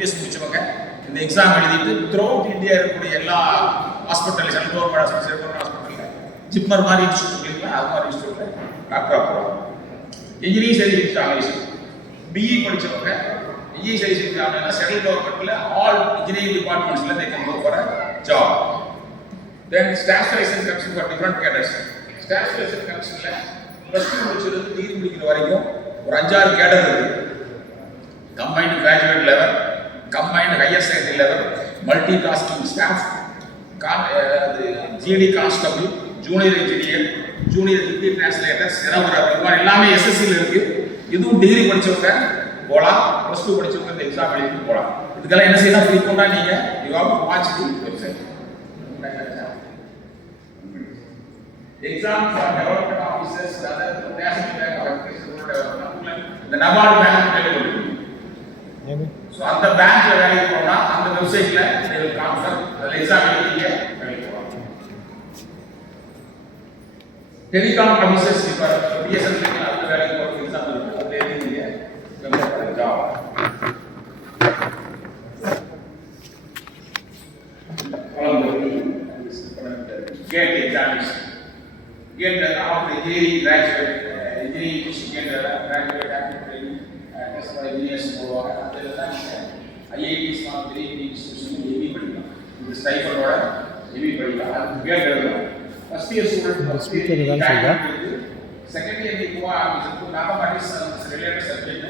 MBBS முடிச்சவங்க இந்த exam எழுதிட்டு த்ரூ அவுட் இந்தியா இருக்கக்கூடிய எல்லா hospital central government hospital JIPMER மாதிரி இன்ஸ்டியூட் அது மாதிரி இன்ஸ்டியூட்ல டாக்டர் ஆகிறோம். இன்ஜினியரிங் சர்வீஸ் எக்ஸாமினேஷன் BE படிச்சவங்க இன்ஜினியரிங் சர்வீஸ் எக்ஸாமினேஷன் சென்ட்ரல் கவர்மெண்ட்ல ஆல் இன்ஜினியரிங் டிபார்ட்மெண்ட்ஸ்ல they can go for a job. Then staff selection comes for different cadres. Staff selection commissionல +2 முடிச்சிருந்து டிகிரி முடிக்கிற வரைக்கும் ஒரு 5-6 கேடர் இருக்கு. Combined graduate level, combined higher secondary level, multi tasking staff, GD constable, junior engineer, junior Hindi translator, stenographer, இது மாதிரி எல்லாமே SSCல இருக்கு. இதுவும் டிகிரி படிச்சவங்க போலாம், +2 படிச்சவங்க இந்த எக்ஸாம் எழுதி போலாம். இதுக்கெல்லாம் என்ன செய்யலாம்? ஃப்ரீக்வெண்டா நீங்க you have to watch the website. Exam for development officers, other national bank of education development, the NABARD bank available. So அந்த பேங்க்ல வேலைக்கு போனா அந்த வெப்சைட்ல they will come for the exam எழுதிங்க வேலைக்கு போலாம். டெலிகாம் ஆபீசர்ஸ் இப்ப BSNL அந்த வேலைக்கு போற எக்ஸாம் இருக்கு. அதுல எழுதிங்க வெப்சைட்ல job. Get examination. Get after engineering graduate, engineering graduate after training, as for engineers போவாங்க. அதெல்லாம் IITs மாதிரி இன்ஸ்டிடியூஷன் MBA படிக்கலாம். இந்த ஸ்டைபண்டோட MBA படிக்கலாம். அது கேட் எழுதலாம். ஃபர்ஸ்ட் இயர் ஸ்டூடண்ட் ஸ்பீக்கர் தான் சொல்றா. செகண்ட் இயர் போவா ஆரம்பிச்சு மேத்தமேட்டிக்ஸ் ரிலேட்டட் சப்ஜெக்ட்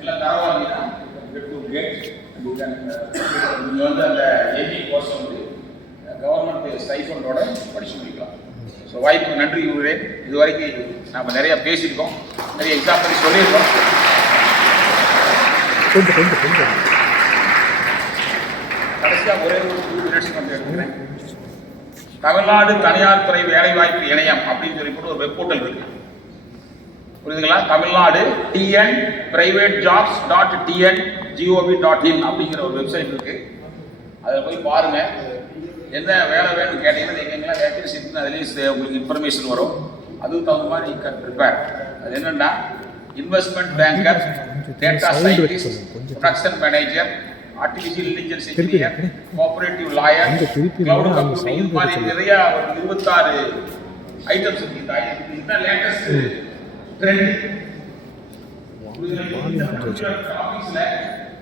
எல்லாம் தரவாங்கன்னா get to get நீங்க வந்து அந்த MBA கோர்ஸ் வந்து கவர்மெண்ட் ஸ்டைபண்டோட படிச்சு முடிக்கலாம். ஸோ வாய்ப்புக்கு நன்றி இவரே. இது வரைக்கும் நாம் நிறைய பேசியிருக்கோம், நிறைய எக்ஸாம்பிள் சொல்லியிருக்கோம். கடைசியாக ஒரே ஒரு 2 மினிட்ஸ் வந்து எடுத்துக்கிறேன். தமிழ்நாடு தனியார் துறை வேலைவாய்ப்பு இணையம் அப்படின்னு சொல்லி போட்டு ஒரு வெப் போர்ட்டல் இருக்கு, புரியுதுங்களா? தமிழ்நாடு TNprivatejobs.tn.gov.in அப்படிங்கிற ஒரு வெப்சைட் இருக்கு. அதில் போய் பாருங்க. என்ன வேலை வேணும்னு கேட்டீங்கன்னா எங்கெங்கெல்லாம் வேக்கன்சி இருக்குன்னு அதுலேயும் உங்களுக்கு இன்ஃபர்மேஷன் வரும். அதுவும் தகுந்த மாதிரி நீ ப்ரிப்பேர். அது என்னென்னா investment banker, data scientist, production manager, artificial intelligence engineer, cooperative lawyer, cloud computing, இது மாதிரி நிறையா ஒரு 26 ஐட்டம்ஸ் இருக்கு. இதுதான் லேட்டஸ்ட் ட்ரெண்ட். ஆஃபீஸில்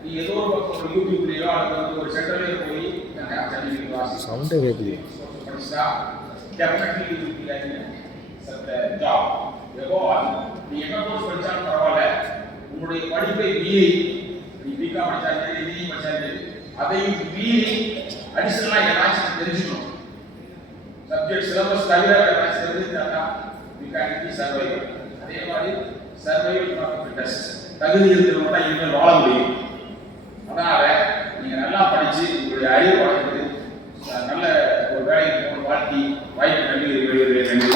நீ ஏதோ ஒரு யூடியூப்லேயோ அல்லது ஒரு சென்டர்லேயோ போய் சவுண்டே கேட்குது படிச்சா definitely you will be like job. ஏதோ நீ என்ன கோர்ஸ் படிச்சாலும் பரவாயில்ல, உங்களுடைய படிப்பை மீறி நீ பிகாம் படிச்சாலும் சரி, இன்ஜினியரிங் படிச்சாலும் சரி, அதையும் மீறி அடிஷனலாக ஏதாச்சும் தெரிஞ்சுக்கணும். சப்ஜெக்ட் சிலபஸ் தவிர ஏதாச்சும் தெரிஞ்சுட்டாங்கன்னா யூ கேன் பி சர்வைவல். அதே மாதிரி சர்வைவல் ஃபார் ஃபிட்னஸ் தகுதி இருக்கிறவங்க தான் இனிமேல் வாழ முடியும். அதனால நீங்க நல்லா படிச்சு உங்களுடைய அறிவு வளர்த்து நல்ல ஒரு வேலைக்கு போகணும். வாழ்க்கை வாய்ப்பு நன்றி நன்றி.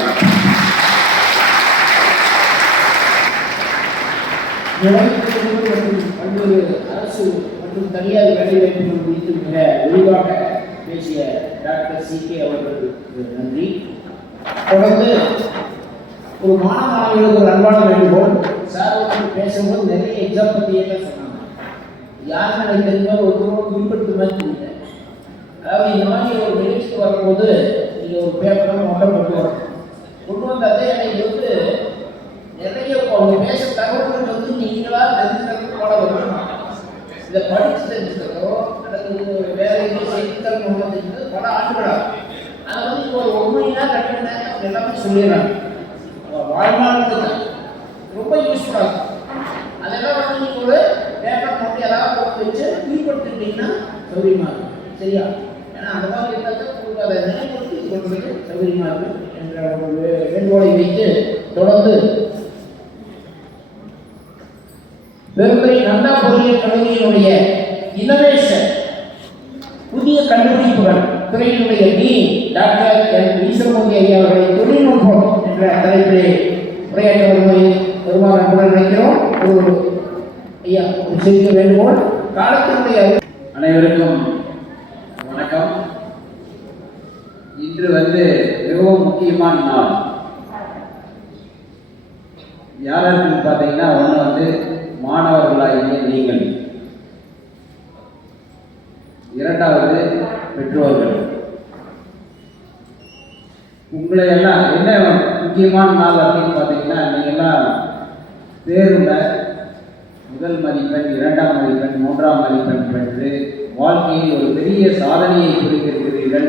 பல்வேறு அரசு மற்றும் தனியார் வேலைவாய்ப்புகள் குறித்து மிக விரிவாக பேசிய டாக்டர் CK அவர்களுக்கு நன்றி. தொடர்ந்து ஒரு மாணவர்களுக்கு ஒரு அன்பான வேண்டுகோள். சார் வந்து பேசும்போது நிறைய எக்ஸாம் பற்றியே தான் சொன்னாங்க. யாருன்னு எனக்கு தெரிஞ்ச ஒருத்தரும் பின்பற்ற மாதிரி தெரியல. அதாவது இந்த மாதிரி ஒரு நிகழ்ச்சிக்கு வரும்போது நீங்கள் ஒரு பேப்பரை மொட்டை கொண்டு வந்தாலே எனக்கு வந்து நிறைய அவங்க பேச தகவல்கள் வந்து நீங்களாக தெரிஞ்சுக்கிறது போல வரணும். இதை படித்து தெரிஞ்சுக்கிறதோ அல்லது வேற எதுவும் செய்தித்தாள் மூலம் தெரிஞ்சது பல ஆண்டுகளாகும். அதை வந்து இப்போ ஒரு 1 மணி நேரம் 2 மணி நேரம் எல்லாமே சொல்லிடுறாங்க. வாழ்நாளுக்கு தான் ரொம்ப யூஸ்ஃபுல்லாக இருக்கும். அதெல்லாம் வந்து நீங்கள் ஒரு பேப்பர் போட்டு ஏதாவது போட்டு வச்சு பின்பற்றிட்டீங்கன்னா சௌகரியமாக இருக்கும். சரியா? ஏன்னா அந்த மாதிரி இருந்தால் உங்களுக்கு அதை நினைவுறுத்தி கொள்வது சௌகரியமாக இருக்கும் என்ற ஒரு வேண்டுகோளை வைத்து தொடர்ந்து பெருந்துறை நந்தா பொறியியல் கல்லூரியினுடைய இன்னோவேஷன் புதிய கண்டுபிடிப்புகள் துறையினுடைய டீன் டாக்டர் என் ஈஸ்வரமூர்த்தி ஐயா அவர்களை தொழில்நுட்பம் என்ற தலைப்பிலே உரையாற்ற வருமாறு அன்புடன் நினைக்கிறோம். ஒரு ஐயா ஒரு செய்தி வேண்டுகோள். காலத்தினுடைய அனைவருக்கும் வணக்கம். இன்று வந்து மிகவும் முக்கியமான நாள். யாருக்கு பார்த்தீங்கன்னா ஒன்று வந்து மாணவர்களாகிய நீங்கள் இரண்டாவது பெற்றோர்கள். உங்களை எல்லாம் என்ன முக்கியமான நாள் அப்படின்னு பார்த்தீங்கன்னா, நீங்கள்லாம் தேர்வில் முதல் மதிப்பெண், இரண்டாம் மதிப்பெண், மூன்றாம் மதிப்பெண் பெற்று வாழ்க்கையில் ஒரு பெரிய சாதனையை புரிந்திருக்கிறீர்கள்.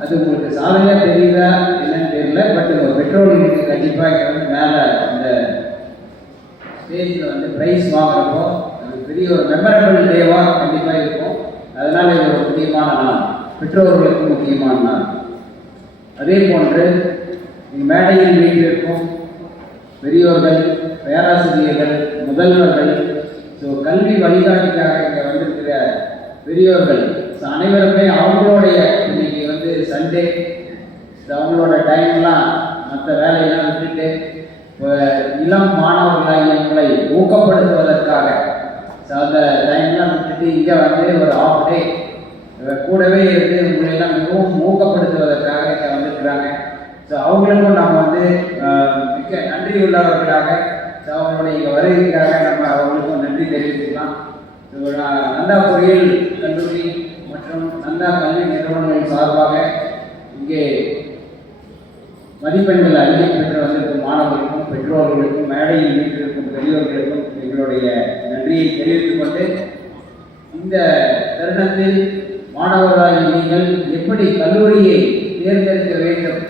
அது உங்களுக்கு சாதனையாக தெரியுதா என்னன்னு தெரியல. பட் உங்கள் பெற்றோர்களுக்கு கண்டிப்பாக மேலே அந்த ஸ்டேஜில் வந்து ப்ரைஸ் வாங்குறப்போ அது பெரிய ஒரு மெமரபிள் டேவாக கண்டிப்பாக இருக்கும். அதனால் இது ஒரு முக்கியமான நாள், பெற்றோர்களுக்கு முக்கியமான நாள். அதே போன்று மேடையில் வீட்டிற்கும் பெரியோர்கள், பேராசிரியர்கள், முதல்வர்கள், ஸோ கல்வி வழிகாட்டிக்காக இங்கே வந்திருக்கிற பெரியோர்கள் அனைவருமே அவங்களுடைய இன்னைக்கு வந்து சண்டே, அவங்களோட டைம்லாம் மற்ற வேலையெல்லாம் விட்டுட்டு இளம் மாணவர்களாக எங்களை ஊக்கப்படுத்துவதற்காக அந்த டைம்லாம் விட்டுட்டு இங்கே வந்து ஒரு ஹாஃப் டே கூடவே இருந்து உங்களெல்லாம் மிகவும் ஊக்கப்படுத்துவதற்காக இங்கே வந்திருக்கிறாங்க. ஸோ அவங்களுக்கும் நம்ம வந்து மிக்க நன்றி உள்ளவர்களாக, ஸோ அவங்களுடைய இங்கே வருகைக்காக நம்ம அவங்களுக்கும் நன்றி தெரிவித்துக்கலாம். ஸோ நந்தா பொறியியல் கல்லூரி மற்றும் நந்தா கல்வி நிறுவனங்கள் சார்பாக இங்கே மதிப்பெண்கள் அதிகம் பெற்று வந்திருக்கும் மாணவர்களுக்கும் பெற்றோர்களுக்கும் மேடையில் வீட்டிற்கும் பெரியோர்களுக்கும் எங்களுடைய நன்றியை தெரிவித்துக் கொண்டு, இந்த தருணத்தில் மாணவர்களாக நீங்கள் எப்படி கல்லூரியை தேர்ந்தெடுக்க வேண்டும்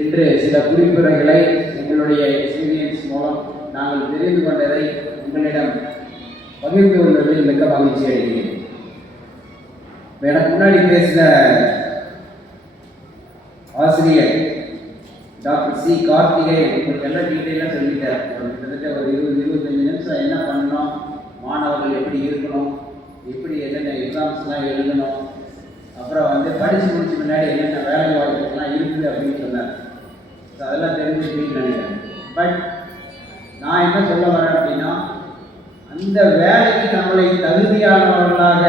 என்று சில குறிப்புரைகளை எங்களுடைய எக்ஸ்பீரியன்ஸ் மூலம் நாங்கள் தெரிந்து கொண்டதை உங்களிடம் பகிர்ந்து கொள்வதில் மிக்க மகிழ்ச்சி அடைகிறேன். எனக்கு முன்னாடி பேசின ஆசிரியர் டாக்டர் சி கார்த்திகேயன் உங்களுக்கு எல்லாம் டீட்டெயிலாக சொல்லிட்டார். கிட்டத்தட்ட ஒரு 20-25 நிமிஷம் என்ன பண்ணணும், மாணவர்கள் எப்படி இருக்கணும், எப்படி என்னென்ன எக்ஸாம்ஸ்லாம் எழுதணும், அப்புறம் வந்து படித்து முடிச்ச முன்னாடி என்னென்ன வேலை வாய்ப்புகள்லாம் இருக்குது அப்படின்னு சொன்னார். ஸோ அதெல்லாம் தெரிஞ்சுக்கிட்டு நினைக்கிறேன். பட் நான் என்ன சொல்ல வரேன் அப்படின்னா, அந்த வேலைக்கு நம்மளை தகுதியானவர்களாக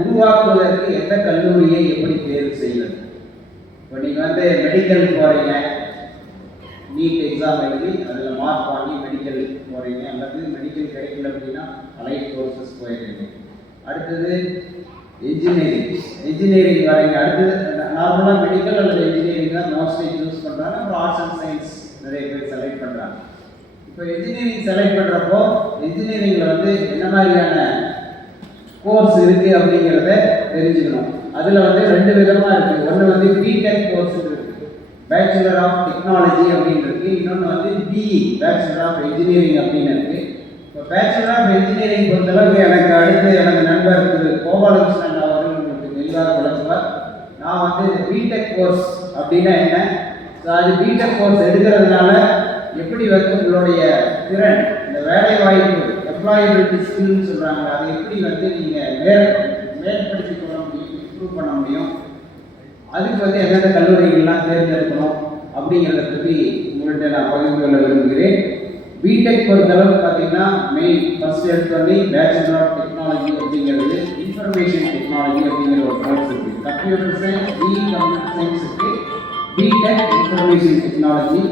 உருவாக்குவதற்கு எந்த கல்லூரியை எப்படி தேர்வு செய்வது. இப்போ நீங்கள் வந்து மெடிக்கல் போகிறீங்க, நீட் எக்ஸாம் எழுதி அதில் மார்க் வாங்கி மெடிக்கல் போகிறீங்க, அல்லது மெடிக்கல் கிடைக்கல அப்படின்னா அலைட் கோர்சஸ் போயிருக்கீங்க. அடுத்தது இன்ஜினியரிங் வரீங்க. அடுத்தது நார்மலாக மெடிக்கல் அல்லது இன்ஜினியரிங் தான் மோஸ்ட்லி சூஸ் பண்ணுறாங்க. அப்புறம் ஆர்ட்ஸ் அண்ட் சயின்ஸ் நிறைய பேர் செலக்ட் பண்ணுறாங்க. இப்போ இன்ஜினியரிங் செலக்ட் பண்ணுறப்போ இன்ஜினியரிங்கில் வந்து என்ன மாதிரியான கோர்ஸ் இருக்குது அப்படிங்கிறத தெரிஞ்சுக்கணும். அதில் வந்து 2 விதமாக இருக்குது. ஒன்று வந்து பிடெக் கோர்ஸ் இருக்குது, பேச்சுலர் ஆஃப் டெக்னாலஜி அப்படின்னு இருக்குது. இன்னொன்று வந்து பிஇ, பேச்சுலர் ஆஃப் இன்ஜினியரிங் அப்படின்னு இருக்குது. இப்போ பேச்சுலர் ஆஃப் இன்ஜினியரிங் பொறுத்தளவுக்கு எனக்கு அடுத்து எனக்கு நண்பர் திரு கோபாலகிருஷ்ணன் அவர்கள் உங்களுக்கு தெளிவாக விளக்குவார். நான் வந்து பிடெக் கோர்ஸ் அப்படின்னா என்ன, ஸோ அது பிடெக் கோர்ஸ் எடுக்கிறதுனால எப்படி வந்து உங்களுடைய திறன், இந்த வேலை வாய்ப்பு, எம்ப்ளாயபிலிட்டி ஸ்கில்னு சொல்கிறாங்க, அதை எப்படி வந்து நீங்கள் மேற்படுத்திக் கொள்ள முடியும், இம்ப்ரூவ் பண்ண முடியும், அதுக்கு வந்து எந்தெந்த கல்லூரிகள்லாம் தேர்ந்தெடுக்கணும் அப்படிங்கிறத பற்றி உங்கள்கிட்ட நான் பகிர்ந்து கொள்ள விரும்புகிறேன். பிடெக் பொறுத்தளவுக்கு பார்த்தீங்கன்னா மெயின் ஃபர்ஸ்ட் எடுத்தோடனே பேச்சுலர் ஆஃப் டெக்னாலஜி அப்படிங்கிறது இன்ஃபர்மேஷன் டெக்னாலஜி அப்படிங்கிற ஒரு கோர்ஸ் இருக்குது. Computer science, BE computer science இருக்குது, பிடெக் இன்ஃபர்மேஷன் டெக்னாலஜி.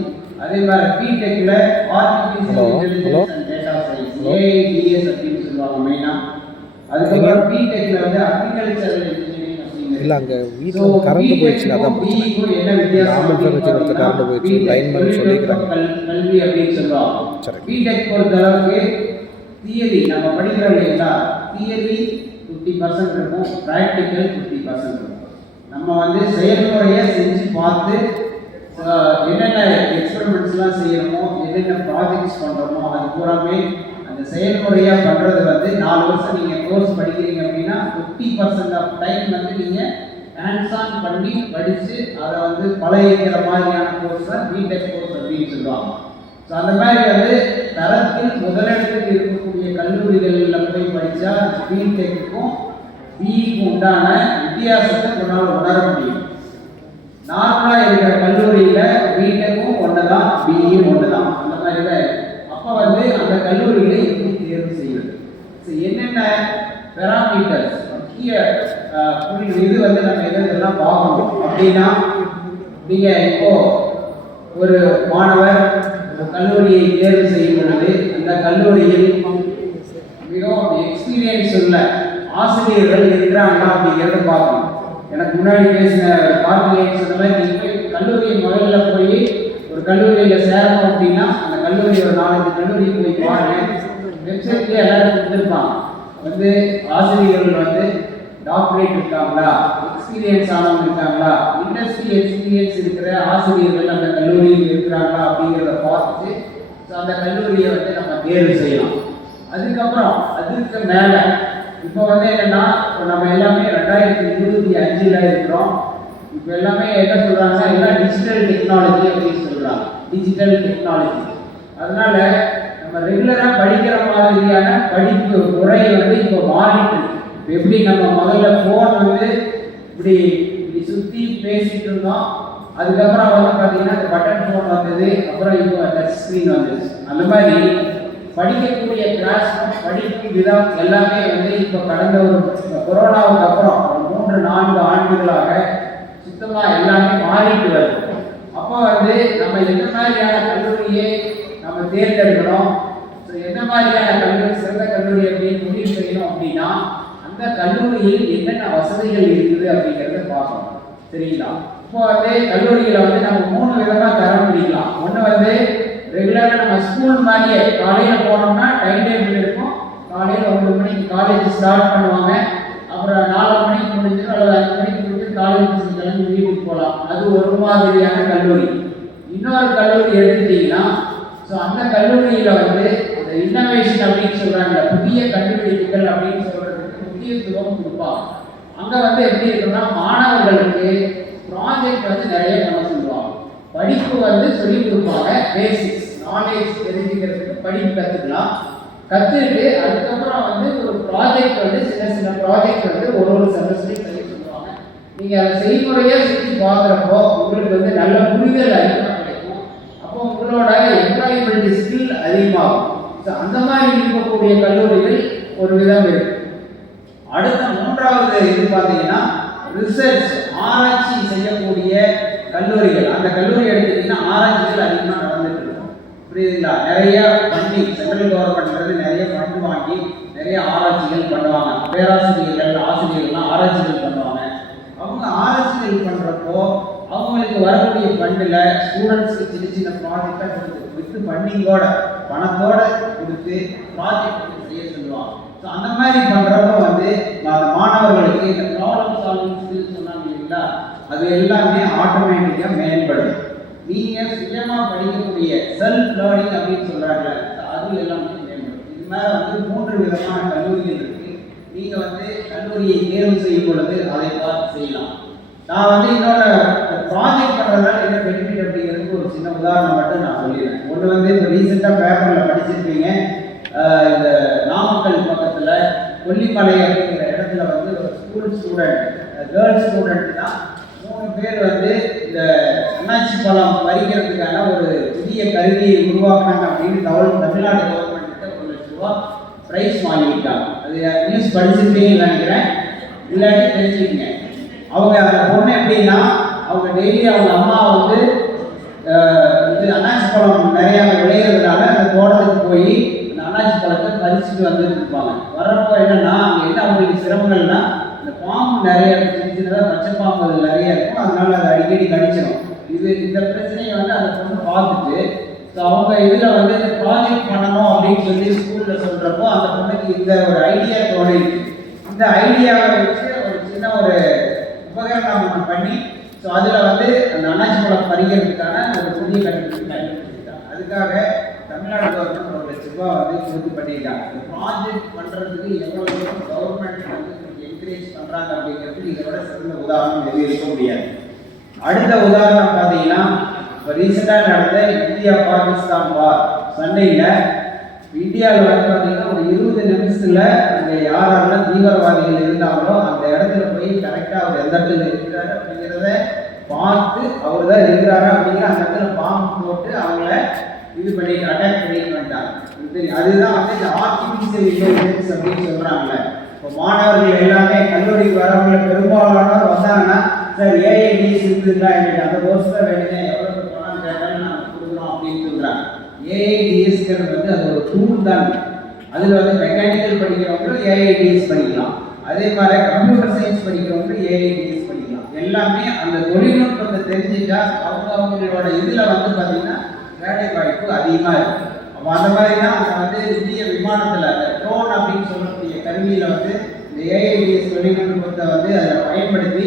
அதே மாதிரி பிடெக்ல artificial intelligence and data science, AIDS அப்படின்னு சொல்லுவாங்க மெயினாக. அதுக்கப்புறம் பிடெக்ல வந்து அக்ரிகல்ச்சரல் இன்ஜினியரிங் அப்படிங்கிறது. இல்லை அங்கே வீட்டில் கரண்ட் போயிடுச்சு, அதான் என்ன வித்தியாசம் கரண்ட் போயிடுச்சு, லைன்மேன் சொல்லிக்கிறாங்க. கல்வி அப்படின்னு சொல்லுவாங்க. சரி, பிடெக் பொறுத்த அளவுக்கு தியரி நம்ம படிக்கிறோம் இல்லைங்களா, தியரி 50% இருக்கும், ப்ராக்டிக்கல் 50% இருக்கும். நம்ம வந்து செயல்முறையை செஞ்சு பார்த்து என்னென்ன எக்ஸ்பெரிமெண்ட்ஸ்லாம் செய்யணுமோ, என்னென்ன ப்ராஜெக்ட்ஸ் பண்ணுறோமோ அது பூராமே அந்த செயல்முறையாக பண்ணுறது வந்து 4 வருஷம் நீங்கள் கோர்ஸ் படிக்கிறீங்க அப்படின்னா 50% ஆஃப் டைம் வந்து நீங்கள் ஹேண்ட்ஸ் ஆன் பண்ணி படித்து அதை வந்து பழகிக்கிற மாதிரியான கோர்ஸ் தான் பிடெக் கோர்ஸ் அப்படின்னு சொல்லுவாங்க. ஸோ அந்த மாதிரி வந்து தரத்தில் முதலிடத்தில் இருக்கக்கூடிய கல்லூரிகளில் போய் படித்தா பிடெக்குக்கும் பிஇக்கும் உண்டான வித்தியாசத்தை உங்களால் உணர முடியும். நார்மலாக இருக்கிற கல்லூரியில் பிடெக்கும் ஒன்று தான், பிஇயும் ஒன்று தான், அந்த மாதிரி தான். அப்போ வந்து அந்த கல்லூரிகளை எப்படி தேர்வு செய்வது, ஸோ என்னென்ன பெராமீட்டர்ஸ் முக்கிய இது வந்து நம்ம இதெல்லாம் பார்க்கணும் அப்படின்னா, நீங்கள் இப்போ ஒரு மாணவர் ஒரு கல்லூரியை தேர்வு செய்யும் பொழுது அந்த கல்லூரியில் மிகவும் எக்ஸ்பீரியன்ஸ் உள்ள ஆசிரியர்கள் இருக்கிறாங்களா அப்படிங்கிறத பார்க்கணும். எனக்கு முன்னாடி பேசின கார்த்திகேயன் சொன்ன மாதிரி நீங்கள் போய் கல்லூரி முதல்ல போய் ஒரு கல்லூரியில் சேரணும் அப்படின்னா அந்த கல்லூரி ஒரு 4-5 கல்லூரிக்கு போய் பாருங்க. வெப்சைட்லேயே எல்லாரும் கொடுத்துருப்பாங்க. வந்து ஆசிரியர்கள் வந்து டாக்டரேட் இருக்காங்களா, எக்ஸ்பீரியன்ஸ் ஆனவங்க இருக்காங்களா, இண்டஸ்ட்ரி எக்ஸ்பீரியன்ஸ் இருக்கிற ஆசிரியர்கள் அந்த கல்லூரியில் இருக்கிறாங்களா அப்படிங்கிறத பார்த்துட்டு அந்த கல்லூரியை வந்து நம்ம தேர்வு செய்யலாம். அதுக்கப்புறம் அதுக்கு மேலே இப்போ வந்து என்னன்னா, இப்போ நம்ம எல்லாமே 2025 இருக்கிறோம். இப்போ எல்லாமே என்ன சொல்றாங்கன்னா, எல்லாம் டிஜிட்டல் டெக்னாலஜி அப்படின்னு சொல்றாங்க. Digital technology. அதனால நம்ம ரெகுலரா படிக்கிற மாதிரியான படிப்பு முறை வந்து இப்போ மாறிட்டு இருக்கு. எப்படி நம்ம முதல்ல ஃபோன் வந்து இப்படி இப்படி சுற்றி பேசிட்டு இருந்தோம், அதுக்கப்புறம் வந்து பார்த்தீங்கன்னா பட்டன் ஃபோன் வந்தது, அப்புறம் இப்போ டச் ஸ்க்ரீன் வந்தது. அந்த மாதிரி படிக்கக்கூடிய கிளாஸ் படிக்கும் விதம் எல்லாமே வந்து இப்போ கடந்த ஒரு கொரோனாவுக்கு அப்புறம் 3-4 ஆண்டுகளாக சுத்தமாக எல்லாமே மாறிட்டு வருது. அப்போ வந்து நம்ம எந்த மாதிரியான கல்லூரியை நம்ம தேர்ந்தெடுக்கணும், எந்த மாதிரியான கல்லூரி சிறந்த கல்லூரி அப்படின்னு முடிவு செய்யணும் அப்படின்னா அந்த கல்லூரியில் என்னென்ன வசதிகள் இருக்குது அப்படிங்கிறத பார்க்கணும். சரிங்களா? இப்போ வந்து கல்லூரியில் வந்து நம்ம 3 விதமாக தரம் பிடிக்கலாம். ஒன்று வந்து ரெகுலராக நம்ம ஸ்கூல் மாதிரியே காலையில் போனோம்னா டைம் டேபிள் இருக்கும். காலையில் 9 மணிக்கு காலேஜ் ஸ்டார்ட் பண்ணுவாங்க, அப்புறம் 4 மணிக்கு முடிஞ்சிடும் அல்லது 5 மணிக்கு முடிஞ்சு காலேஜ் கிளம்பி வீட்டுக்கு போகலாம். அது ஒரு மாதிரியான கல்லூரி. இன்னொரு கல்லூரி எடுத்துட்டீங்கன்னா அந்த கல்லூரியில் வந்து அந்த இன்னோவேஷன் அப்படின்னு சொல்கிறாங்க, புதிய கண்டுபிடிப்புகள் அப்படின்னு சொல்கிறதுக்கு முக்கியத்துவம் கொடுப்பாங்க. அங்கே வந்து எப்படி இருக்குன்னா, மாணவர்களுக்கு ப்ராஜெக்ட் வந்து நிறைய பண்ண சொல்லுவாங்க. படிப்பு வந்து சொல்லி கொடுப்பாங்க, பேசிக்ஸ் நாலேஜ் தெரிஞ்சுக்கிறதுக்கு படிப்பு கற்றுக்கலாம். கற்றுக்கிட்டு அதுக்கப்புறம் வந்து ஒரு ப்ராஜெக்ட் வந்து சின்ன ப்ராஜெக்ட் வந்து ஒரு செமஸ்டரையும் செய்ய சொல்லுவாங்க. நீங்கள் அதை செய்முறையாக சுற்றி பார்க்குறப்போ உங்களுக்கு வந்து நல்ல புரிதல் அதிகமாக கிடைக்கும். அப்போ உங்களோட எம்ப்ளாயபிலிட்டி ஸ்கில் அதிகமாகும். ஸோ அந்த மாதிரி இருக்கக்கூடிய கல்லூரிகள் ஒரு விதம் இருக்கு. அடுத்த 3வது இது பார்த்தீங்கன்னா ரிசர்ச், ஆராய்ச்சி செய்யக்கூடிய கல்லூரிகள். அந்த கல்லூரி எடுத்துக்கிட்டீங்கன்னா ஆராய்ச்சிகள் அதிகமாக நடந்துட்டு இருக்கும். புரியுதுங்களா? நிறைய ஃபண்டிங் சென்ட்ரல் கவர்மெண்ட்லேருந்து நிறைய ஃபண்டு வாங்கி நிறைய ஆராய்ச்சிகள் பண்ணுவாங்க. பேராசிரியர்கள் ஆசிரியர்கள்லாம் ஆராய்ச்சிகள் பண்ணுவாங்க. அவங்க ஆராய்ச்சிகள் பண்ணுறப்போ அவங்களுக்கு வரக்கூடிய ஃபண்டில் ஸ்டூடெண்ட்ஸுக்கு சின்ன ப்ராஜெக்டாக கொடுத்து வித்து ஃபண்டிங்கோட பணத்தோட கொடுத்து ப்ராஜெக்ட் செய்ய சொல்லுவாங்க. ஸோ அந்த மாதிரி பண்ணுறப்போ வந்து மாணவர்களுக்கு இந்த ப்ராப்ளம் சால்விங் ஸ்கில்ஸ் சொன்னாங்க இல்லைங்களா, அது எல்லாமே ஆட்டோமேட்டிக்காக மேம்படும். நீங்கள் சுயமாக படிக்கக்கூடிய செல்ஃப் லேர்னிங் அப்படின்னு சொல்கிறாங்க, அது எல்லாமே மேம்படும். இது மாதிரி வந்து 3 விதமான கல்லூரிகள் இருக்குது. நீங்கள் வந்து கல்லூரியை தேர்வு செய்யும் பொழுது அதை பார்த்து செய்யலாம். நான் வந்து இன்னொன்று ப்ராஜெக்ட் பண்ணுறதுனால என்ன பெனிஃபிட் அப்படிங்கிறதுக்கு ஒரு சின்ன உதாரணம் மட்டும் நான் சொல்லிடுறேன். ஒன்று வந்து இப்போ ரீசெண்டாக பேப்பரில் படிச்சிருப்பீங்க, இந்த நாமக்கல் பக்கத்தில் கொல்லிமலை அப்படிங்கிற இடத்துல வந்து ஒரு ஸ்கூல் ஸ்டூடெண்ட், கேர்ள்ஸ் ஸ்டூடெண்ட் தான் 3 பேர் வந்து இந்த அன்னாச்சி பழம் பறிக்கிறதுக்கான ஒரு புதிய கருவியை உருவாக்குனாங்க அப்படின்னு தமிழ்நாடு கவர்மெண்ட்டு 1 லட்ச ரூபா ப்ரைஸ் வாங்கிட்டாங்க. அது நியூஸ் படிச்சிருப்பீங்கன்னு நினைக்கிறேன், இல்லாட்டி தெரிஞ்சுக்கிங்க. அவங்க அந்த பொண்ணு எப்படின்னா, அவங்க டெய்லி அவங்க அம்மா வந்து இது அன்னாச்சி பழம் நிறையா விளையிறதுனால அந்த தோட்டத்துக்கு போய் அந்த அன்னாச்சி பழத்தை பறிச்சுட்டு வந்துட்டு இருப்பாங்க. வரப்போ என்னன்னா, அங்கே என்ன அவங்களுக்கு சிரமங்கள்னா, இந்த பாம்பு நிறைய சின்னதாக பச்சை பாம்பு அது நிறைய இருக்கும், அதனால அதை அடிக்கடி கடிச்சிடும். இந்த பிரச்சனையை வந்து அந்த பொண்ணு பார்த்துட்டு ஸோ அவங்க இதில் வந்து இந்த ப்ராஜெக்ட் பண்ணணும் அப்படின்னு சொல்லி ஸ்கூலில் சொல்கிறப்போ அந்த பொண்ணுக்கு இந்த ஒரு ஐடியா தோணிருக்கு. இந்த ஐடியாவை வச்சு ஒரு சின்ன ஒரு உபகரணம் பண்ணி ஸோ அதில் வந்து அந்த அன்னாச்சி பழம் பறிக்கிறதுக்கான ஒரு புதிய கண்டுபிடிப்பு கண்டுபிடிச்சிருக்காங்க. அதுக்காக தமிழ்நாடு கவர்மெண்ட் 1 லட்ச ரூபா வந்து கொடுத்து பண்ணியிருக்காங்க. ப்ராஜெக்ட் பண்ணுறதுக்கு எவ்வளோ கவர்மெண்ட் வந்து என்கரேஜ் பண்ணுறாங்க அப்படிங்கிறதுக்கு இதை விட சிறந்த உதாரணம் எதுவும் இருக்க முடியாது. அடுத்த உதாரணம் பார்த்தீங்கன்னா, இப்போ ரீசெண்டாக நடந்த இந்தியா பாகிஸ்தான் வார் சண்டையில் இந்தியாவில் வந்து பார்த்தீங்கன்னா ஒரு 20 நிமிஷத்தில் அங்கே யாரெல்லாம் தீவிரவாதிகள் இருந்தாங்களோ அந்த இடத்துல போய் கரெக்டாக அவர் எந்த இடத்துல இருக்கிறாரு அப்படிங்கிறத பார்த்து அவர் தான் இருக்கிறாரு அப்படிங்கிற அந்த இடத்துல பாம்பு போட்டு அவங்கள இது பண்ணி அட்டாக் பண்ணிட்டு வந்துட்டாங்க. அதுதான் வந்து இந்த ஆர்டிஃபிஷியல் இன்டெலிஜென்ஸ் அப்படின்னு சொல்கிறாங்களே. இப்போ மாணவர்கள் எல்லாமே கல்லூரிக்கு வரவங்கள பெரும்பாலானவர் வந்தாங்கன்னா, சார் ஏஐடிஎஸ் இருக்குதுங்களா, எங்களுக்கு அந்த கோர்ஸ் தான் வேணுங்க, எவ்வளோ பணம் கேட்டாலும் நாங்கள் கொடுக்குறோம் அப்படின்னு சொல்கிறாங்க. ஏஐடிஎஸ்ங்கிறது வந்து அது ஒரு டூல் தான். அதில் வந்து மெக்கானிக்கல் படிக்கிறவங்களும் ஏஐடிஎஸ் படிக்கலாம், அதே மாதிரி கம்ப்யூட்டர் சயின்ஸ் படிக்கிறவங்க ஏஐடிஎஸ் படிக்கலாம். எல்லாமே அந்த தொழில்நுட்பத்தை தெரிஞ்சுட்டா அவங்களோட இதில் வந்து பார்த்தீங்கன்னா வேலை வாய்ப்பு அதிகமாக இருக்குது. அப்போ அந்த மாதிரி தான் அங்கே வந்து இந்திய விமானத்தில் அந்த ட்ரோன் அப்படின்னு சொல்லக்கூடிய கருவியில் வந்து இந்த ஏஐடிஎஸ் தொழில்நுட்பத்தை வந்து அதை பயன்படுத்தி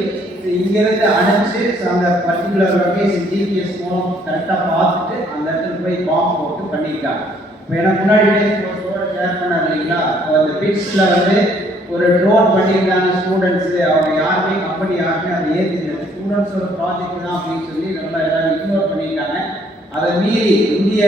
இங்கேருந்து அணைச்சு அந்த பர்டிகுலர் லொக்கேஷன் ஜிபிஎஸ் மூலம் கரெக்டாக பார்த்துட்டு அந்த இடத்துல போய் பாம்பு போட்டு பண்ணியிருக்காங்க. இப்போ எனக்கு முன்னாடி ஷேர் பண்ணார் இல்லைங்களா, அந்த பிட்ஸில் வந்து ஒரு ட்ரோன் பண்ணியிருக்காங்க ஸ்டூடெண்ட்ஸு. அவங்க யாருமே கம்பெனி யாருமே அதை ஏற்றிக்கல, ஸ்டூடெண்ட்ஸோட ப்ராஜெக்ட் தான் அப்படின்னு சொல்லி நல்லா எல்லாரும் இக்னோர் பண்ணியிருக்காங்க. அதை மீறி இந்திய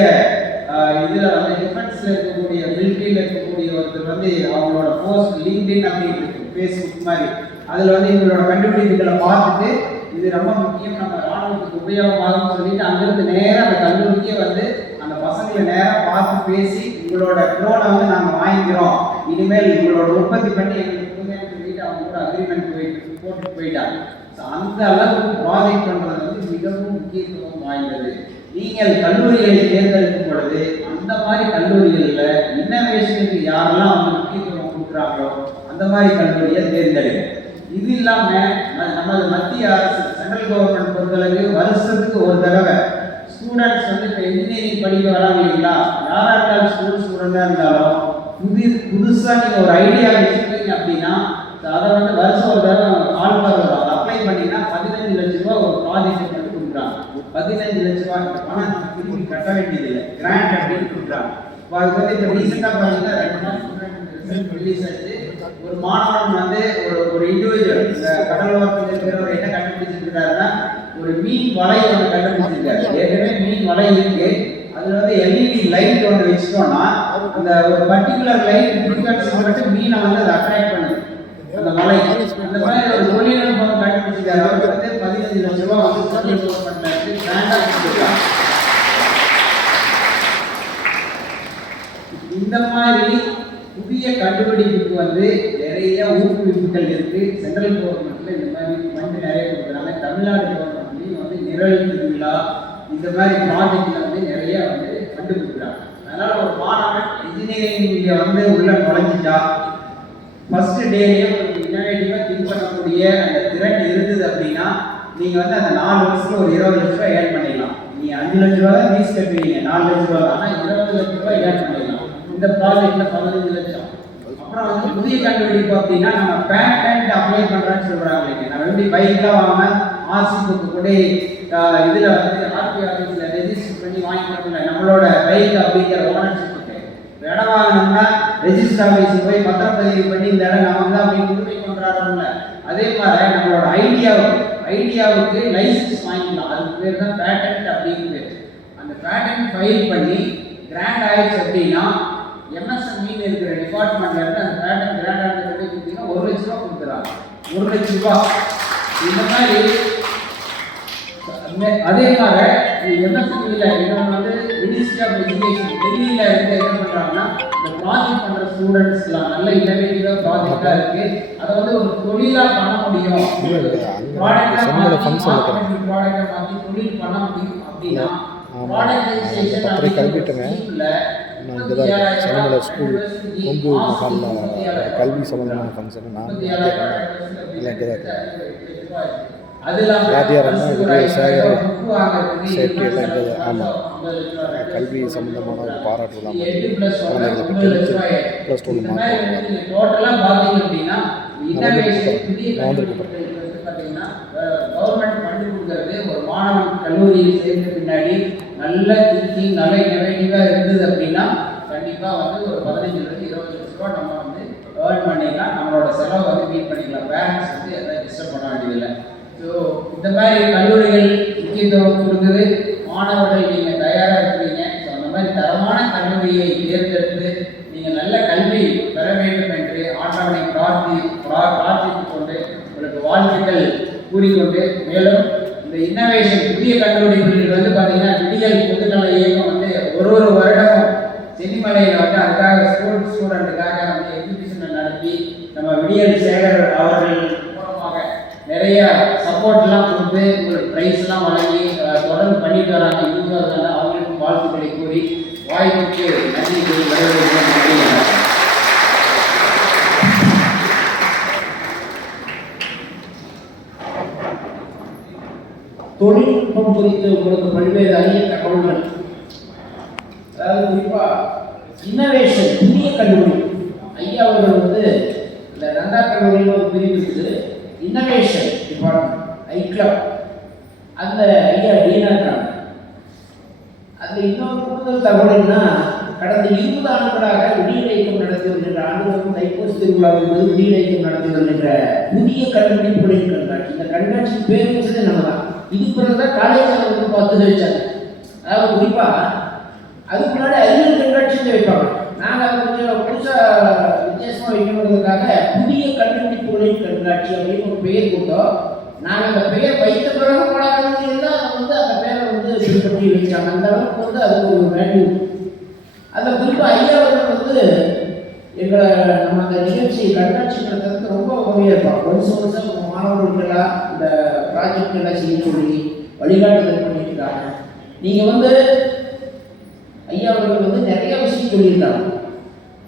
இதில் வந்து டிஃபென்ஸில் இருக்கக்கூடிய மிலிட்ரியில் இருக்கக்கூடிய ஒருத்தர் வந்து அவங்களோட போஸ்ட் லிங்க்டின் அப்படின்னு இருக்கு, ஃபேஸ்புக் மாதிரி, அதில் வந்து இவங்களோட கண்டுபிடிப்புகளை பார்த்துட்டு இது ரொம்ப முக்கியம், நம்ம ராணுவத்துக்கு உபயோகமாகும்னு சொல்லிட்டு அங்கிருந்து நேராக அந்த கல்லூரிக்கே வந்து அந்த பசங்களை நேராக பார்த்து பேசி உங்களோட ட்ரோனை வந்து நாங்கள் வாங்கிக்கிறோம், இனிமேல் உங்களோட உற்பத்தி பண்ணி எங்களுக்கு கொடுங்கன்னு சொல்லிட்டு அவங்க கூட அக்ரிமெண்ட் போட்டுட்டு போயிட்டாங்க. ஸோ அந்த அளவுக்கு ப்ராஜெக்ட் பண்ணுறது வந்து மிகவும் முக்கியத்துவம் வாய்ந்தது. நீங்கள் கல்லூரிகளை தேர்ந்தெடுக்கும் பொழுது அந்த மாதிரி கல்லூரிகளில் இன்னோவேஷனுக்கு யாரெல்லாம் வந்து முக்கியத்துவம் கொடுக்குறாங்களோ அந்த மாதிரி கல்லூரியை தேர்ந்தெடுக்கும். இது இல்லாமல் நமது மத்திய அரசு சென்ட்ரல் கவர்மெண்ட் பொறுத்தளவு வருஷத்துக்கு ஒரு தடவை ஸ்டூடெண்ட்ஸ் வந்து இப்போ இன்ஜினியரிங் படிக்க வராங்க இல்லைங்களா, யாராக இருந்தாலும் ஸ்டூடெண்டாக இருந்தாலும் புதுசாக நீங்கள் ஒரு ஐடியா வச்சுருக்கீங்க அப்படின்னா அதை வந்து வருஷம் ஒரு தடவை கால்பார் அப்ளை பண்ணிங்கன்னா 15 லட்ச ரூபா ஒரு ப்ராஜெக்ட் வந்து கொடுக்குறாங்க. 15 லட்ச ரூபா இந்த பணம் திரும்பி கட்ட வேண்டியதில்லை, கிராண்ட் அப்படின்னு கொடுக்குறாங்க. இப்போ அதுக்கு வந்து இப்போ ரீசெண்டாக பார்த்தீங்கன்னா 2 நாள் ரிசல்ட் ரிலீஸ் ஆச்சு. ஒரு மாணவன் வந்து ஒரு இண்டிவிஜுவல் இந்த கடலோரத்தில் இருக்கிறவர் என்ன கண்டுபிடிச்சிருக்கிறாருன்னா ஒரு மீன் வலை ஒன்று கண்டுபிடிச்சிருக்காரு. ஏற்கனவே மீன் வலை இருக்கு, அதில் வந்து எல்இடி லைட் ஒன்று வச்சுட்டோம்னா அந்த ஒரு பர்டிகுலர் லைட் ஃப்ரீக்வன்சி மட்டும் மீனை வந்து அதை அட்ராக்ட் பண்ணுது அந்த மலை. அந்த மாதிரி ஒரு தொழில்நுட்பம் கண்டுபிடிச்சிருக்காரு. அவருக்கு வந்து 15 லட்ச ரூபா வந்து சென்ட்ரல் கவர்மெண்ட்ல இருந்து கிராண்டா கொடுத்துருக்காங்க. இந்த மாதிரி புதிய கண்டுபிடிப்புக்கு வந்து நிறைய ஊக்குவிப்புகள் இருக்கு. சென்ட்ரல் கவர்மெண்ட்ல இந்த மாதிரி ஃபண்ட் நிறைய கொடுக்குறாங்க. தமிழ்நாடு கவர்மெண்ட்லையும் வந்து நிரல் திருவிழா இந்த மாதிரி ப்ராஜெக்ட்ல வந்து நிறைய வந்து ஃபண்டு கொடுக்குறாங்க. அதனால ஒரு மாணவன் இன்ஜினியரிங் வந்து உள்ள நுழைஞ்சிட்டா ஃபர்ஸ்ட் டேலேயே ஒரு இன்னோவேட்டிவாக திங்க் பண்ணக்கூடிய அந்த திறன் இருந்தது அப்படின்னா நீங்கள் வந்து அந்த 4 வருஷத்துல ஒரு 20 லட்ச ரூபா ஏர்ன் பண்ணிடலாம். நீங்கள் 5 லட்ச ரூபா தான் ஃபீஸ் கட்டுவீங்க, 4 லட்ச ரூபா தான், ஆனால் 20 லட்ச ரூபா ஏர்ன் பண்ணிடலாம் இந்த ப்ராஜெக்ட்ல 15 லட்சம். அப்புறம் வந்து புதிய கண்டுபிடிப்பு அப்படின்னா நம்ம பேட்டன்ட் அப்ளை பண்ணுறோன்னு சொல்கிறாங்க இல்லைங்க, நம்ம எப்படி பைக்கெலாம் வாங்க ஆர்சி புக்கு கூட இதில் வந்து ஆர்டி ஆஃபீஸில் ரெஜிஸ்டர் பண்ணி வாங்கிக்கிறோம்ல நம்மளோட பைக் அப்படிங்கிற ஓனர்ஷிப் இடம் வாங்கினோம்னா ரெஜிஸ்டர் ஆஃபீஸுக்கு போய் பத்திரப்பதிவு பண்ணி இந்த இடம் நமக்கு தான் அப்படி உரிமை கொண்டாடுறோம்ல, அதே மாதிரி நம்மளோட ஐடியாவுக்கு லைசன்ஸ் வாங்கிக்கலாம். அதுக்கு பேர் தான் பேட்டன்ட் அப்படின்னு. அந்த பேட்டன்ட் ஃபைல் பண்ணி கிராண்ட் ஆயிடுச்சு அப்படின்னா எம்எஸ்எம்இன்னு இருக்கிற டிபார்ட்மெண்ட்ல இருந்து அந்த பேட்டன்ட் கிராண்ட் ஆகிட்டு கொடுத்தீங்கன்னா 1 லட்ச ரூபா கொடுத்துறாங்க. 1 லட்ச ரூபா இந்த மாதிரி. அதே மாதிரி எம்எஸ்எம்இல இன்னொன்று வந்து மினிஸ்ட்ரி ஆஃப் எஜுகேஷன் டெல்லியில் இருந்து என்ன பண்ணுறாங்கன்னா இந்த ப்ராஜெக்ட் பண்ணுற ஸ்டூடெண்ட்ஸ்லாம் நல்ல இன்னோவேட்டிவாக ப்ராஜெக்டாக இருக்குது, அதை வந்து ஒரு தொழிலாக பண்ண முடியும், ப்ராடக்டாக மாற்றி தொழில் பண்ண முடியும் அப்படின்னா நான் இங்கே தான் இருக்கேன். சென்னைமலை ஸ்கூல் கொங்கு மகாலில் கல்வி சம்மந்தமான ஃபங்க்ஷன் நான் இல்லை இங்கே தான் இருக்கேன். வாத்தியார் அண்ணா விஜய் சேகர் சேஃப்டி எல்லாம் இங்கே தான். ஆமாம், கல்வி சம்மந்தமான ஒரு பாராட்டு விழா குழந்தைங்களுக்கு 10th +1 மார்க் நான் வந்திருக்கேன். கவர்மெண்ட் ஃபண்டு கொடுக்கறது ஒரு மாணவன் கல்லூரியில் சேர்ந்த பின்னாடி நல்ல திங்கிங் நல்ல இன்னோவேட்டிவாக இருந்தது அப்படின்னா கண்டிப்பாக வந்து ஒரு 15 to 20 லட்ச ரூபா நம்ம வந்து ஏர்ன் பண்ணிக்கலாம், நம்மளோட செலவை வந்து மீட் பண்ணிக்கலாம். பேரண்ட்ஸ் வந்து எதாவது டிஸ்டர்ப் பண்ண வேண்டியதில்லை. ஸோ இந்த மாதிரி கல்லூரிகள் முக்கியத்துவம் கொடுக்குது. மாணவர்கள் நீங்கள் தயாராக இருக்கிறீங்க. ஸோ அந்த மாதிரி தரமான கல்லூரியை தேர்ந்தெடுத்து நீங்கள் நல்ல கல்வி பெற வேண்டும் என்று ஆண்டவனை பிரார்த்தித்து கொண்டு உங்களுக்கு வாழ்த்துக்கள் கூறிக்கொண்டு, மேலும் இந்த இன்னோவேஷன் புதிய கண்டுபிடிப்புகள் வந்து பார்த்தீங்கன்னா விடியல் பொதுநல இயக்கம் வந்து ஒரு வருடமும் சென்னிமலையில் வந்து அதுக்காக ஸ்டூடெண்ட்டுக்காக வந்து எக்ஸிபிஷனை நடத்தி நம்ம விடியல் சேகர் அவர்கள் மூலமாக நிறைய சப்போர்ட்லாம் கொடுத்து உங்களுக்கு ப்ரைஸ்லாம் வழங்கி தொடர்ந்து பண்ணிட்டு வராங்க. இதுவும் அதனால அவங்களுக்கும் வாழ்த்துக்களை கூறி வாய்ப்புக்கு நன்றி கூறி வரவேற்கிறேன். தொழில்நுட்பம் குறித்து உங்களுக்கு பல்வேறு அரிய தகவல்கள், அதாவது குறிப்பாக இன்னோவேஷன், புதிய கல்லூரி. ஐயா அவர்கள் வந்து இந்த நந்தா கல்லூரியில் ஒரு பிரிவு இருக்குது, இன்னோவேஷன் டிபார்ட்மெண்ட், ஐக்ளப். அந்த ஐயா டீனா இருக்காங்க. அந்த இன்னொரு கூடுதல் தகவல்னா, கடந்த 20 ஆண்டுகளாக விடியல் இயக்கம் நடத்தி வருகின்ற, ஆண்டுகளும் தைப்பூச திருவிழா என்பது விடியல் இயக்கம் நடத்தி வருகின்ற புதிய கண்டுபிடிப்புகளின் கண்காட்சி. இந்த கண்காட்சி பேர் வச்சதே நம்ம தான். இதுக்கு பிறகுதான் காலேஜில் வந்து 10 வச்சாங்க. அதாவது குறிப்பாக அதுக்கு முன்னாடி அறிவியல் கண்காட்சியில் வைப்பாங்க. நாங்கள் அதை கொஞ்சம் புதுசாக வித்தியாசமாக வைக்கணுங்கிறதுக்காக புதிய கண்டுபிடிப்புகளின் கண்காட்சி அப்படின்னு ஒரு பெயர் கொடுத்தோம். நாங்கள் அந்த பெயர் வைத்த பிறகு பழக்கங்கள் தான் அதை வந்து அந்த பேரை வந்து பின்பற்றி வச்சாங்க. அந்த அளவுக்கு வந்து அதுக்கு ஒரு வேல்யூ. அந்த குறிப்பாக ஐயா அவர்கள் வந்து எங்களை நம்ம அந்த நிகழ்ச்சி கண்காட்சி நடத்துறதுக்கு ரொம்ப உதவியாக இருப்பாங்க. வருஷம் மாணவர்களுக்கெல்லாம் இந்த ப்ராஜெக்ட் எல்லாம் செய்ய சொல்லி வழிகாட்டுதல் பண்ணிட்டு இருக்காங்க. நீங்கள் வந்து ஐயா அவர்கள் வந்து நிறைய விஷயம் சொல்லியிருக்காங்க.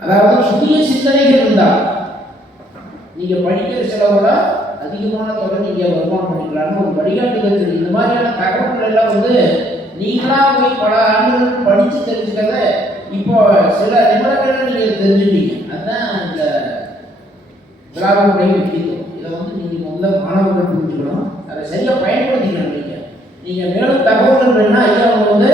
அதாவது புதிய சிந்தனைகள் இருந்தால் நீங்கள் படிக்கிற செலவோட அதிகமான தொகை நீங்கள் வருமானம் பண்ணிக்கலாம்னு ஒரு வழிகாட்டுதல் சொல்லி, இந்த மாதிரியான தகவல்கள் எல்லாம் வந்து நீங்களாக போய் பல ஆண்டுகள் படித்து தெரிஞ்சுக்கிறத இப்போ சில நிமிடங்கள் நீங்கள் தெரிஞ்சுட்டீங்க. அதுதான் இந்த விழாவுடைய முக்கியத்துவம். இதை வந்து நீங்கள் முதல்ல மாணவர்கள் புரிஞ்சுக்கணும், அதை சரியாக பயன்படுத்திக்கணும். நீங்கள் மேலும் தகவல்கள் வேணும்னா ஐயா அவங்க வந்து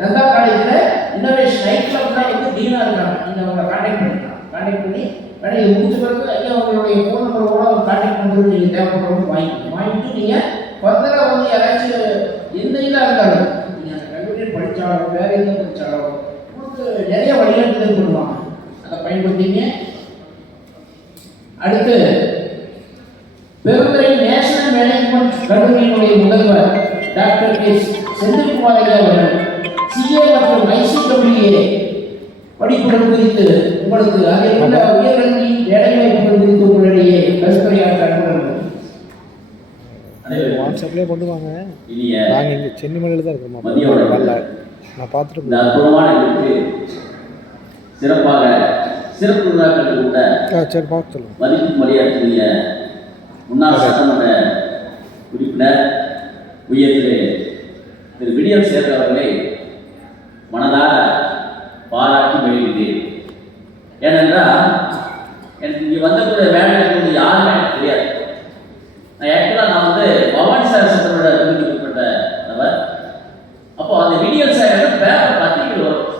நந்தா காலேஜில் இன்னோவேஷன் ஐக்ளப்லாம் வந்து டீனாக இருக்காங்க. நீங்கள் அவங்களை கான்டாக்ட் பண்ணிக்கலாம். கான்டாக்ட் பண்ணி வேணா இது முடிச்ச பிறகு ஐயா அவங்களுடைய ஃபோன் நம்பரோட கான்டாக்ட் பண்ணுறது நீங்கள் தேவைப்படுறவங்க வாங்கிட்டு நீங்கள் ஃபர்தராக வந்து யாராச்சும் எந்த இதாக இருந்தாலும் நீங்கள் அந்த கல்லூரியில் படித்தாலும் வேறு எந்த படித்தாலும் உங்களுக்கு நிறைய வழிகாட்டுதல் பண்ணுவாங்க. அதை பயன்படுத்திங்க. அடுத்து பெருந்துறை நேஷனல் மேனேஜ்மெண்ட் கல்லூரியினுடைய முதல்வர் டாக்டர் கே செந்தில்குமார் ஐயா அவர்கள் சிஏ மற்றும் ICWA படிப்புகள் குறித்து உங்களுக்கு அதில் உள்ள உயர்கல்வி வேலைவாய்ப்புகள் குறித்து உங்களிடையே கருத்துரையாற்ற வாட்ஸ்அப்லேயே பண்ணுவாங்க. நாங்கள் இங்கே சென்னிமலையில் தான் இருக்கிறோம். வரல, நான் பார்த்துட்டு சிறப்பாக சிறப்பு விழாக்கள் கூட சரி பார்க்க சொல்லுங்கள். மதிப்பு மரியாதைக்குரிய முன்னாள் சட்டமன்ற உறுப்பினர் உயர் திரு விடியல் சேகர் அவர்களை மனதார பாராட்டி வெளியிட்டேன். ஏனென்றால் எனக்கு இங்கே வந்தக்கூடிய வேலைக்கு யாருமே எனக்கு தெரியாது. நான் வந்து பவானி சார் சட்டமன்ற தொகுதிக்குட்பட்ட நபர். அப்போ அந்த விடியல் சேகர் பேப்பர் பத்திரிகை வரும்.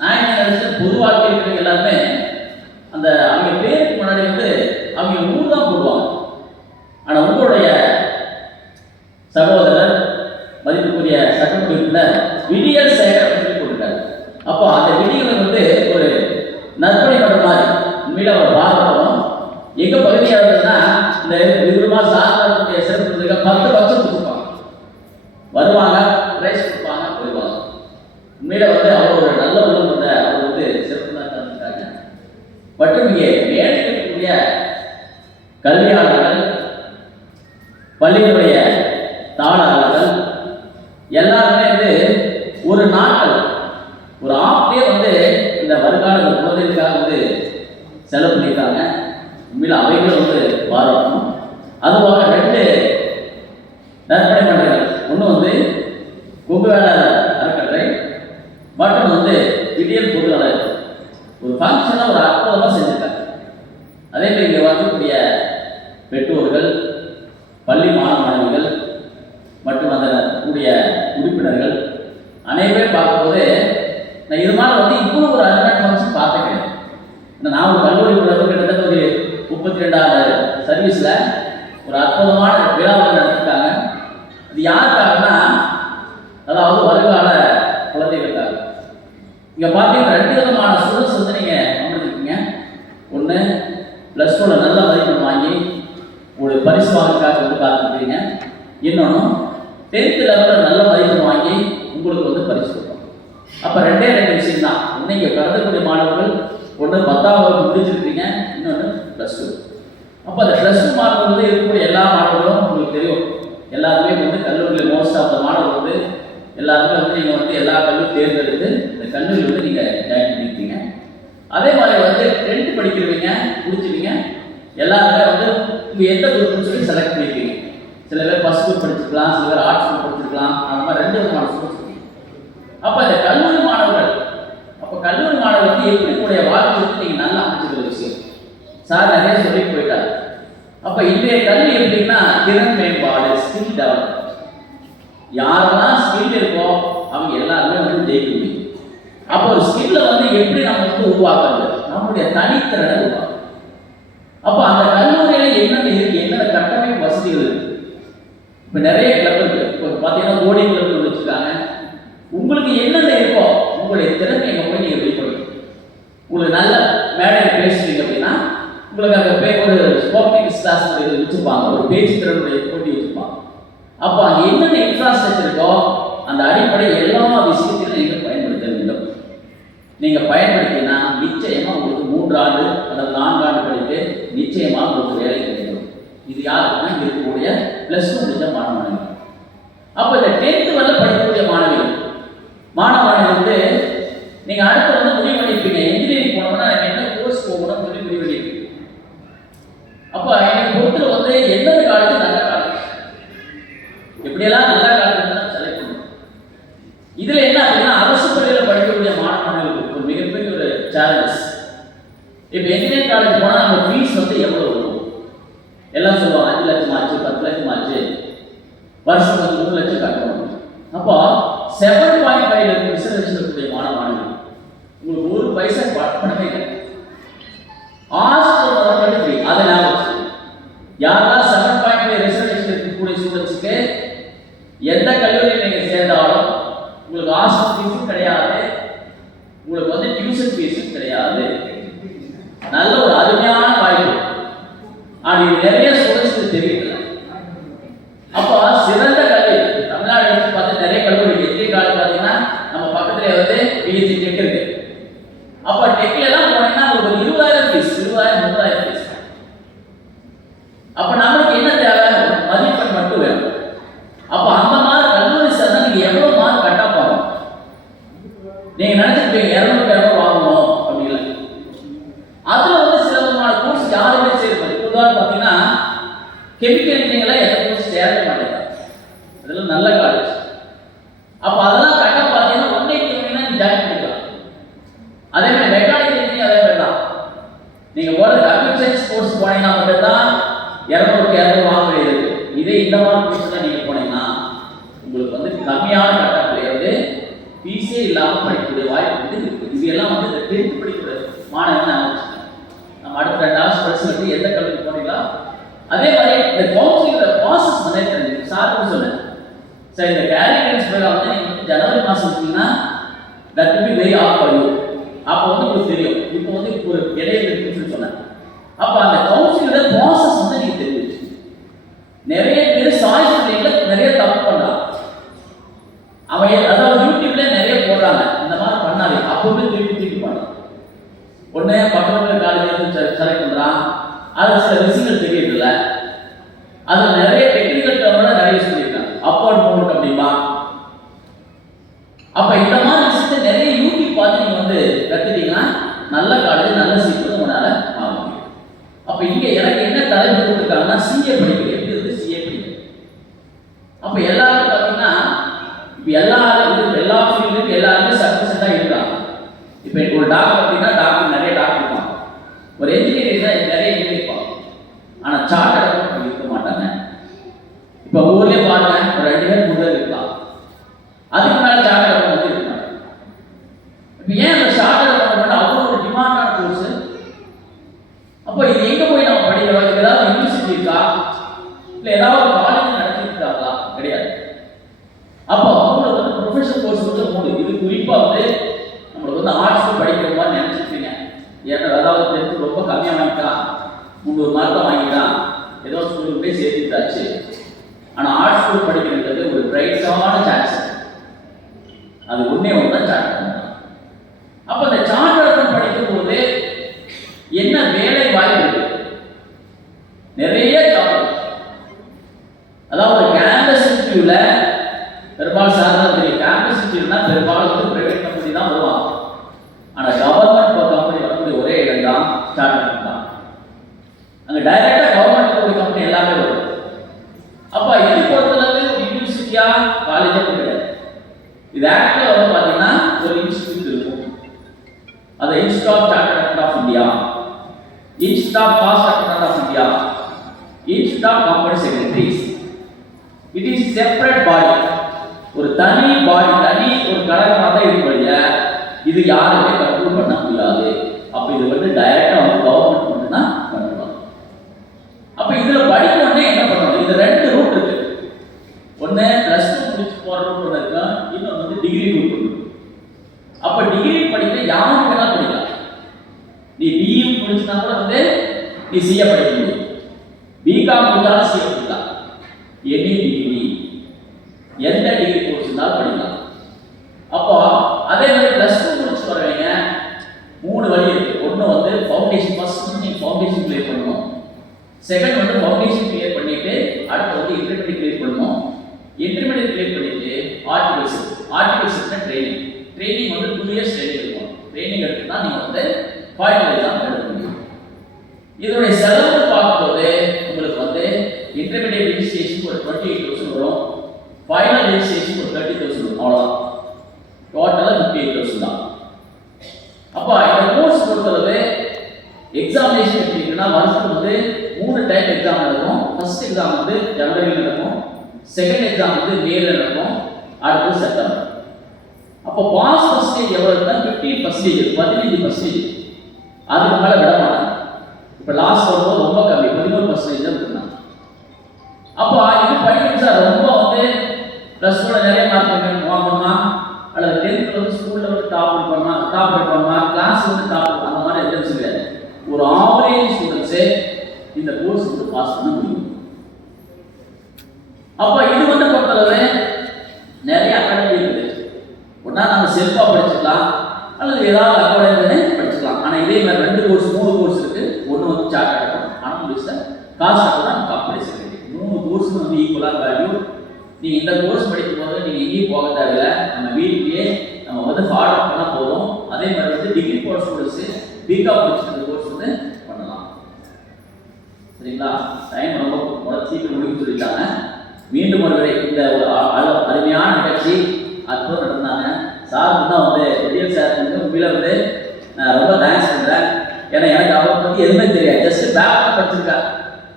நான் என்ன நினைச்சேன், பொது வாழ்க்கை இருக்கிறவங்க எல்லாருமே அந்த அவங்க பேருக்கு முன்னாடி வந்து அவங்க ஊர் தான் போடுவாங்க. ஆனால் உங்களுடைய சகோதரர் மதிப்புக்குரிய சட்டமன்ற உறுப்பினர் விடியல் சேகர் சொல்லி போட்டிருக்காரு. அப்போ அந்த விடியலை வந்து ஒரு நற்பணி பண்ற மாதிரி உண்மையில ஒரு பாராட்டணும். எங்க பகுதியாக இருந்ததுன்னா இந்த விருமா சார்ந்த சிறப்பு 10 லட்சம் கொடுப்பாங்க, வருவாங்க, பிரைஸ் கொடுப்பாங்க, போயிடுவாங்க. உண்மையில வந்து அவர் ஒரு நல்ல உள்ளம் கொண்ட அவர் வந்து சிறப்பு தான் தந்துருக்காங்க. மற்றும் இங்கே மேலே இருக்கக்கூடிய கல்வியாளர்கள், பள்ளிகளுடைய தாளாளர்கள் எல்லாருமே வந்து ஒரு நாட்கள் ஒரு ஆஃப்டே வந்து இந்த வருங்கால குழந்தைகளுக்காக வந்து செலவு பண்ணியிருக்காங்க. உண்மையில் அவைகள் வந்து பாராட்டணும். அதுவாக 2 நற்பணி மன்றங்கள், ஒன்று வந்து கொங்கு வேளாளர் அறக்கட்டளை, மற்றும் வந்து விடியல் பொதுநலர் ஒரு ஃபங்க்ஷனை ஒரு அற்புதமாக செஞ்சுருக்காங்க. அதே மாதிரி இங்கே வரக்கூடிய பெற்றோர்கள், பள்ளி மாணவர்கள் மற்றும் அந்த கூடிய உறுப்பினர்கள் அனைவரும் பார்க்கும்போது நான் இது மாதிரி வந்து இப்போ ஒரு அருமையான ஃபங்க்ஷன் பார்த்துக்கிறேன். நான் ஒரு கல்லூரி கிட்டத்தட்ட ஒரு 32வது சர்வீஸில் ஒரு அற்புதமான விழாவை நடத்திருக்காங்க. இது யாருக்காகனா, அதாவது வருங்கால குழந்தைகளுக்காக. இங்கே பார்த்தீங்கன்னா 2 விதமான ஸ்டூடெண்ட்ஸ் வந்து நீங்கள் அமர்ந்திருக்கீங்க. ஒன்று +2 நல்ல மதிப்பெண் வாங்கி ஒரு பரிசு வாங்கறதுக்காக வந்து பார்த்துருக்கீங்க. இன்னொன்று 10th லெவலில் நல்ல மதிப்பெண் வாங்கி உங்களுக்கு வந்து பரிசு கொடுப்போம். அப்போ 2 விஷயம் தான். ஒன்று இங்கே கலந்துக்கூடிய மாணவர்கள், ஒன்று 10ஆம் வகுப்பு முடிச்சிருக்கீங்க, இன்னொன்று +2. அப்போ அந்த +2 மாணவர்கள் வந்து இருக்கக்கூடிய எல்லா மாணவர்களும் உங்களுக்கு தெரியும். எல்லாருமே வந்து கல்லூரியில் மோஸ்ட் ஆஃப் த மாணவர்கள் வந்து எல்லாருமே வந்து நீங்கள் வந்து எல்லா கல்லூரி தேர்ந்தெடுத்து இந்த கல்லூரி வந்து நீங்கள் ஜாயின் பண்ணியிருக்கீங்க. அதே மாதிரி வந்து 10th படிக்கிறவங்க முடிச்சிருக்கீங்க. எல்லாருமே வந்து நீங்கள் எந்த குரூப்னு சொல்லி செலக்ட் பண்ணியிருக்கீங்க. சில பேர் ஃபர்ஸ்ட் குரூப் படிச்சிருக்கலாம், சில பேர் ஆர்ட்ஸ் குரூப் படிச்சிருக்கலாம். அந்த மாதிரி 2 விதமான ஸ்கூல்ஸ் இருக்கு. அப்போ இந்த கல்லூரி மாணவர்கள், அப்போ கல்லூரி மாணவர்களுக்கு எப்படி உங்களுடைய வாழ்க்கைக்கு நீங்கள் நல்லா அமைச்சுக்கிற விஷயம் சார் நிறைய சொல்லி போயிட்டார். அப்போ இன்றைய கல்வி எப்படின்னா திறன் மேம்பாடு, ஸ்கில் டெவலப்மெண்ட். யாரெல்லாம் ஸ்கில் இருக்கோ அவங்க எல்லாருமே வந்து ஜெயிக்க முடியும். அப்போ ஒரு ஸ்கில்லை வந்து எப்படி நம்ம வந்து உருவாக்குறது, நம்மளுடைய தனித்திறனை உருவாக்கும். அப்போ அந்த கல்லூரியில என்னென்ன இருக்கு, என்னென்ன கட்டமைப்பு வசதிகள் இருக்கு. இப்போ நிறைய கிளப் இருக்கு. இப்போ பார்த்தீங்கன்னா கோடிங் கிளப் வச்சுருக்காங்க. உங்களுக்கு என்னென்ன இருக்கோ உங்களுடைய திறமையை போய் நீங்கள் வெளிப்படுத்தணும். உங்களுக்கு நல்ல மேடையில் பேசுறீங்க அப்படின்னா உங்களுக்கு அங்கே ஒரு ஸ்போக்கன் கிளாஸ் வச்சுருப்பாங்க, ஒரு பேச்சு திறனுடைய போட்டி வச்சுருப்பாங்க. அப்போ அங்கே என்னென்ன இன்ஃப்ராஸ்ட்ரக்சர் இருக்கோ அந்த அடிப்படை எல்லா விஷயத்திலும் நீங்கள் பயன்படுத்த வேண்டும். நீங்கள் பயன்படுத்தினா நிச்சயமாக உங்களுக்கு 3 ஆண்டு அல்லது 4 ஆண்டு படித்து நிச்சயமாக உங்களுக்கு வேலை கிடைக்கும். இது யாருக்குன்னா இங்கே இருக்கக்கூடிய +2 முடிஞ்ச மாணவர்கள். அப்போ இந்த 10th வரல படிக்கக்கூடிய மாணவர்கள் வந்து நீங்கள் அடுத்து வந்து முடிவு பண்ணியிருப்பீங்க, இன்ஜினியரிங் போனோம்னா என்ன கோர்ஸ் போகணும்னு சொல்லி முடிவு பண்ணியிருப்பீங்க. அப்போ எனக்கு பொறுத்தல வந்து எந்தெந்த காலேஜ் நல்ல காலேஜ், எப்படியெல்லாம் நல்ல காலேஜ் தான் செலக்ட் பண்ணணும். இதில் என்ன அப்படின்னா அரசு பள்ளியில் படிக்கக்கூடிய மாணவர்களுக்கு ஒரு மிகப்பெரிய ஒரு சேலஞ்சஸ். இப்போ இன்ஜினியரிங் காலேஜ் போனால் நம்ம ஃபீஸ் வந்து எவ்வளோ வரும் எல்லாம் சொல்லுவாங்க. 5 லட்சம் ஆச்சு, 10 லட்சம் ஆச்சு, வருஷம் வந்து 3 லட்சம் கட்டணும். அப்போ 7.5 ரிசர்வேஷன் இருக்கக்கூடிய மாணவர்கள் உங்களுக்கு 1 பைசா பணமே இல்லை. ஹாஸ்டல் முதல்ல ஃப்ரீ. அதை ஞாபகம் யாரெல்லாம் 7.5 ரிசர்வேஷன் இருக்கக்கூடிய ஸ்டூடெண்ட்ஸுக்கு எந்த கல்லூரியில் நீங்கள் சேர்ந்தாலும் உங்களுக்கு ஹாஸ்டல் ஃபீஸும் கிடையாது, உங்களுக்கு வந்து டியூஷன் ஃபீஸும் கிடையாது. நல்ல ஒரு அருமையான வாய்ப்பு. ஆனால் இது நிறைய ஸ்டூடெண்ட்ஸுக்கு தெரியல. அப்போ சிறந்த கல்வி தமிழ்நாடு எடுத்து பார்த்து நிறைய கல்லூரி எத்தனை காலேஜ் பார்த்தீங்கன்னா நம்ம பக்கத்துல வந்து பிஎஸ்சி டெக் இருக்கு. அப்போ டெக்ல எல்லாம் போனீங்கன்னா ஒரு 20,000 ஃபீஸ், 20,000 30,000 ஃபீஸ். அப்போ நம்மளுக்கு என்ன தேவை, மதிப்பெண் மட்டும் வேணும். அப்போ அந்த மாதிரி கல்லூரி சேர்ந்தா நீங்க எவ்வளவு மார்க் கட் ஆஃப் ஆகும். நீங்க நினைச்சிருப்பீங்க 200 வாங்கணும் அப்படின்னு. அதுல வந்து சில விதமான கோர்ஸ் யாருமே சேர்ப்பது. உதாரணம் பார்த்தீங்கன்னா கெமிக்கல் இன்ஜினியரிங்ல எந்த கோர்ஸ் சேரவே மாட்டேங்க, அதெல்லாம் நல்ல காலேஜ். அப்போ அதெல்லாம் கட் ஆஃப் பார்த்தீங்கன்னா 180 நீ ஜாயின் பண்ணிக்கலாம். அதே மாதிரி மெக்கானிக்கல் இன்ஜினியரிங் அதே மாதிரி தான். நீங்க போறது கம்ப்யூட்டர் சயின்ஸ் கோர்ஸ் போனீங்கன்னா மட்டும்தான் 200 வாங்க வேண்டியது. இதே இந்த மாதிரி கோர்ஸ்ல நீங்க போனீங்கன்னா உங்களுக்கு வந்து கம்மியான கட் ஆஃப்ல இருந்து ஃபீஸே இல்லாமல் படிக்கக்கூடிய வாய்ப்பு வந்து இருக்கு. இது எல்லாம் வந்து இந்த 10th படிக்கிற மாணவர்கள் நம்ம அடுத்த 2 ஹார்ஸ் படிச்சு எந்த கல்லூரி போனீங்களா. அதே மாதிரி இந்த கவுன்சிலிங் ப்ராசஸ் வந்து சார் சொன்னேன் சார், இந்த கேரியர்ஸ் ப்ரோக்ராம் வந்து நீங்கள் வந்து ஜனவரி மாதம் வச்சிங்கன்னா that will be very off for you. அப்போ வந்து உங்களுக்கு தெரியும். இப்போ வந்து ஒரு இடையில இருக்குன்னு சொன்னேன். அப்போ அந்த கவுன்சிலிங் ப்ராசஸ் வந்து நீங்கள் தெரிஞ்சு வச்சு நிறைய பேர் சாய்ஸ் பண்ணியில் நிறைய தப்பு பண்ணுறாங்க. அவன் அதாவது யூடியூப்ல நிறைய போடுறாங்க இந்த மாதிரி பண்ணாது. அப்பவுமே திருப்பி பண்ணான். உடனே பக்கத்தில் காலேஜ் செலக்ட் பண்ணுறான். அது சில விஷயங்கள் தெரியல. அது நிறைய டெக்னிக்கல் டேர்ம்ல நிறைய யூஸ் பண்ணியிருக்காங்க. அப்வர்ட் மூவ்மெண்ட் அப்படிமா. அப்ப இந்த மாதிரி விஷயத்தை நிறைய யூடியூப் பார்த்து நீங்க வந்து கத்துட்டீங்கன்னா நல்ல காலேஜ் நல்ல சீட் வந்து உங்களால வாங்க முடியும். அப்ப இங்க எனக்கு என்ன தலைப்பு கொடுத்துருக்காங்கன்னா சிஏ படிக்கிறது. எப்படி இருக்கு சிஏ படிக்கிறது? அப்ப எல்லாரும் பார்த்தீங்கன்னா இப்போ எல்லா ஃபீல்டுக்கும் எல்லாருமே சக்சஸ்ஃபுல்லா இருக்காங்க. இப்போ ஒரு டாக்டர் அப்படின்னா டாக்டர் நிறைய டாக்டர் இருப்பாங்க. ஒரு என்ஜினியரிங் தான் நிறைய இன்ஜினியர் இருப்பாங்க. ஆனால் சார்ட் அக்கௌண்ட் இருக்க மாட்டாங்க. இப்போ ஊர்லேயே பாருங்க ஒரு 2 பேர் 3 பேர் இருக்கலாம். அதுக்கு மேலே சார்ட் அக்கௌண்ட் வந்து இருக்க மாட்டாங்க. இப்போ ஏன் அந்த சார்ட் அக்கௌண்ட் அவ்வளோ ஒரு டிமாண்டான கோர்ஸ்? அப்போ இது எங்கே போய் நம்ம படிக்கிறோம்? இது ஏதாவது யூனிவர்சிட்டி இருக்கா, இல்லை ஏதாவது காலேஜ் நடத்திருக்காங்களா? கிடையாது. அப்போ அவங்களுக்கு வந்து ப்ரொஃபஷனல் கோர்ஸ் வந்து 3. இது குறிப்பாக வந்து நம்மளுக்கு வந்து ஆர்ட்ஸ் படிக்கிற மாதிரி நினச்சிருப்பீங்க. ஏன்னா அதாவது 10th ரொம்ப கம்மியாக வாங்கிக்கலாம், 300 மார்க் தான் வாங்கிக்கலாம், ஏதோ ஸ்கூலுக்கு போய் சேர்த்துட்டாச்சு. ஆனால் ஆர்ட்ஸ் ஸ்கூல் படிக்கிறது ஒரு பிரைட்டான சான்ஸ். அது ஒன்றே ஒன்று தான் சார்ட் அக்கௌண்ட். அப்போ அந்த சார்ட் அக்கௌண்ட் படிக்கும் போது என்ன வேலை வாய்ப்பு இருக்கு? நிறைய ஜாப். அதாவது கேம்பஸ் இன்டர்வியூல பெரும்பாலும் சாதாரண தெரியும். கேம்பஸ் இன்டர்வியூனா பெரும்பாலும் வந்து பிரைவேட் கம்பெனி தான் வருவாங்க. ஆனால் கவர்மெண்ட் கம்பெனி வரக்கூடிய ஒரே இடம் தான் சார்ட் அக்கௌண்ட் தான். அங்கே டைரக்டா கவர்மெண்ட் கம்பெனி எல்லாமே வரும். அப்போ instead of company secretaries. It is separate body. ஒரு தனி பாடி, தனி ஒரு கழகமாக தான் இருக்கக்கூடிய இது யாருமே கண்ட்ரோல் பண்ண முடியாது. அப்போ இது வந்து டைரக்டா வந்து கவர்மெண்ட் மட்டும் தான் பண்ணுவாங்க. அப்போ இதுல படிக்க உடனே என்ன பண்ணணும்? இது ரெண்டு ரூட் இருக்கு. ஒன்று +2 முடிச்சு போற ரூட் ஒன்று இருக்கு, இன்னொன்று வந்து டிகிரி ரூட் இருக்கு. அப்போ டிகிரி படிக்க யாருக்கு வேணா படிக்கலாம். நீ பிஇ முடிச்சுனா கூட வந்து நீ சிஏ படிக்க முடியும். பிகாம் முடிச்சாலும் சிஏ படிக்கலாம். எனி டிகிரி, எந்த டிகிரி கோர்ஸ் இருந்தாலும் படிக்கலாம். அப்போ அதே மாதிரி +2 முடிச்சு வரவங்க 3 வழி இருக்கு. ஒன்று வந்து ஃபவுண்டேஷன், ஃபர்ஸ்ட் நீ ஃபவுண்டேஷன் கிளியர் பண்ணணும். செகண்ட் வந்து ஃபவுண்டேஷன் கிளியர் பண்ணிட்டு அடுத்து வந்து இன்டர்மீடியட் கிளியர் பண்ணணும். இன்டர்மீடியட் கிளியர் பண்ணிட்டு ஆர்டிகல்ஸ் ட்ரைனிங் வந்து 2 இயர்ஸ் ட்ரைனிங் இருக்கும். ட்ரைனிங் எடுத்து தான் நீங்கள் வந்து ஃபைனல் எக்ஸாம் எழுத முடியும். இதனுடைய செலவு பார்க்கும்போது உங்களுக்கு வந்து இன்டர்மீடியட் ரெஜிஸ்ட்ரேஷன் ஒரு 28,000 வரும், ஃபைனல் ரெஜிஸ்ட்ரேஷன் ஒரு 30,000 வரும். அவ்வளோதான், டோட்டலாக 58,000 தான். அப்போ இந்த கோர்ஸ் பொறுத்தளவு எக்ஸாமினேஷன் எப்படி இருக்குன்னா, வருஷத்துக்கு வந்து 3 டைம் எக்ஸாம் நடக்கும். ஃபர்ஸ்ட் எக்ஸாம் வந்து ஜனவரியில் நடக்கும், செகண்ட் எக்ஸாம் வந்து மேல நடக்கும், அடுத்து செப்டம்பர். அப்போ பாஸ் பர்சன்டேஜ் எவ்வளோ இருக்குன்னா 15%, 15%. அதுக்கு மேலே விட மாட்டாங்க. இப்போ லாஸ்ட் வரும்போது ரொம்ப கம்மி, 13% தான் இருந்தாங்க. அப்போ இது படிக்கிறது சார் ரொம்ப வந்து +2ல நிறைய மார்க் வாங்கணுமா, அல்லது 10th வந்து ஸ்கூலில் வந்து டாப் எடுக்கணுமா, கிளாஸ் வந்து டாப், அந்த மாதிரி எதுவும் கிடையாது. ஒரு ஆவரேஜ் ஸ்டூடெண்ட்ஸே இந்த கோர்ஸ் வந்து பாஸ் பண்ண முடியும். அப்போ இது வந்து பொறுத்தளவு நிறைய அகாடமி இருக்குது. ஒன்றா நம்ம செல்ஃபாக படிச்சுக்கலாம், அல்லது ஏதாவது அகாடமி படிச்சுக்கலாம். ஆனால் இதே மாதிரி 2 கோர்ஸ் 3 கோர்ஸ் இருக்கு. ஒன்று வந்து சார்ட் ஆகிடும், ஆனால் முடிச்சா காசு தான் நம்ம காப்பீடு செய்ய வேண்டியது. 3 கோர்ஸ் வந்து ஈக்குவலாக வேல்யூ. நீங்கள் இந்த கோர்ஸ் படிக்கும் போது நீங்கள் எங்கேயும் போக தேவையில்லை, நம்ம வீட்டிலேயே நம்ம வந்து ஃபாலோ பண்ணால் போதும். அதே மாதிரி வந்து டிகிரி கோர்ஸ் ஸ்டூடெண்ட்ஸு பிகாம் முடிச்சுட்டு கோர்ஸ் வந்து பண்ணலாம். சரிங்களா? டைம் ரொம்ப சீக்கிரம் முடிக்க சொல்லிட்டாங்க. மீண்டும் ஒருவரை இந்த ஒரு அருமையான நிகழ்ச்சி அற்புதம் நடந்தாங்க. சாருக்கு தான் வந்து விடியல் சாருக்கு வந்து உண்மையில வந்து நான் ரொம்ப தேங்க்ஸ் பண்ணுறேன். ஏன்னா எனக்கு அவரை பற்றி எதுவுமே தெரியாது, ஜஸ்ட் பேப்பர் படிச்சிருக்கேன்.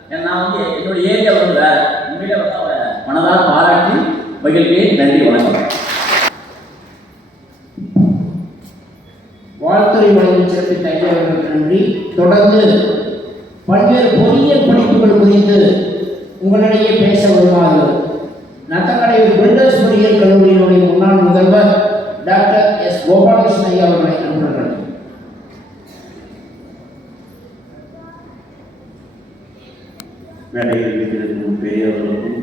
ஏன்னா நான் வந்து என்னோட ஏரியா வந்து வேற. உண்மையிலே வந்து அவரை மனதார பாராட்டி மகிழ்ச்சியை. நன்றி, வணக்கம். வாழ்த்துறை வழங்கி சிறப்பித்த ஐயா அவர்களுக்கு நன்றி. தொடர்ந்து பல்வேறு பொறியியல் படிப்புகள் குறித்து உங்களிடையே பேச வருமாறு நத்தக்கடையூர் பில்டர்ஸ் பொறியியல் கல்லூரியினுடைய முன்னாள் முதல்வர் டாக்டர் எஸ் கோபாலகிருஷ்ணன் ஐயா அவர்களை அனுப்புகிறார்கள். மேடையில் வீட்டிலிருக்கும் பெரியவர்களுக்கும்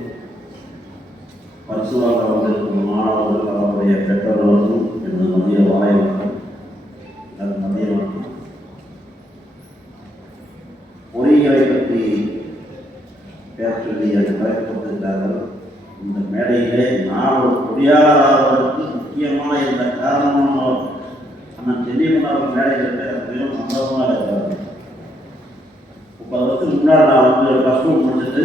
பரிசுவாக வந்திருக்கும் மாணவர்கள் அவருடைய பெற்றோர்களுக்கும் எனது மதிய வாய்வணக்கம். மதிய வணக்கம். பொறியியலை பற்றி பேச சொல்லி அதை பயன்படுத்திருக்கிறார்கள். இந்த மேடையிலே நான் ஒரு பொறியாளராக முக்கியமான இந்த காரணமான அண்ணன் சென்னிமன்னார் மேடையில் மிகவும் சந்தோஷமாக இருக்கிறார்கள். 30 வருஷத்துக்கு முன்னாடி நான் வந்து +2 முடிச்சுட்டு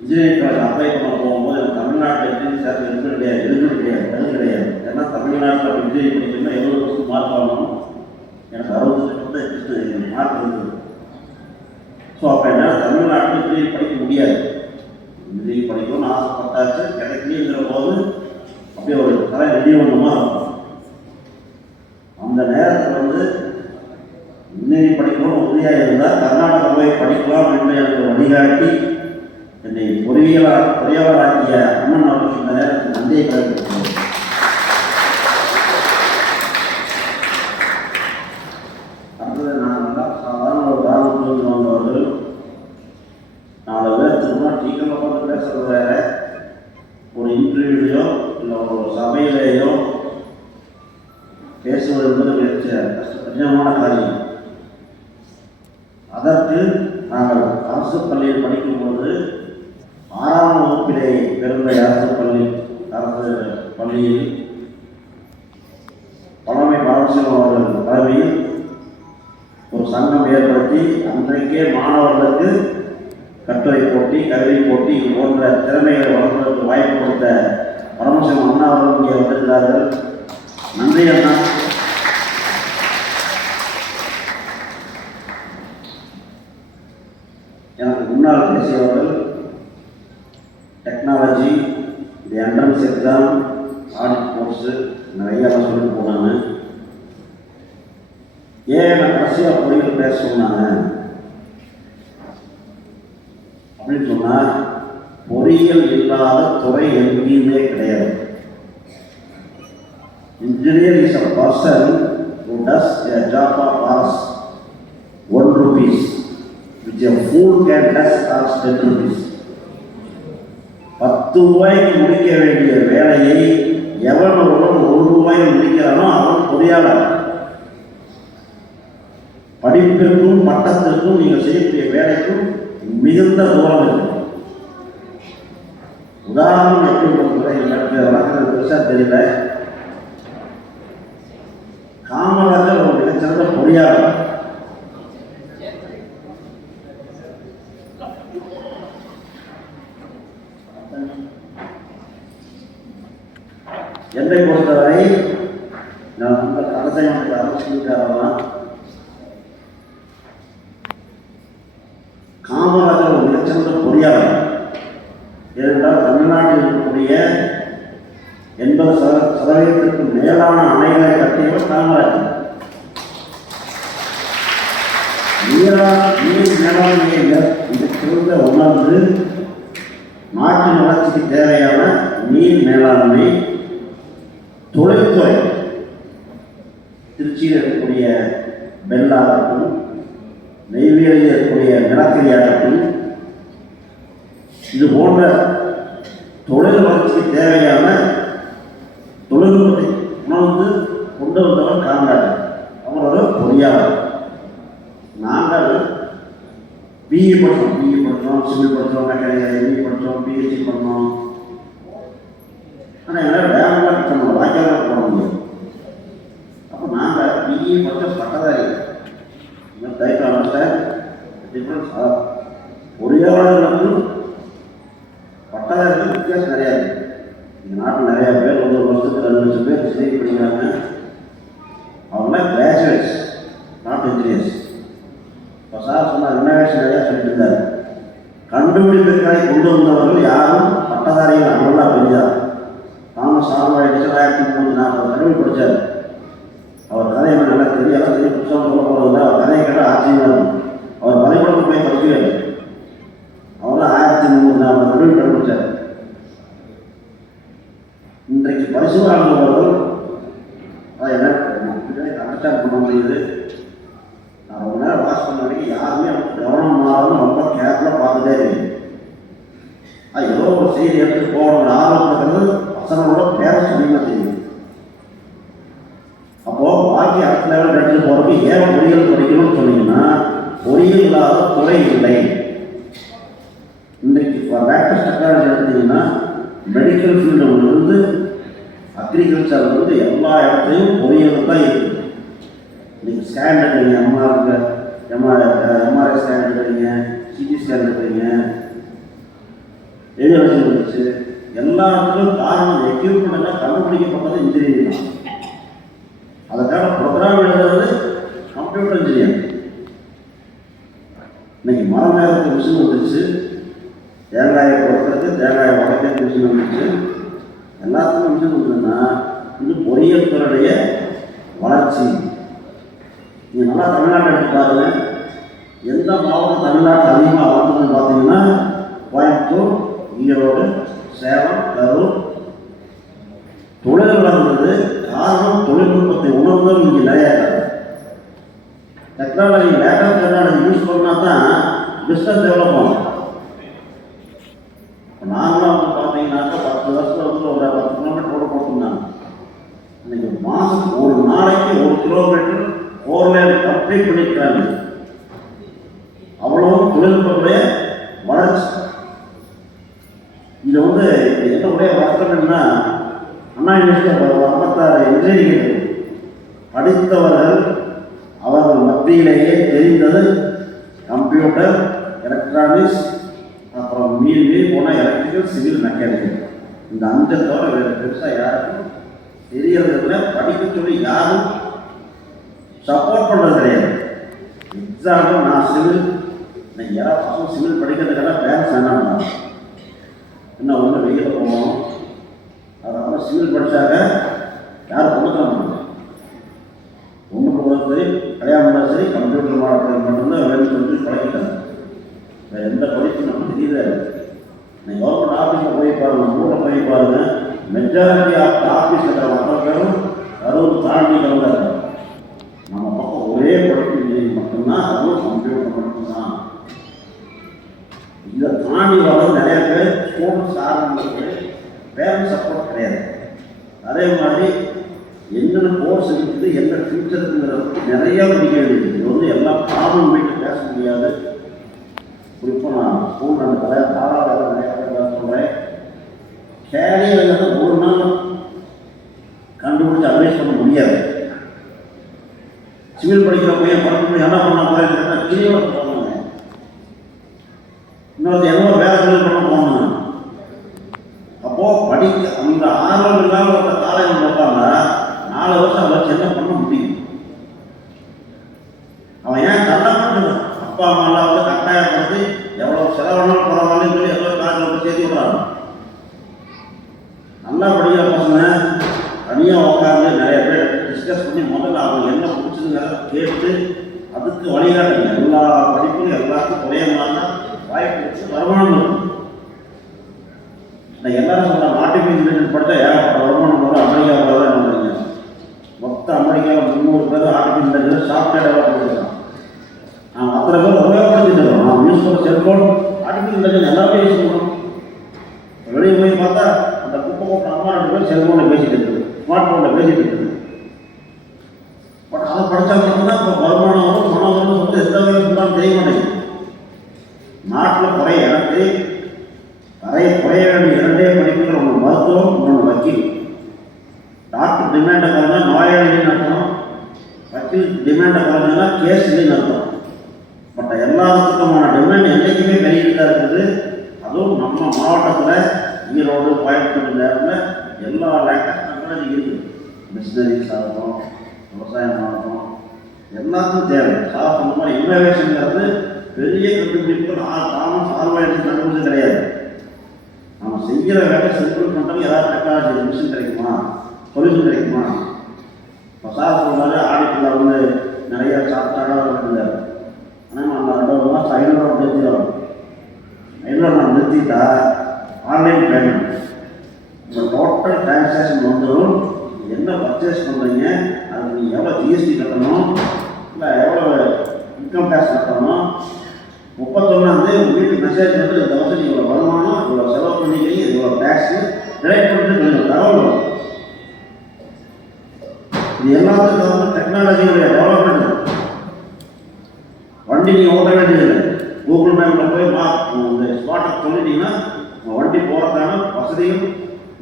இன்ஜினியரிங் காலேஜ் அப்ளை பண்ண போகும்போது எனக்கு தமிழ்நாட்டில் இன்ஜினியரிங் சேர்த்து எதுவும் கிடையாது. ஏன்னா தமிழ்நாட்டில் இன்ஜினியரிங் படிக்கணும்னா 70% மார்க் வாங்கணும். எனக்கு 60% மார்க் இருந்தது. ஸோ அப்போ என்னால் தமிழ்நாட்டில் இன்ஜினியரிங் படிக்க முடியாது. இன்ஜினியரிங் படிக்கணும்னு ஆசைப்பட்டாச்சு. கிடைக்கலைங்கிற போது அப்படியே ஒரு தலை நெடிவண்ணமாக இருக்கும். அந்த நேரத்தில் வந்து இன்ஜினியரிங் படிக்கணும்னு உறுதியாக இருந்தால் கர்நாடகா போய் படிக்கலாம் என்று எனக்கு வழிகாட்டி என்னை பொறியாளராக்கிய அண்ணன் அவர்களுக்கு இந்த நேரத்தில் நன்றியை தெரிவித்துள்ளேன். அடுத்தது நான் சாதாரண ஒரு கிராமத்தில் வந்தவர்கள் 4 பேர் திரும்ப டீக்கரில் உட்காந்து பேசுறது வேற, ஒரு இன்டர்வியூலையோ இல்லை ஒரு சபையிலேயோ பேசுவது என்பது கடினமான காரியம். அதற்கு நாங்கள் அரசு பள்ளியில் படிக்கும்போது 6ஆம் வகுப்பிலே பிறந்த அரசு பள்ளியில் பழமை பாலசிங்கம் அவர்கள் தலைமையில் ஒரு சங்கம் ஏற்படுத்தி அன்றைக்கே மாணவர்களுக்கு கட்டுரை போட்டி, கவிதை போட்டி இது போன்ற திறமைகளை வளர்ப்பதற்கு வாய்ப்பு கொடுத்த பரமசிவம் அண்ணா அவர்கள் இங்கே வந்திருக்கிறார்கள். நன்றி அண்ணா. எனக்கு முன்னால் பேசியவர்கள் டெக்னாலஜி, இந்த என்ட்ரன்ஸ் எக்ஸாம், ஆடிட் கோர்ஸு நிறையா சொல்லிட்டு போனாங்க. ஏன் நான் கடைசியாக பொறியியல் பேச சொன்னாங்க அப்படின்னு சொன்னால், பொறியியல் இல்லாத துறை எங்கேயுமே கிடையாது. Engineer is a person who does a job of hours 1 rupees, which a fool can does as 10 rupees. 10 ரூபாய்க்கு முடிக்க வேண்டிய வேலையை எவன் ஒருவன் 1 ரூபாயில் முடிக்கிறானோ அவன் பொறியாளர். படிப்பிற்கும் பட்டத்திற்கும் நீங்கள் செய்யக்கூடிய வேலைக்கும் மிகுந்த தூரம் இருக்கு. உதாரணம் எப்படி பண்ணுறது எனக்கு வழக்கம் பெருசாக தெரியல. காமராஜர் ஒரு மிகச்சிறந்த பொறியாளர். என்னை பொறுத்தவரை நான் இந்த அரசாங்க அரசுக்காரலாம் காமராஜர் ஒரு மிகச்சிறந்த பொறியாளர். ஏனென்றால் தமிழ்நாட்டில் இருக்கக்கூடிய 80% மேலான அணைகளை கட்டியவர் காமராஜர். நீர் மேலாண்மையை மிகச்சிறந்த உணர்ந்து நாட்டின் வளர்ச்சிக்கு தேவையான நீர் மேலாண்மை, தொழில்துறை, திருச்சியில் இருக்கக்கூடிய பெல்லாகட்டும், நெய்வேலியில் இருக்கக்கூடிய நிலக்கரியாகட்டும், இது போன்ற தொழில் வளர்ச்சிக்கு தேவையான தொழில்நுட்பத்தை உணர்ந்து கொண்டு வந்தவர் காமராஜர். அவர் ஒரு பொறியாளர். நாங்கள் பிஇ படித்தோம், சிவில் படித்தோம், மெக்கானிக்கல் எம்இ படித்தோம், பிஹெச்டி பண்ணோம். ஆனால் என்னால் வேலைலாம் கட்டணும், வாய்க்காலாம் போட முடியும். அப்போ நாங்கள் பிஇ படித்த பட்டதாரி டைப்பாளர்கிட்ட டிஃப்ரென்ஸ். பொறியாளர்களுக்கும் பட்டதாரிக்கும் வித்தியாசம் நிறையா இருக்குது. இந்த நாட்டில் நிறையா பேர் ஒரு வருஷத்துக்கு 2 லட்சம் பேர் ஸ்டடி படிக்கிறாங்க. அவங்களாம் கிராஜுவேட்ஸ், நாட் இன்ஜினியர்ஸ். இப்போ சார் சொன்னார், இன்னோவேஷன் நிறையா சொல்லிட்டு இருந்தார். கண்டுபிடிப்புகளை கொண்டு வந்தவர்கள் யாரும் பட்டதாரிகள் அவங்களாம் பெரியார். தாமஸ் ஆல்வா எடிசன் 1340 கண்டுபிடி படித்தார். அவர் கதையை நல்லா தெரியாது, புத்தகம் சொல்ல போகிறதில்ல. அவர் கதையை கேட்டால் ஆச்சரியமாக இருக்கும். அவர் பள்ளிக்கூடத்துக்கு போய் படிக்கவே இல்லை. அவரும் 1340 கண்டுபிடி கண்டுபிடிச்சார். இன்றைக்கு பரிசு வாங்குபவர்கள் அதை என்ன அண்டர்ஸ்டாண்ட் பண்ண முடியுது. நான் ரொம்ப நேரம் வாட்ச் பண்ண வரைக்கும் யாருமே கவனம் மாறாமல் ரொம்ப கேர்ஃபுல்லாக பார்த்துட்டே இருக்கு. அது ஏதோ ஒரு செய்தி எடுத்து போகணும் ஆர்வம் இருக்கிறது பசங்களோட பேர சொல்லிங்க தெரியும். அப்போது பாக்கி அடுத்த லெவல் எடுத்துகிட்டு போகிறதுக்கு ஏன் பொறியியல் படிக்கணும்னு சொன்னீங்கன்னா, பொறியியல் இல்லாத துறை இல்லை. இன்றைக்கு இப்போ லேட்டஸ்ட் டெக்னாலஜி எடுத்தீங்கன்னா மெடிக்கல் ஃபீல்டிலிருந்து அக்ரிகல்ச்சர்லேருந்து எல்லா இடத்துலையும் பொறியியல் தான் இருக்குது. நீங்கள் ஸ்கேன் எடுக்கிறீங்க, எம்ஆர்ஐ ஸ்கேன் எடுக்கிறீங்க, சிடி ஸ்கேன் எடுக்கிறீங்க, ரேடியோலஜி இருந்துச்சு. எல்லாத்துக்கும் காரணம் எக்யூப்மெண்ட் எல்லாம் கண்டுபிடிக்கப்பட்டது இன்ஜினியரிங் தான். அதுக்கான ப்ரோக்ராம் எழுதுறது கம்ப்யூட்டர் இன்ஜினியர். இன்னைக்கு மரம் நேரத்துக்கு மிஷின் வந்துச்சு, தேங்காயை பொறுக்கிறதுக்கு தேங்காயை உடைக்கிறதுக்கு மிஷின் வந்துச்சு, எல்லாத்துக்கும் மிஷின் வந்ததுன்னா இது பொறியியல் துறையுடைய வளர்ச்சி. நீங்கள் நல்லா தமிழ்நாட்டை எடுத்து பாருங்க. எந்த மாவட்டம் தமிழ்நாட்டில் அதிகமாக வளர்ந்ததுன்னு பார்த்தீங்கன்னா கோயம்புத்தூர், ஈரோடு, சேலம், கரூர். தொழில் வளர்ந்தது காரணம் தொழில்நுட்பத்தை உணர்ந்தது. இங்கே நிறையா டெக்னாலஜி, லேட்டஸ்ட் டெக்னாலஜி யூஸ் பண்ணால் தான் பிஸ்னஸ் டெவலப் ஆகும். இப்போ நாங்களாம் வந்து பார்த்தீங்கன்னாக்கா 10 வருஷத்தில் வந்து ஒரு 10 கிலோமீட்டர் ரோடு போட்டிருந்தாங்க. இன்றைக்கி மாதத்துக்கு ஒரு நாளைக்கு 1 கிலோமீட்டர் 4 லேன் கம்ப்ளீட் பண்ணிக்கிறாங்க. அவ்வளோ தொழில்நுட்பத்துடைய வளர்ச்சி. இது வந்து என்னுடைய வழக்கம்னா, அண்ணா யூனிவர்சிட்டி 56 இன்ஜினியரிங் படித்தவர்கள் அவர்கள் மத்தியிலேயே தெரிந்தது கம்ப்யூட்டர், எலக்ட்ரானிக்ஸ், அப்புறம் மீன் போனால் எலக்ட்ரிக்கல், சிவில், மெக்கானிக்கல். இந்த 5 தவிர வேறு பெருசாக யாருக்கும் தெரியறதில்லை. படிக்க சொல்லி யாரும் சப்போர்ட் பண்ணுறது கிடையாது. எக்ஸாம்பிள், நான் சிவில் இன்னைக்கு யாராவது பசங்க சிவில் படிக்கிறதுக்கெல்லாம் பேரண்ட்ஸ் வேணாம், என்ன ஒன்று வெளியில் போகணும், அதனால சிவில் படித்தாக்க யாரும் கொடுக்க மாட்டாங்க. ஒன்று போகிறது சரி, கல்யாணம் பண்ணால் சரி, கம்ப்யூட்டர் மாடல் மட்டும்தான் வேணும்னு சொல்லிட்டு பழகிட்டாங்க. வேறு எந்த படிப்பும் நமக்கு தெரியல. நீங்கள் கவர்மெண்ட் ஆஃபீஸில் போய் பாருங்கள், ஊரில் போய் பாருங்கள், மெஜாரிட்டி ஆஃப் ஆஃபீஸ் இருக்கிற மக்கள் பேரும் 60 தாண்டி வந்தாங்க. நம்ம பக்கம் ஒரே படிப்பு இன்ஜினியரிங் மட்டும்தான், அதுவும் கம்ப்யூட்டர் மட்டும்தான். இதை தாண்டி வர்றது நிறைய பேர் ஸ்டூடெண்ட்ஸ் ஆரம்பிச்சு பேரண்ட்ஸ் சப்போர்ட் கிடையாது. அதே மாதிரி என்னென்ன கோர்ஸ் இருக்குது, என்ன ஃபியூச்சருக்குங்கிறது நிறையா படிக்க வேண்டியது. இது வந்து எல்லாம் காமன் வீட்டு பேச முடியாது. குறிப்பாக நான் ஸ்கூல் ரெண்டு தாராள நிறைய பேர் சொல்கிறேன். கேரியர் ஒரு நாள் கண்டுபிடிச்சி அட்வைஸ் பண்ண முடியாது. சிவில் படிக்கிற பையன் படிப்பு என்ன பண்ண போகிறேன் கிளியோட போகணுங்க, இன்னொரு எவ்வளோ வேலை தொழில் பண்ண போகணுங்க. அப்போது படிக்க அந்த ஆர்வம் இல்லாமல் ஒரு காலேஜ் போட்டாங்க 4 வருஷம் வச்சு என்ன பண்ண முடியும்? அவன் ஏன் கஷ்டப்பட்டு அப்பா அம்மாலாம் வந்து கட்டாயப்படுத்தி எவ்வளோ செலவானாலும் பரவாயில்ல சொல்லி எவ்வளோ காலேஜில் போய் சேர்த்து விடுறாங்க. நல்லா படிக்கிற பசங்க தனியாக உட்காந்து நிறைய பேர் டிஸ்கஸ் பண்ணி முதல்ல அவங்க என்ன பிடிச்சதுங்கிறத கேட்டு அதுக்கு வழிகாட்டுங்க. எல்லா படிப்பும் எல்லாத்துக்கும் ஒரே மாதிரி தான் வாய்ப்பு வச்சு வருமானம் இருக்கும். நான் எல்லாரும் சொல்கிறேன், ஆர்டிஃபிஷியல் இன்டெலிஜென்ஸ் படித்தா ஏகப்பட்ட வருமானம் வரும். அமெரிக்காவில் தான் பண்ணுறீங்க. மொத்த அமெரிக்காவில் 300 பேர் ஆர்டிஃபிஷியல் இன்டெலிஜென்ஸ் சாஃப்ட்வேர் டெவலப் பண்ணிருக்காங்க. நான் அத்தனை பேர் உபயோகப்படுத்திட்டு இருக்கோம். நான் யூஸ் பண்ணுற செல்ஃபோன் ஆர்டிஃபிஷியல் இன்டெலிஜென்ஸ் எல்லாமே யூஸ் பண்ணுறோம். வெளியே போய் பார்த்தா அந்த குப்பை போட்ட அம்மா 2 பேர் செல்ஃபோனில் பேசிட்டு இருக்குது, ஸ்மார்ட் ஃபோனில் பேசிட்டு இருக்குது. பட் அதை படித்தா மட்டும்தான் இப்போ வருமானம் வரும், பணம் வரும் வந்து எந்த வகையும் தெரிய மாட்டேங்குது. நாட்டில் குறைய எனக்கு குறைய வேண்டிய 2 படிப்புகள், ஒன்று மருத்துவம், இன்னொன்று வக்கீல். டாக்டர் டிமாண்டை குறைஞ்சா நோயாளின்னு அர்த்தம், வக்கீல் டிமாண்டை குறைஞ்சா கேஸ் இல்லைன்னு அர்த்தம். பட் எல்லாத்துக்குமான டிமாண்ட் என்றைக்குமே பெருகிட்டு தான் இருக்குது. அதுவும் நம்ம மாவட்டத்தில் ஈரோடு, கோயம்புத்தூர் நேரத்தில் எல்லா லேட்டஸ்ட் டெக்னாலஜி இருக்குது. மிஷினரிஸ் ஆகட்டும், விவசாயம் ஆகட்டும், எல்லாத்துக்கும் தேவை. சார் சொன்ன மாதிரி இன்னோவேஷனுங்கிறது பெரிய கண்டுபிடிப்புகள் தாமஸ் ஆல்வா எடிசன் கண்டுபிடிச்சது கிடையாது. நம்ம செய்கிற வேலை சிம்பிள் பண்ணுறதுக்கு ஏதாவது டெக்னாலஜி மிஷின் கிடைக்குமா, சொல்யூஷன் கிடைக்குமா? இப்போ சார் சொன்னாரு ஆடிட்டில் வந்து நிறைய சாப்பிட்டாலும் இருந்தார். ஆனால் நம்ம 2 மாதம் 500 நிறுத்திடுவோம். 500 நான் நிறுத்திட்டா ஆன்லைன் பேமெண்ட் உங்கள் டோட்டல் டிரான்சாக்ஷன் வந்துடும். என்ன பர்ச்சேஸ் பண்ணுறீங்க, அதுக்கு நீங்கள் எவ்வளோ ஜிஎஸ்டி கட்டணும், இல்லை எவ்வளோ இன்கம் டேக்ஸ் கட்டணும், 31 உங்கள் வீட்டுக்கு மெசேஜ் வந்து இந்த வருஷம் இவ்வளோ வருமானம், இவ்வளோ செலவு பண்ணிக்கிறீங்க, இவ்வளோ டேக்ஸு டிரைவ் பண்ணிட்டு தகவல் வரும். இது எல்லாத்துக்கும் வந்து டெக்னாலஜியுடைய டெவலப்மெண்ட். வண்டி நீங்கள் ஓட்ட வேண்டியதில்லை, கூகுள் மேப்பில் போய் இந்த ஸ்பாட்டை சொல்லிட்டீங்கன்னா வண்டி போகிறதுக்கான வசதியும்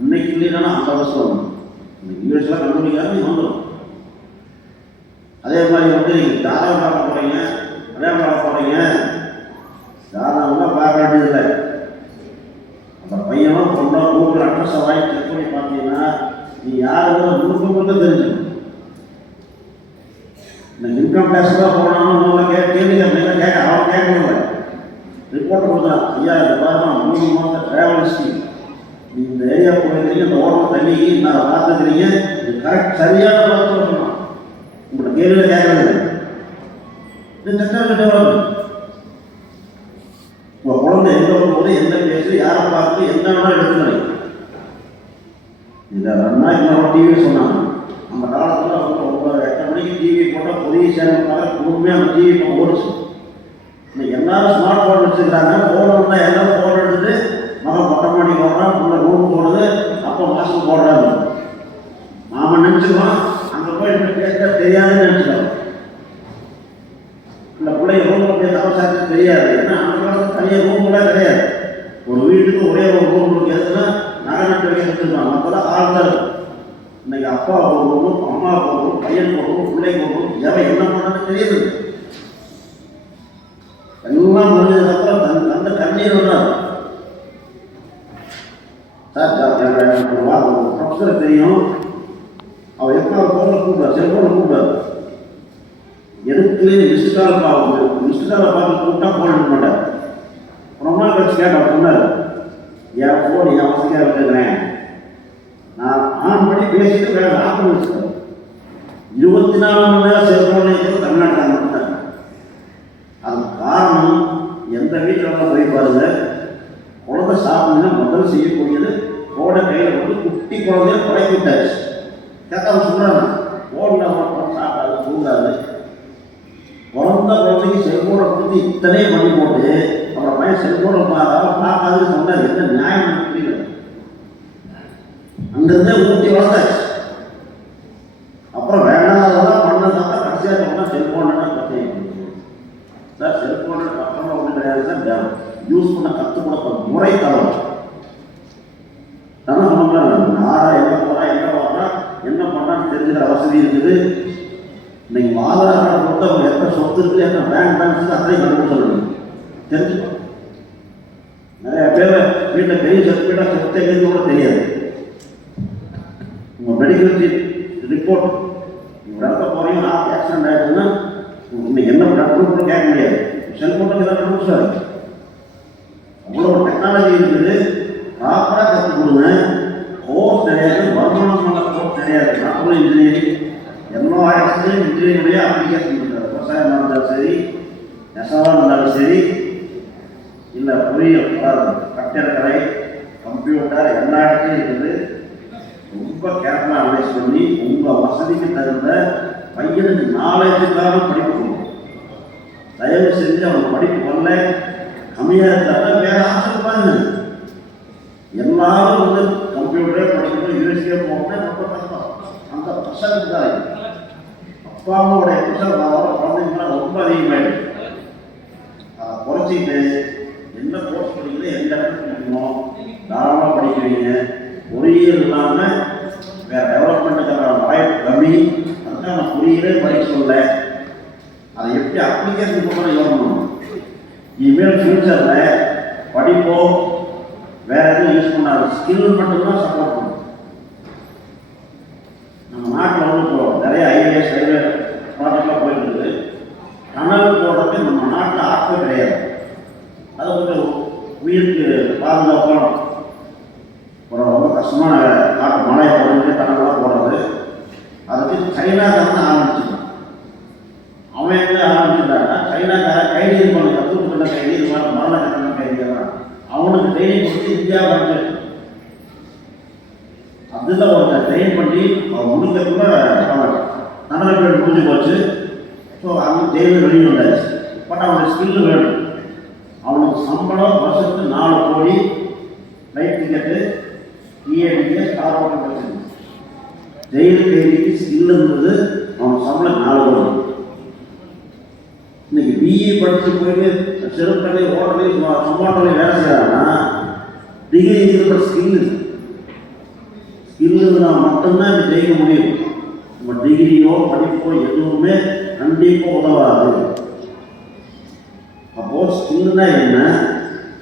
இன்னைக்கு இல்லைன்னா 50 வருஷம் வரும். இன்னைக்கு யூஎஸ்லாம் கண்டுபிடிக்காது நீங்கள் வந்துடும். அதே மாதிரி வந்து நீங்கள் ஜாதகம் பார்க்க போகிறீங்க, கல்யாணம் பார்க்க போகிறீங்க, ஜாதகம்லாம் பார்க்க வேண்டியதில்லை. அந்த பையனோ பொண்ணோ கூகுள் அட்ரஸை வாங்கி செக் பண்ணி பார்த்தீங்கன்னா நீ யாருன்னு முழுக்க தெரிஞ்சுக்கணும். இந்த இன்கம் டேக்ஸ் தான் போனாலும் கேள்வி அப்படின்னா அவன் கேட்கணும். ரிப்போர்ட் கொடுத்தான், ஐயா இந்த பாருமா 3 மாதம் ட்ராவல் ஹிஸ்ட்ரி, நீங்கள் இந்த ஏரியா போயிருக்கிறீங்க, இந்த ஓரம் தண்ணி நான் பார்த்துக்கிறீங்க, இது கரெக்ட் சரியான பார்த்து சொல்லணும். உங்களோட கேள்வியில் கேட்கறது இது டெக்னாலஜி டெவலப்மெண்ட். உங்கள் குழந்தை எந்த வரும்போது எந்த பேசு யாரை பார்த்து என்ன வேணாலும் எடுத்துக்கணும். இதை 2 நாளைக்கு நம்ம டிவி சொன்னாங்க. அந்த காலத்தில் 8 மணிக்கு டிவி போட்டால் புதிய சேனல் பார்க்க குடும்பமே அந்த டிவி இப்போ ஓடிச்சு. இன்னைக்கு எல்லாரும் ஸ்மார்ட் ஃபோன் வச்சுருக்காங்க. ஃபோன் வந்தால் எல்லாரும் ஃபோன் எடுத்துட்டு மகன் மொட்டை மாடி போடுறான், உள்ள ரூம் போடுறது, அப்போ மாஸ்க் போடுறாங்க. நாம நினச்சிக்கலாம் அங்கே போய் பேச தெரியாதுன்னு நினச்சிக்கலாம். இந்த பிள்ளைங்க ரூமில் போய் அவசாரத்துக்கு தெரியாது. ஏன்னா அந்த காலத்தில் தனியாக ரூம்லாம் கிடையாது. ஒரு வீட்டுக்கு ஒரே ஒரு ரூம் இருக்கு. எதுனா நகை நட்டு வைக்க வச்சுருக்காங்க. அப்போதான் ஆள் தான் இருக்கும். இன்னைக்கு அப்பா போகணும், அம்மா போகணும், பையன் போகணும், பிள்ளை போகணும், எவன் என்ன பண்ணான்னு தெரியுது. எல்லாம் முடிஞ்சதுக்கப்புறம் அந்த கண்ணீர் வர்றாரு. சார் ப்ரொஃபஸர் தெரியும், அவர் எப்போ ஃபோனில் கூப்பிட்டார், செல்ஃபோனில் கூப்பிட்டார். எடுத்து லிஸ்ட் காலை பார்த்து கூப்பிட்டா ஃபோன் எடுக்க மாட்டார். நாள் கழிச்சு கேட்ட சொன்னார், என் ஃபோன் என் வசதியாக வச்சுக்கிறேன், நான் ஆன் பண்ணி பேசிட்டு வேறு ஆஃப் பண்ணி வச்சுக்கிறேன். 24 மணி நேரம் செல்ஃபோன் இருக்கிறது தமிழ்நாட்டில் மட்டும்தான். அதுக்கு காரணம், எந்த வீட்டில் போய் பாருங்க, குழந்தை சாப்பிடுங்க முதல்ல செய்யக்கூடியது ஃபோனை கையில் போட்டு குட்டி குழந்தைய பழக்கி விட்டாச்சு. கேட்டாங்க சொல்கிறாங்க, ஃபோனில் மட்டும் சாப்பிடாது தூங்காது. பிறந்த குழந்தைக்கு செல்ஃபோனை கொடுத்து இத்தனையும் பண்ணி போட்டு அப்புறம் பையன் செல்ஃபோனை பார்க்காதுன்னு சொன்னார். என்ன நியாயம் புரியல. அங்கிருந்தே ஊட்டி வளர்ந்தாச்சு. அப்புறம் வேண்டாதெல்லாம் பண்ணதாங்க. கடைசியாக சொன்னால் செல்ஃபோன் பிரச்சனை சார். செல்ஃபோனு அப்புறமா ஒன்றும் கிடையாது சார், யூஸ் பண்ண கற்றுக் கொடுத்த முறை தவறு. தானே சொன்னாங்க, யாரா எங்கே போகிறா எங்கே போகிறா என்ன பண்ணான்னு தெரிஞ்சுக்கிற வசதி இருக்குது. இன்னைக்கு ஆதார் கார்டு கொடுத்து அவங்க எத்தனை சொத்து இருக்குது, எத்தனை பேங்க் பேலன்ஸ் அதையும் கண்டுபிடிக்க சொல்லணும், தெரிஞ்சுக்கணும். நிறைய பேர் வீட்டில் பெரிய சர்டிஃபிகேட்டாக சொத்தை எங்கே கூட தெரியாது. உங்கள் மெடிக்கல் ரிப்போர்ட் நீங்கள் நடக்க போகிறீங்க, ஆக்சிடென்ட் ஆகிடுதுன்னா இன்னைக்கு என்ன டாக்டர் கேட்க முடியாது. செல்ஃபோனுக்கு தான் கண்டுபிடிச்சாரு. அவ்வளோ டெக்னாலஜி இருக்குது. ப்ராப்பராக கற்றுக் கொடுங்க. கோர்ஸ் கிடையாது, வருமானம் பண்ண கோர்ஸ் கிடையாது. நாட்டுல இன்ஜினியரிங் எல்லா இடத்துலையும் இன்ஜினியரிங்குடைய அப்ளிகேஷன் இருக்குது. விவசாயம் இருந்தாலும் சரி, நெசவாக இருந்தாலும் சரி, இல்லை பொறியியல் கட்டிடக்கலை, கம்ப்யூட்டர் எல்லா இடத்துலையும் இருக்குது. ரொம்ப கேர்ஃபுல்லாக அனலைஸ் பண்ணி உங்கள் வசதிக்கு தகுந்த பையனுக்கு நாலேஜுக்காக படிப்பு கொடுக்கும். தயவு செஞ்சு அவங்க படிப்பு வரல, கம்மியாக இருந்தாலும் வேறு ஆசை பாருங்க. எல்லாரும் வந்து கம்ப்யூட்டரே படிக்கணும், யூனிவர்சிட்டியே போகணும், ரொம்ப கஷ்டம். அந்த ப்ரெஷருக்கு தான் அப்பா அம்மாவுடைய ப்ரெஷர் குழந்தைங்களாம் ரொம்ப அதிகமாகிடும். அதை குறைச்சிட்டு என்ன கோர்ஸ் படிக்கணும், எந்த இடத்துக்கு படிக்கணும், தாராளமாக படிக்கிறீங்க. பொறியியல் இல்லாமல் வேறு டெவலப்மெண்ட்டுக்கான வாய்ப்பு கம்மி. அதுதான் நான் பொறியியலே படிக்க சொல்ல. அதை எப்படி அப்ளிகேஷன் பண்ணணும் யோகணும். இனிமேல் ஃபியூச்சரில் படிப்போ வேறு எதுவும் யூஸ் பண்ணாது, ஸ்கில் மட்டும்தான் சப்போர்ட் பண்ணும். நம்ம நாட்டில் வந்து இப்போ நிறைய ஐஏஎஸ் ரயில்வே ப்ராஜெக்ட்லாம் போயிட்டு இருக்குது. டனல் போடுறது நம்ம நாட்டில் ஆட்கள் கிடையாது. அது கொஞ்சம் உயிருக்கு பாதுகாப்பான ஒரு ரொம்ப கஷ்டமான நாட்டு மழையை போடுறது, டனல்லாம் போடுறது. அதுக்கு சைனாக்காரன் ஆரம்பிச்சுட்டான். அவன் என்ன ஆரம்பிச்சுட்டான்னா, சைனாக்காரன் கைது இருப்பாங்க, கற்றுக்கு பண்ண கைது இருப்பாங்க, மரண கட்டண கைதுதான். அவனுக்கு ட்ரெயினிங் கொடுத்து இந்தியா வந்து அதுதான் ஒருத்தர் ட்ரெயின் பண்ணி அவன் முடிக்கிறதுக்குள்ள அவன் நல்ல பேர் முடிஞ்சு போச்சு. ஸோ அவங்க ஜெயிலில் வெளியே வந்தாச்சு. பட் அவனுக்கு ஸ்கில்லு வேணும். அவனுக்கு சம்பளம் வருஷத்துக்கு 4 கோடி, ஃப்ளைட் டிக்கெட்டு, டிஏடிஏ, ஸ்டார் ஹோட்டல் வச்சுருக்கு. ஜெயில் கைதிக்கு ஸ்கில் இருந்தது, அவனுக்கு சம்பளம் 4 கோடி. இன்னைக்கு பிஇ படித்து போயிட்டு செருக்கடை ஹோட்டலையும் சும்மாட்டலையும் வேலை செய்யறாங்கன்னா டிகிரி இருக்கிற ஸ்கில் இருந்தால் மட்டும்தான் இது ஜெயிக்க முடியும். நம்ம டிகிரியோ படிப்போ எதுவுமே கண்டிப்பாக உதவாது. அப்போது ஸ்கில்னா என்ன,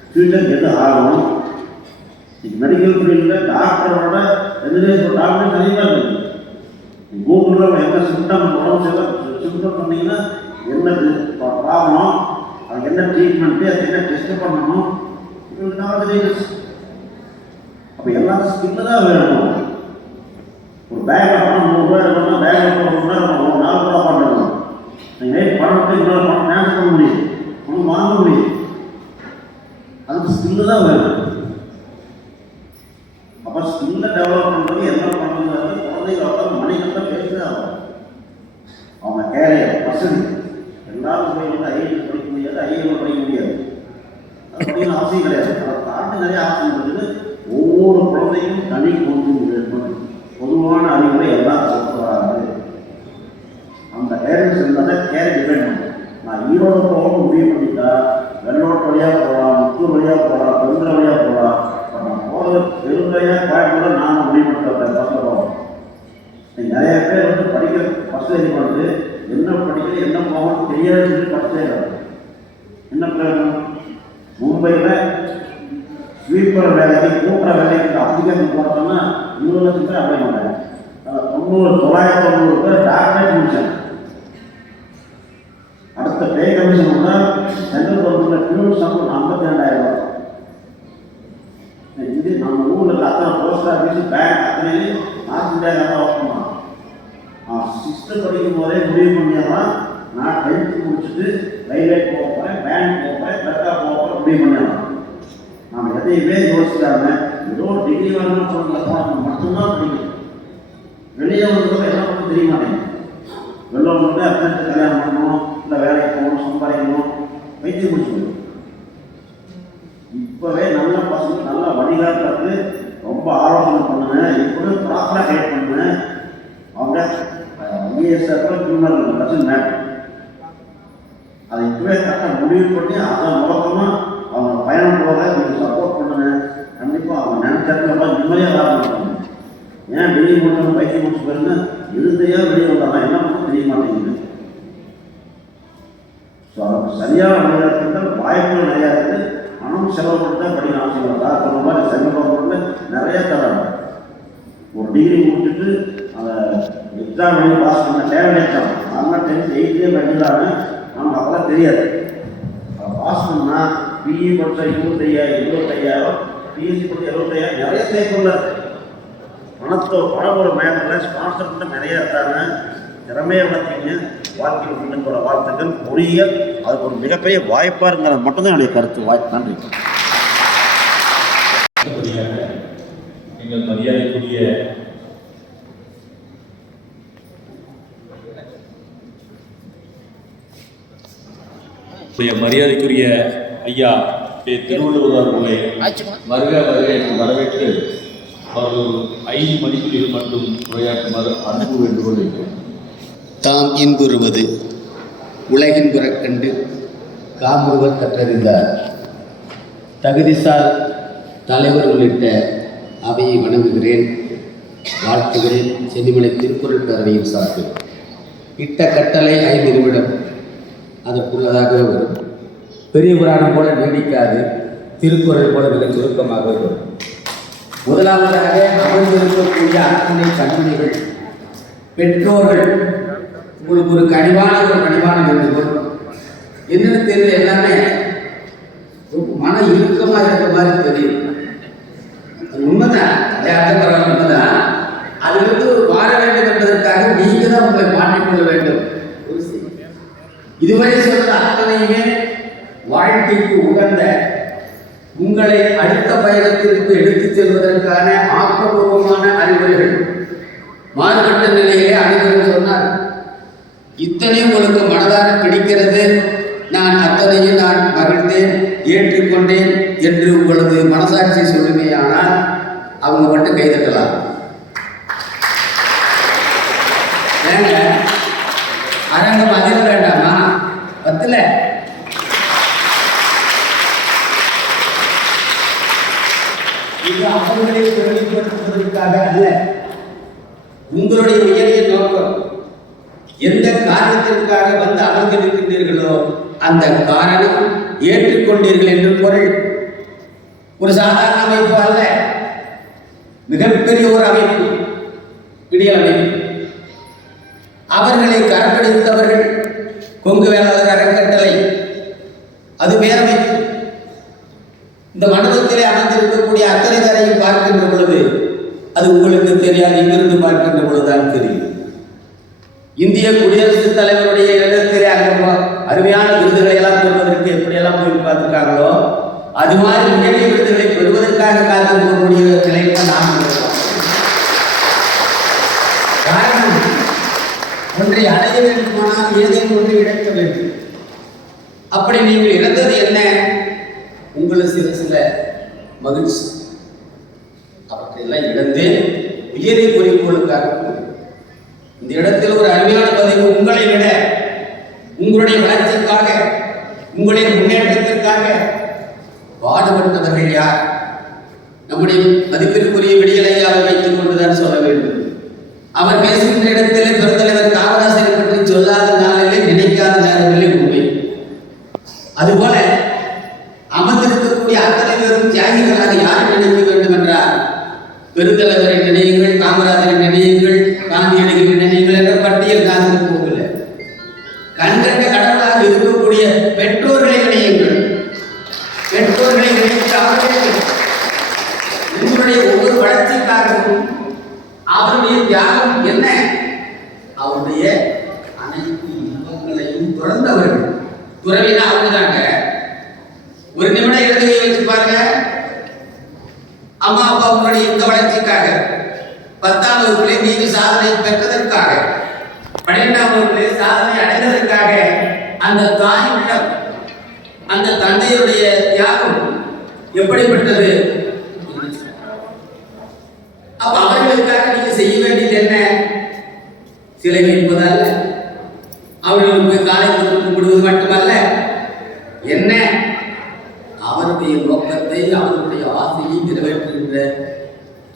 ஃபியூச்சருக்கு எது ஆகணும். மெடிக்கல் ஃபீல்டில் டாக்டரோட எதிர்ப்பு டாக்டர் அதிகமாக இருக்குது. கூகுளில் என்ன சிம்டம் உடம்பு சிம்டம் பண்ணிங்கன்னா என்ன ப்ராப்ளம், அதுக்கு என்ன ட்ரீட்மெண்ட்டு, அதுக்கு என்ன டெஸ்ட் பண்ணணும், அப்போ எல்லாரும் ஸ்கில்லு தான் வேணும். ஒரு பேக்கில் பணம் 100 ரூபாய் இருக்கணும், பேக்கில் போகணும்னா நம்ம 1 நாள் கூட பண்ணணும். நீங்கள் பணத்தை இன்னொரு பணம் ட்ரான்ஸ்ஃபர் பண்ண முடியும், பணம் வாங்க முடியும். அதுக்கு ஸ்கில்லு தான் வேணும். அப்போ ஸ்கில்லை டெவலப் பண்ணுறது என்ன பண்ணுறது, குழந்தைங்களோட மணிக்கெல்லாம் பேசுதான் ஆகும். அவங்க கேரியர் வசதி எல்லாரும் போய் வந்து ஐஏஎஸ் படிக்க முடியாது, ஐஏஎல் படிக்க முடியாது, அது படிக்கணும் அவசியம் கிடையாது. அதை தாண்டி நிறைய ஆசைகள் இருக்குது. ஒவ்வொரு குழந்தையும் தனி பொதுவான அறிவுரை எல்லாம் சொல்லுறாரு. அந்த டைரக்ஷன் இருந்தால் தான் கேரியர் டிபெண்ட் பண்ணும். நான் ஈரோடு போகணும்னு முடிவு பண்ணிட்டா வெள்ளோட்டு வழியாக போகலாம், முத்தூர் வழியாக போகலாம், பெருந்துறை வழியாக போகலாம். நான் போகிறது பெருந்துறையாக கோயம்புத்தூர் நான் முடிவு பண்ணிட்டு பஸ்ஸில் போகணும். நிறைய பேர் வந்து படிக்கிற பஸ்ஸில் இது பண்ணுறது என்ன படிக்கிறது என்ன போகணும்னு தெரியாது சொல்லி பஸ்ஸே என்ன பிரயோஜனம். மும்பையில் ஸ்வீப்பர் வேலைக்கு கூட்டுற வேலைக்கு அப்ளிகேஷன் போட்டோம்னா 20 லட்சம் பேர் அப்ளை பண்ணாங்க. 990 பேர் டாக்டரேட் முடிச்சாங்க. அடுத்த பே கமிஷன் சென்ட்ரல் கவர்மெண்ட்டில் பியூர் சம்பளம் 52,000 ரூபாய். முடிச்சுட்டு ரயில்வே போக போகிறேன், பேங்க் போக போகிறேன், பெருக்கா போக போகிறேன், முடிவு பண்ணலாம். நாம் எதையுமே யோசிக்காம ஏதோ டிகிரி வரணும்னு சொல்ல போனால் மட்டும்தான் பிடிக்கும். வெளியே வந்ததுக்கு என்ன பண்ண தெரிய மாட்டேங்குது. வெளில வந்து அர்த்தத்தை கல்யாணம் பண்ணணும், இல்லை வேலைக்கு போகணும், சம்பாதிக்கணும், வைத்தியம் முடிச்சுக்கணும். இப்போவே நல்ல பசங்க நல்ல வழிகாட்டுறது ரொம்ப ஆலோசனை பண்ணுங்க, இப்போவே ப்ராப்பராக கைட் பண்ணுங்க. அவங்க மேட்டர் அதை இப்போவே கரெக்டாக முடிவு பண்ணி அதை மூலமாக அவங்க பயணம் போக நீங்கள் சப்போர்ட் பண்ணுங்க. கண்டிப்பாக அவங்க நினைச்சதுல நிம்மதியாக லாபம். ஏன் வெளியே முடிச்சவங்க பயிற்சி முடிச்சு பாருங்க, இருந்தையா வெளியே வந்தாங்க என்ன பண்ண தெரிய மாட்டேங்குது. ஸோ அதுக்கு சரியான வழிகாட்டுறது வாய்ப்புகள் நிறையா இருக்குது. பணம் செலவு பண்ணி தான் படிக்க அவசியம். அதாவது சொன்ன மாதிரி செலவு பண்ணி நிறைய தராங்க. ஒரு டிகிரி முடிச்சுட்டு அந்த எக்ஸாம் பண்ணி பாஸ் பண்ண தேவை எக்ஸாம் அதெல்லாம் 10th 8th படிக்கிறாங்க. நமக்கு அப்பெல்லாம் தெரியாது. அதை பாஸ் பண்ணால் பிஇ படித்தா 25,000 பிஎஸ்சி படித்தா 75,000 நிறைய சேர்க்குள்ள பணம் ஒரு மேட்டரில் ஸ்பான்சர் பண்ண நிறைய இருக்காங்க. திறமையை வளர்த்தீங்க, வாழ்க்கையில் முன்னுக்கு வர வாழ்த்துக்கள். பொறியியல் அதுக்கு ஒரு மிகப்பெரிய வாய்ப்பாக இருக்கிறது மட்டும்தான் என்னுடைய கருத்து. வாய்ப்பு. நன்றி. எங்கள் மரியாதைக்குரிய மரியாதைக்குரிய ஐயா திருவள்ளுவர் அவர்களை வருக வருக என்று வரவேற்று அவர்கள் 5 மணிக்குள் மட்டும் உரையாற்றுமாறு அன்பு வேண்டுகோள் வைக்கிறேன். தாம் இன்புறுவது உலகின் புறக்கண்டு காமுறுவர் கற்றறிந்தார். தகுதிசால் தலைவர் உள்ளிட்ட அவையை வணங்குகிறேன், வாழ்த்துகிறேன். சென்னிமலை திருக்குறள் பேரவையின் சார்பில் இட்ட கட்டளை 5 நிமிடம் அதற்குள்ளதாக வரும். பெரிய புராணம் போல நீடிக்காது, திருக்குறள் போல மிக சுருக்கமாக வரும். முதலாவதாக அமர்ந்திருக்கக்கூடிய அத்தனை கண்மணிகள், பெற்றோர்கள், உங்களுக்கு ஒரு கனிவான வேண்டுகோள். என்னன்னு தெரியல, எல்லாமே மன இறுக்கமாக இருக்கிற மாதிரி தெரியும். அது உண்மைதான், அர்த்தம் உண்மைதான். அதிலிருந்து மாற வேண்டும் என்பதற்காக நீங்க தான் உங்களை மாற்றிக்கொள்ள வேண்டும். இதுவரை சொல்ற அத்தனையுமே வாழ்க்கைக்கு உகந்த, உங்களை அடுத்த பயணத்திற்கு எடுத்துச் செல்வதற்கான ஆக்கப்பூர்வமான அறிவுரைகள். மாறுபட்ட நிலையிலே அனைவரும் சொன்னார், இத்தனை உங்களுக்கு மனதார பிடிக்கிறது, நான் அத்தனையும் நான் மகிழ்ந்தேன், ஏற்றுக்கொண்டேன் என்று உங்களது மனசாட்சி சொல்லுமையானால் அவங்க மட்டும் கைதட்டலாம். ஏங்க அரங்கம் அதிர வேண்டாமா? பத்துல இது அவர்களை வெளிப்படுத்துவதற்காக அல்ல, உங்களுடைய உயரிய நோக்கம். எந்த காரணத்திற்காக வந்து அமர்ந்திருக்கின்றீர்களோ அந்த காரணம் ஏற்றுக்கொண்டீர்கள் என்று பொருள். ஒரு சாதாரண அமைப்பு அல்ல, மிகப்பெரிய ஒரு அமைப்பு, விடியல் அமைப்பு. அவர்களை கரப்படுத்தவர்கள் கொங்கு வேளாளர் அறக்கட்டளை, அது பேரமைப்பு. இந்த மண்டபத்திலே அமர்ந்திருக்கக்கூடிய அத்தனை பேரையும் பார்க்கின்ற பொழுது அது உங்களுக்கு தெரியாது, இங்கிருந்து பார்க்கின்ற பொழுதுதான் தெரியும். இந்திய குடியரசுத் தலைவருடைய இடத்திலே அங்க அருமையான விருதுகளை எல்லாம் பெறுவதற்கு எப்படியெல்லாம் போய் பார்த்துருக்காங்களோ அது மாதிரி உயரிய விருதுகளை பெறுவதற்காக காத்திருக்கக்கூடிய நிலைக்கு நாம் இருக்கோம். காரணம், ஒன்றை அடைய வேண்டுமானால் ஏதேனும் ஒன்று இழக்க வேண்டும். அப்படி நீங்கள் இழந்தது என்ன? உங்களை சில மகிழ்ச்சி, அவற்றையெல்லாம் இழந்து உயரிய குறிக்கோளுக்காக இந்த இடத்தில் ஒரு அருமையான பதிவு. உங்களை விட உங்களுடைய வளர்ச்சிக்காக, உங்களுடைய முன்னேற்றத்திற்காக பாடுபட்டவர்கள் யார்? நம்முடைய மதிப்பிற்குரிய விடியலையாவை வைத்துக் கொண்டுதான் சொல்ல வேண்டும். அவர் பேசுகின்ற இடத்திலே பெருந்தலைவர் காமராசரை பற்றி சொல்லாத நாளிலே நினைக்காத நேரங்களிலே உண்மை. அதுபோல அமர்ந்திருக்கக்கூடிய அத்தனை பேரும் தியாகிகளாக யாரை நினைக்க வேண்டும் என்றால், பெருந்தலைவரை நினையுங்கள், காமராஜரை நினையுங்கள், காந்தியடிகளை நினையுங்கள் என்ற பட்டியல் காந்து போகவில்லை. கண்கண்ட கடவுளாக இருக்கக்கூடிய பெற்றோர்களை நினையுங்கள். பெற்றோர்களை நினைத்து அவர்கள் உங்களுடைய ஒவ்வொரு வளர்ச்சிக்காகவும் அவருடைய தியாகம் என்ன? அவருடைய அனைத்து இன்பங்களையும் துறந்தவர்கள். துறவினா அவங்கதாங்க. ஒரு நிமிடம் இடதுகையை வச்சு பாருங்க. அம்மா அப்பா உங்களுடைய இந்த வளர்ச்சிக்காக, 10ஆம் வகுப்பிலே நீங்க சாதனை பெற்றதற்காக, 12ஆம் வகுப்பிலே சாதனை அடைந்ததற்காக அந்த தாய் உள்ளம், அந்த தந்தையுடைய தியாகம் எப்படிப்பட்டது? அப்ப அவர்களுக்காக நீங்க செய்ய வேண்டியது என்ன? சிலை வைப்பதல்ல, அவர்களுக்கு காலை கும்பிடுவது மட்டுமல்ல, என்ன அவருடைய நோக்கத்தை, அவருடைய ஆசையை நிறைவேற்றுகின்ற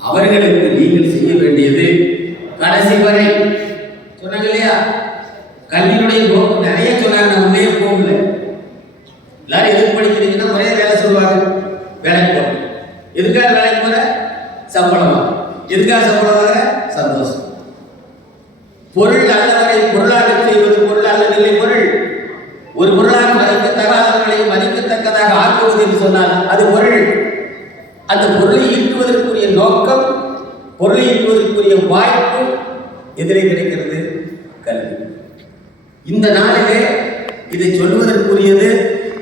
அவர்களுக்கு நீங்கள் செய்ய வேண்டியது கடைசி வரை சொன்னாங்க இல்லையா? கல்வியினுடைய நோக்கம் நிறைய சொன்னாங்க, நான் உள்ளே போகல. எல்லாரும் எதுக்கு படிக்கிறீங்கன்னா ஒரே வேலை சொல்லுவாங்க, வேலைக்கு போறேன். எதுக்காக வேலைக்கு போற? சம்பளமா. எதுக்காக சம்பளம் வர? சந்தோஷம். பொருள் அல்லவரை பொருளாக செய்வது பொருள் அல்லதில்லை. பொருள் ஒரு பொருளாக மதிக்கத்தகாதவர்களை மதிக்கத்தக்கதாக ஆக்குவது என்று சொன்னால் அது பொருள். அந்த பொருளை ஈட்டுவதற்குரிய நோக்கம், பொருளை ஈட்டுவதற்குரிய வாய்ப்பு எதிரே கிடைக்கிறது? கல்வி. இந்த நாளிலே இதை சொல்வதற்குரியது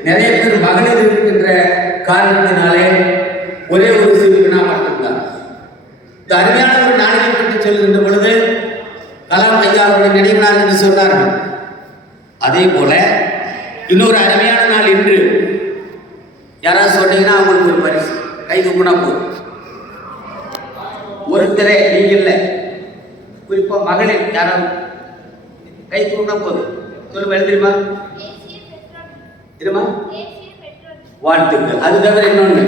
நிறைய பேர் மகளிர் இருக்கின்ற காரணத்தினாலே ஒரே ஒரு சிறு வினா மட்டும்தான். இந்த அருமையான ஒரு நாளினை பற்றி சொல்கின்ற பொழுது கலாம் ஐயா அவருடைய நினைவு நாள் என்று சொன்னார்கள். அதே போல இன்னொரு அருமையான நாள் இன்று. யாராவது சொன்னீங்கன்னா அவங்களுக்கு ஒரு பரிசு, கை தூக்குனா போதும். ஒருத்தரே நீங்க இல்லை, குறிப்பா மகளிர் யாராவது கை தூக்குனா போதும். சொல்லுங்க, எழுதிருமா? தெரியுமா? வாழ்த்துக்கள். அது தவிர இன்னொன்று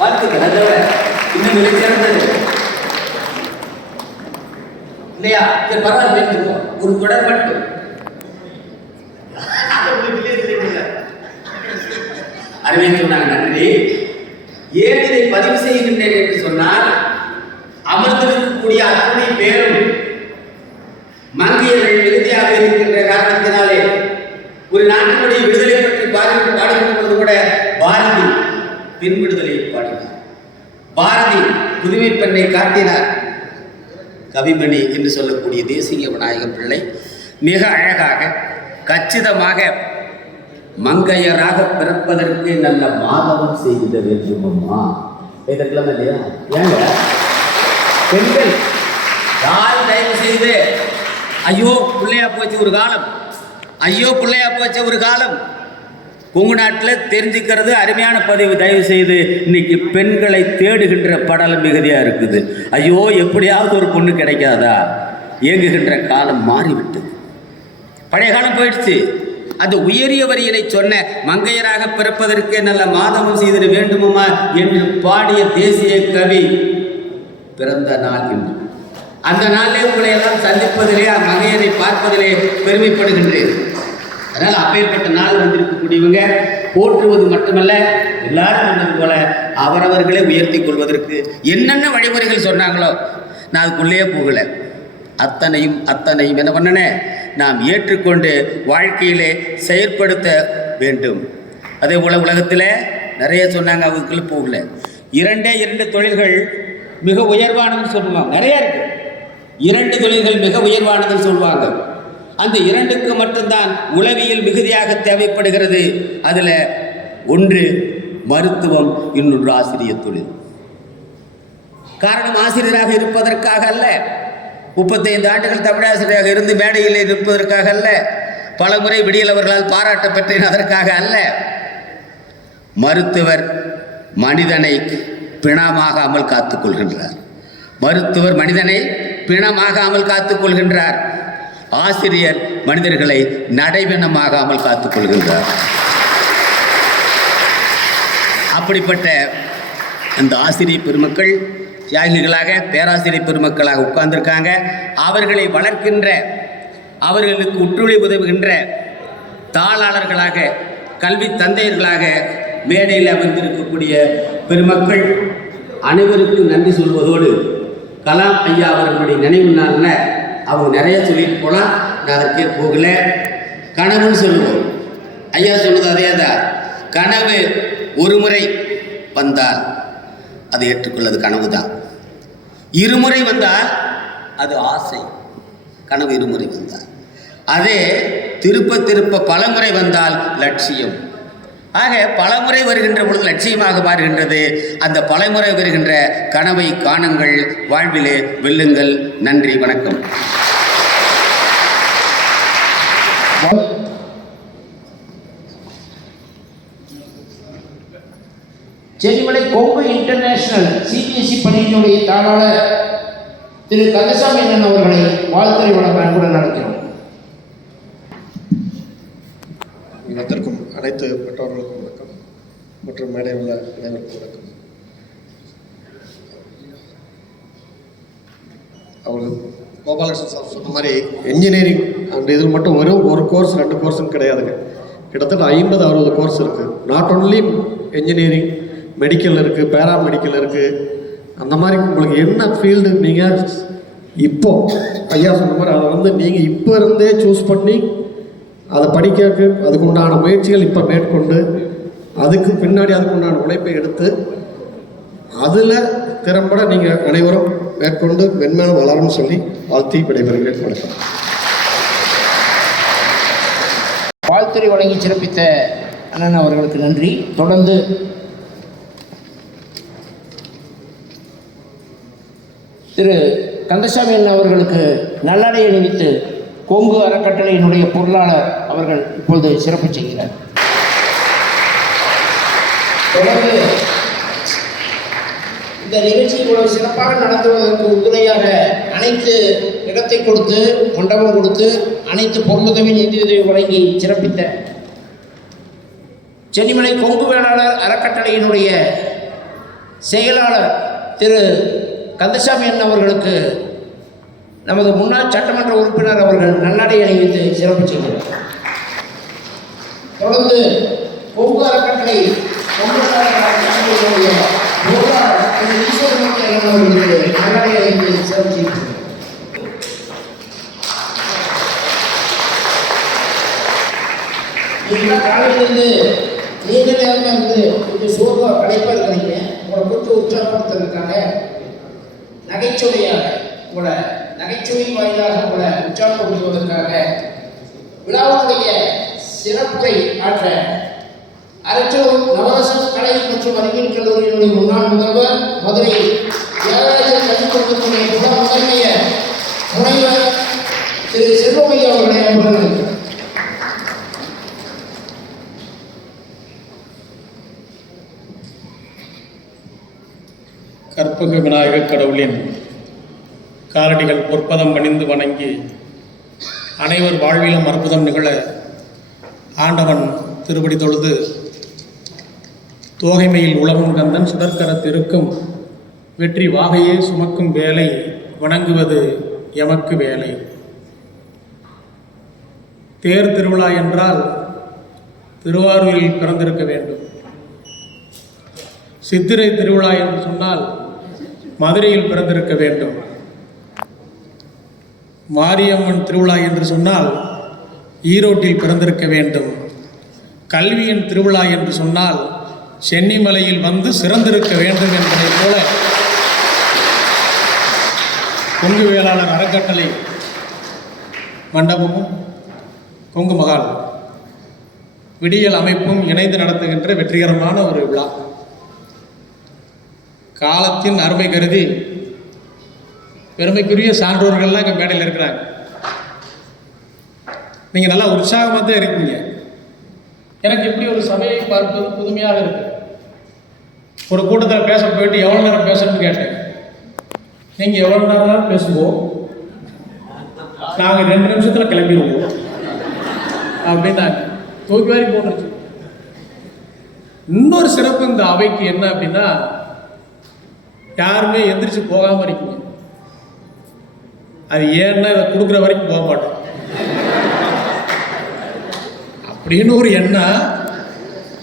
வாழ்த்துக்கள். அது தவிர இன்னும் மிக சிறந்தது இல்லையா? சரி, பரவாயில்ல, தெரிஞ்சுக்கோ. ஒரு தொடர் மட்டும் அறிவித்து சொன்னாங்க. நன்றி. ஏன் இதை பதிவு செய்கின்றேன் என்று சொன்னால், அமர்ந்திருக்கக்கூடிய அத்தனை பேரும் மங்கையர்கள் மிகுதியாக இருக்கின்ற காரணத்தினாலே ஒரு நாட்டினுடைய விடுதலை பற்றி பாடுகின்ற பொழுது கூட பாரதி பெண் விடுதலையை பாடினார். பாரதி புதுமை பெண்ணை காட்டினார். கவிமணி என்று சொல்லக்கூடிய தேசிய விநாயகம் பிள்ளை மிக அழகாக கச்சிதமாக மங்கையராக பிறப்பதற்கு நல்ல மாதவம் செய்திட வேண்டுமம்மா. இதற்கெல்லாம் இல்லையா? ஏங்க பெண்கள் யார் தயவு செய்து ஐயோ பிள்ளையா போச்சு ஒரு காலம், ஐயோ பிள்ளையா போச்சு ஒரு காலம். உங்க நாட்டில் தெரிஞ்சுக்கிறது அருமையான பதிவு. தயவு செய்து இன்னைக்கு பெண்களை தேடுகின்ற படலம் மிகுதியாக இருக்குது. ஐயோ எப்படியாவது ஒரு பொண்ணு கிடைக்காதா இயங்குகின்ற காலம் மாறிவிட்டது. பழைய காலம் போயிடுச்சு. அந்த உயரிய வரியினை சொன்ன மங்கையராக பிறப்பதற்கு நல்ல மாதவம் செய்திட வேண்டுமா என்று பாடிய தேசிய கவி பிறந்த நாள் இன்று. அந்த நாளிலே உங்களை எல்லாம் சந்திப்பதிலே, மங்கையரை பார்ப்பதிலே பெருமைப்படுகின்றேன். அதனால் அப்பேற்பட்ட நாள் வந்திருக்கக்கூடியவங்க போற்றுவது மட்டுமல்ல, எல்லாரும் சொன்னது போல அவரவர்களை உயர்த்தி கொள்வதற்கு என்னென்ன வழிமுறைகள் சொன்னாங்களோ நான் அதுக்குள்ளேயே போகலை. அத்தனையும் என்ன பண்ணனே நாம் ஏற்றுக்கொண்டு வாழ்க்கையிலே செயற்படுத்த வேண்டும். அதே போல் உலகத்தில் நிறைய சொன்னாங்க, அவங்களுக்குள்ள போகல. 2 தொழில்கள் மிக உயர்வானதுன்னு சொல்லுவாங்க. நிறைய இருக்கு. 2 தொழில்கள் மிக உயர்வானதுன்னு சொல்லுவாங்க. அந்த 2க்கு மட்டும்தான் உளவியல் மிகுதியாக தேவைப்படுகிறது. அதில் ஒன்று மருத்துவம், இன்னொன்று ஆசிரியர் தொழில். காரணம் ஆசிரியராக இருப்பதற்காக அல்ல, 35 ஆண்டுகள் தமிழாசிரியராக இருந்து மேடையில் இருப்பதற்காக அல்ல, பல முறை விடியல் அவர்களால் பாராட்ட பெற்றேன் அதற்காக அல்ல. மருத்துவர் மனிதனை பிணமாகாமல் காத்துக்கொள்கின்றார். மருத்துவர் மனிதனை பிணமாகாமல் காத்துக்கொள்கின்றார். ஆசிரியர் மனிதர்களை நடைபெணமாகாமல் காத்துக்கொள்கின்றார். அப்படிப்பட்ட அந்த ஆசிரியர் பெருமக்கள் தியாகிகளாக, பேராசிரியர் பெருமக்களாக உட்கார்ந்திருக்காங்க. அவர்களை வளர்க்கின்ற, அவர்களுக்கு உற்றுழை உதவுகின்ற தாளாளர்களாக, கல்வி தந்தையர்களாக மேடையில் அமர்ந்திருக்கக்கூடிய பெருமக்கள் அனைவருக்கும் நன்றி சொல்வதோடு, கலாம் ஐயா அவர்களுடைய நினைவு நாளில் அவங்க நிறைய சொல்லிட்டு போனால் நான் அதற்கே போகல. கனவுன்னு சொல்லுவோம். ஐயா சொன்னது அதே தான். கனவு ஒரு முறை வந்தால் அதை ஏற்றுக்கொள்ளது கனவு தான். இருமுறை வந்தால் அது ஆசை. கனவு இருமுறை வந்தால் அதே திருப்ப திருப்ப பலமுறை வந்தால் லட்சியம். ஆக பலமுறை வருகின்ற பொழுது லட்சியமாக மாறுகின்றது. அந்த பலமுறை வருகின்ற கனவை காணுங்கள், வாழ்விலே வெல்லுங்கள். நன்றி, வணக்கம். சென்னிமலை கொங்கு இன்டர்நேஷனல் சிபிஎஸ்இ பள்ளியினுடைய தாளாளர் திரு கந்தசாமி அண்ணன் அவர்களை வாழ்த்துறை வழங்க அன்புடன் நடக்கிறோம். வந்திருக்கும் அனைத்து பெற்றோர்களுக்கும் வணக்கம் மற்றும் மேடை உள்ள அனைவருக்கும் வணக்கம். அவர் கோபாலகிருஷ்ணன் சார் சொன்ன மாதிரி என்ஜினியரிங் அந்த இதில் மட்டும் ஒரு கோர்ஸ் 2 கோர்ஸும் கிடையாதுங்க. கிட்டத்தட்ட 50-60 கோர்ஸ் இருக்குது. நாட் ஒன்லி என்ஜினியரிங், மெடிக்கல் இருக்குது, பேராமெடிக்கல் இருக்குது. அந்த மாதிரி உங்களுக்கு என்ன ஃபீல்டு நீங்கள் இப்போ ஐயா சொன்ன மாதிரி அதை நீங்கள் இப்போ இருந்தே சூஸ் பண்ணி அதை படிக்கிறதுக்கு அதுக்குண்டான முயற்சிகள் இப்போ மேற்கொண்டு அதுக்கு பின்னாடி அதுக்குண்டான உழைப்பை எடுத்து அதில் திறம்பட நீங்கள் அனைவரும் மேற்கொண்டு மென்மேலும் வளரும்னு சொல்லி வாழ்த்தி விடைபெறுகிறேன். வணக்கம். வாழ்த்துறை வழங்கி சிறப்பித்த அண்ணன் அவர்களுக்கு நன்றி. தொடர்ந்து திரு கந்தசாமி அண்ணன் அவர்களுக்கு நல்லாடை அணிவித்து கொங்கு அறக்கட்டளையினுடைய பொருளாளர் அவர்கள் இப்பொழுது சிறப்பு செய்கிறார். தொடர்ந்து இந்த நிகழ்ச்சி இவ்வளவு சிறப்பாக நடத்துவதற்கு உறுதுணையாக அனைத்து இடத்தை கொடுத்து, மண்டபம் கொடுத்து, அனைத்து பொருளுதவி நிதியுதவி வழங்கி சிறப்பித்த சென்னிமலை கொங்கு வேளாளர் அறக்கட்டளையினுடைய செயலாளர் திரு கந்தசாமி அண்ணன் அவர்களுக்கு நமது முன்னாள் சட்டமன்ற உறுப்பினர் அவர்கள் நல்லாடை அணிவித்து சிறப்பு செய்கிறார். தொடர்ந்து கொங்கு அறக்கட்டளை நல்லாடை அணிவித்து சிறப்பு செய்கிறார். காலையிலிருந்து நீண்ட நேரமாக இருந்து கொஞ்சம் சோர்வாக களைப்பாக இருக்கிறீங்க. உங்களை கொஞ்சம் உற்சாகப்படுத்துறதுக்காக நகைச்சுவையாக உங்களை நகைச்சுவை வாயிலாக உங்களை உற்சாகப்படுத்துவதற்காக விழாவுடைய சிறப்பை ஆற்ற அரசூர் நவரசம் கலை மற்றும் அறிவியல் கல்லூரியினுடைய முன்னாள் முதல்வர், மதுரை தியாகராஜர் கல்விக்கூடத்தினுடைய முதன்மையர் முனைவர் திரு செல்வமையா அவர்களை அன்புடன் கற்பக விநாயகர் கடவுளின் காலடிகள் பொற்பதம் பணிந்து வணங்கி அனைவர் வாழ்விலும் அற்புதம் நிகழ ஆண்டவன் திருப்படி தொழுது தோகைமையில் உலகம் கந்தன் சுடற்கரத்திருக்கும் வெற்றி வாகையே சுமக்கும் வேலை வணங்குவது எமக்கு வேலை. தேர் திருவிழா என்றால் திருவாரூரில் பிறந்திருக்க வேண்டும். சித்திரை திருவிழா என்று சொன்னால் மதுரையில் பிறந்திருக்க வேண்டும். மாரியம்மன் திருவிழா என்று சொன்னால் ஈரோட்டில் பிறந்திருக்க வேண்டும். கல்வியின் திருவிழா என்று சொன்னால் சென்னிமலையில் வந்து சிறந்திருக்க வேண்டும் என்பதைப் போல கொங்கு வேளாளர் அறக்கட்டளை மண்டபமும் கொங்கு மகால் விடியல் அமைப்பும் இணைந்து நடத்துகின்ற வெற்றிகரமான ஒரு விழா. காலத்தின் அருமை கருதி பெருமைக்குரிய சான்றோர்கள்லாம் இங்கே மேடையில் இருக்கிறாங்க. நீங்கள் நல்லா உற்சாகமாக தான் இருக்கீங்க. எனக்கு இப்படி ஒரு சபையை பார்ப்பது புதுமையாக இருக்கு. ஒரு கூட்டத்தில் பேச போயிட்டு எவ்வளோ நேரம் பேசணும்னு கேட்டேன். நீங்கள் எவ்வளோ நேரம் பேசுவோம், நாங்கள் 2 நிமிஷத்தில் கிளம்பிடுவோம் அப்படின்னாங்க. தூக்கி வாரி போட்டுருச்சு. இன்னொரு சிறப்பு இந்த அவைக்கு என்ன அப்படின்னா, யாருமே எந்திரிச்சு போகாமல் இருக்கீங்க. அது ஏன்னா இதை கொடுக்குற வரைக்கும் போக மாட்டோம் அப்படின்னு ஒரு எண்ணம்.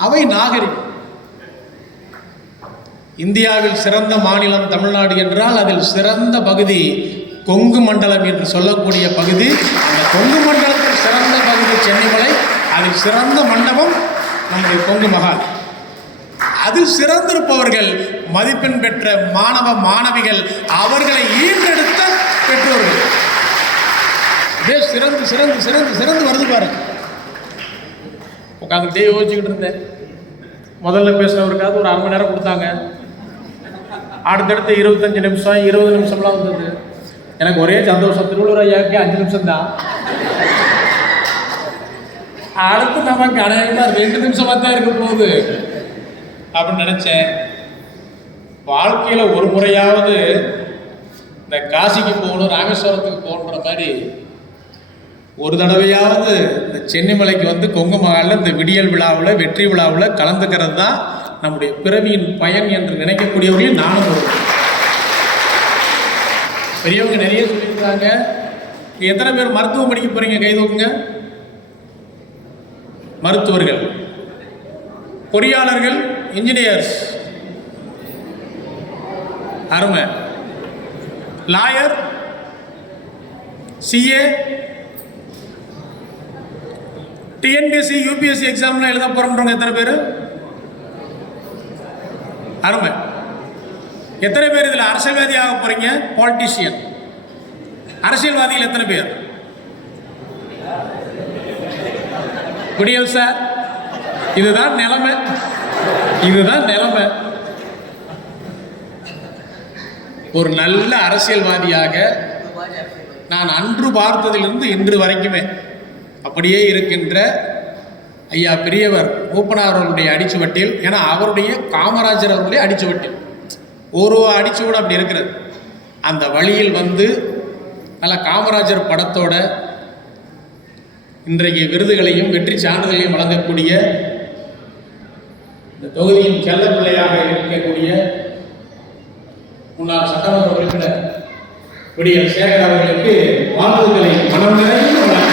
அவை நாகரிகம். இந்தியாவில் சிறந்த மாநிலம் தமிழ்நாடு என்றால் அதில் சிறந்த பகுதி கொங்கு மண்டலம் என்று சொல்லக்கூடிய பகுதி. அந்த கொங்கு மண்டலத்தில் சிறந்த பகுதி சென்னிமலை, அதில் சிறந்த மண்டபம் நம்முடைய கொங்கு மகால். அதில் சிறந்திருப்பவர்கள் மதிப்பெண் பெற்ற மாணவ மாணவிகள், அவர்களை ஈன்றெடுத்த பெற்றோர்கள். சிறந்து சிறந்து சிறந்து சிறந்து வருது பாருங்க. உட்காந்துக்கிட்டே யோசிச்சுக்கிட்டு இருந்தேன். முதல்ல பேசினவருக்காவது ஒரு 1/2 மணி நேரம் கொடுத்தாங்க. அடுத்தடுத்து 25 நிமிஷம் 20 நிமிஷம்லாம் வந்தது. எனக்கு ஒரே சந்தோஷம், திருவள்ளுவர் ஐயாவுக்கு 5 நிமிஷம் தான். அடுத்து நமக்கு அநேகமாக 2 நிமிஷமாக தான் இருக்க போகுது அப்படின்னு நினச்சேன். வாழ்க்கையில் ஒரு முறையாவது இந்த காசிக்கு போகணும், ராமேஸ்வரத்துக்கு போகணுன்ற மாதிரி ஒரு தடவையாவது இந்த சென்னிமலைக்கு வந்து கொங்கு மகாலில் இந்த விடியல் விழாவில், வெற்றி விழாவில் கலந்துக்கிறது தான் நம்முடைய பிறவியின் பயன் என்று நினைக்கக்கூடியவர்களையும் நானும் வருவேன். பெரியவங்க நிறைய சொல்லியிருக்காங்க. எத்தனை பேர் மருத்துவம் படிக்க போறீங்க? கை தூக்குங்க. மருத்துவர்கள், பொறியாளர்கள், இன்ஜினியர்ஸ், அருமை. லாயர், சிஏ, டிஎன்பிஎஸ்சி, யூபிஎஸ்சி எக்ஸாம்லாம் எழுத போறோம்ன்றவங்க எத்தனை பேர்? அருமை. எத்தனை பேர் இதில் அரசியல்வாதி ஆக போறீங்க? பாலிட்டிஷியன். அரசியல்வாதிகள் எத்தனை பேர்? குடியல் சார், இதுதான் நிலைமை, இதுதான் நிலைமை. ஒரு நல்ல அரசியல்வாதியாக நான் அன்று பார்த்ததிலிருந்து இன்று வரைக்குமே அப்படியே இருக்கின்ற ஐயா பெரியவர் மூப்பனார் அவர்களுடைய அடிச்சுவட்டில், ஏன்னா அவருடைய காமராஜர் அவர்களுடைய அடிச்சுவட்டில் ஒரு அடிச்சுவடு அப்படி இருக்கிறது. அந்த வழியில் வந்து நல்ல காமராஜர் படத்தோட இன்றைக்கு விருதுகளையும் வெற்றி சான்றிதழையும் வழங்கக்கூடிய இந்த தொகுதியின் செல்ல பிள்ளையாக இருக்கக்கூடிய முன்னாள் சட்டமன்ற உறுப்பினர் விடியல் சேகர் அவர்களுக்கு வாழ்த்துக்களை மனம் நிறைந்து வழங்க.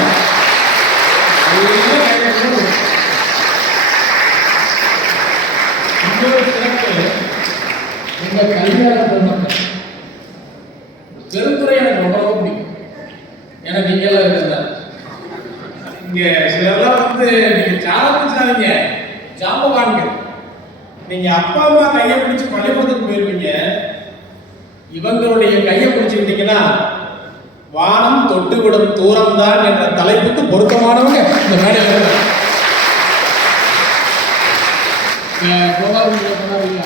உங்க கல்யாண பொண்ணு பெருந்துறை எனக்கு ரொம்ப பிடிக்கும். எனக்கு இங்கெல்லாம் இருக்கிறதா இங்க சிலர்லாம் வந்து நீங்க சாப்பிடுச்சாதீங்க, ஜாம்பவான்கள். நீங்க அப்பா அம்மா கையை பிடிச்சு பள்ளிக்கூடத்துக்கு போயிருப்பீங்க. இவங்களுடைய கையை பிடிச்சுக்கிட்டீங்கன்னா வானம் தொட்டுவிடும் தூரம் தான் என்ற தலைப்புக்கு பொருத்தமானவங்க இந்த மேடையில்.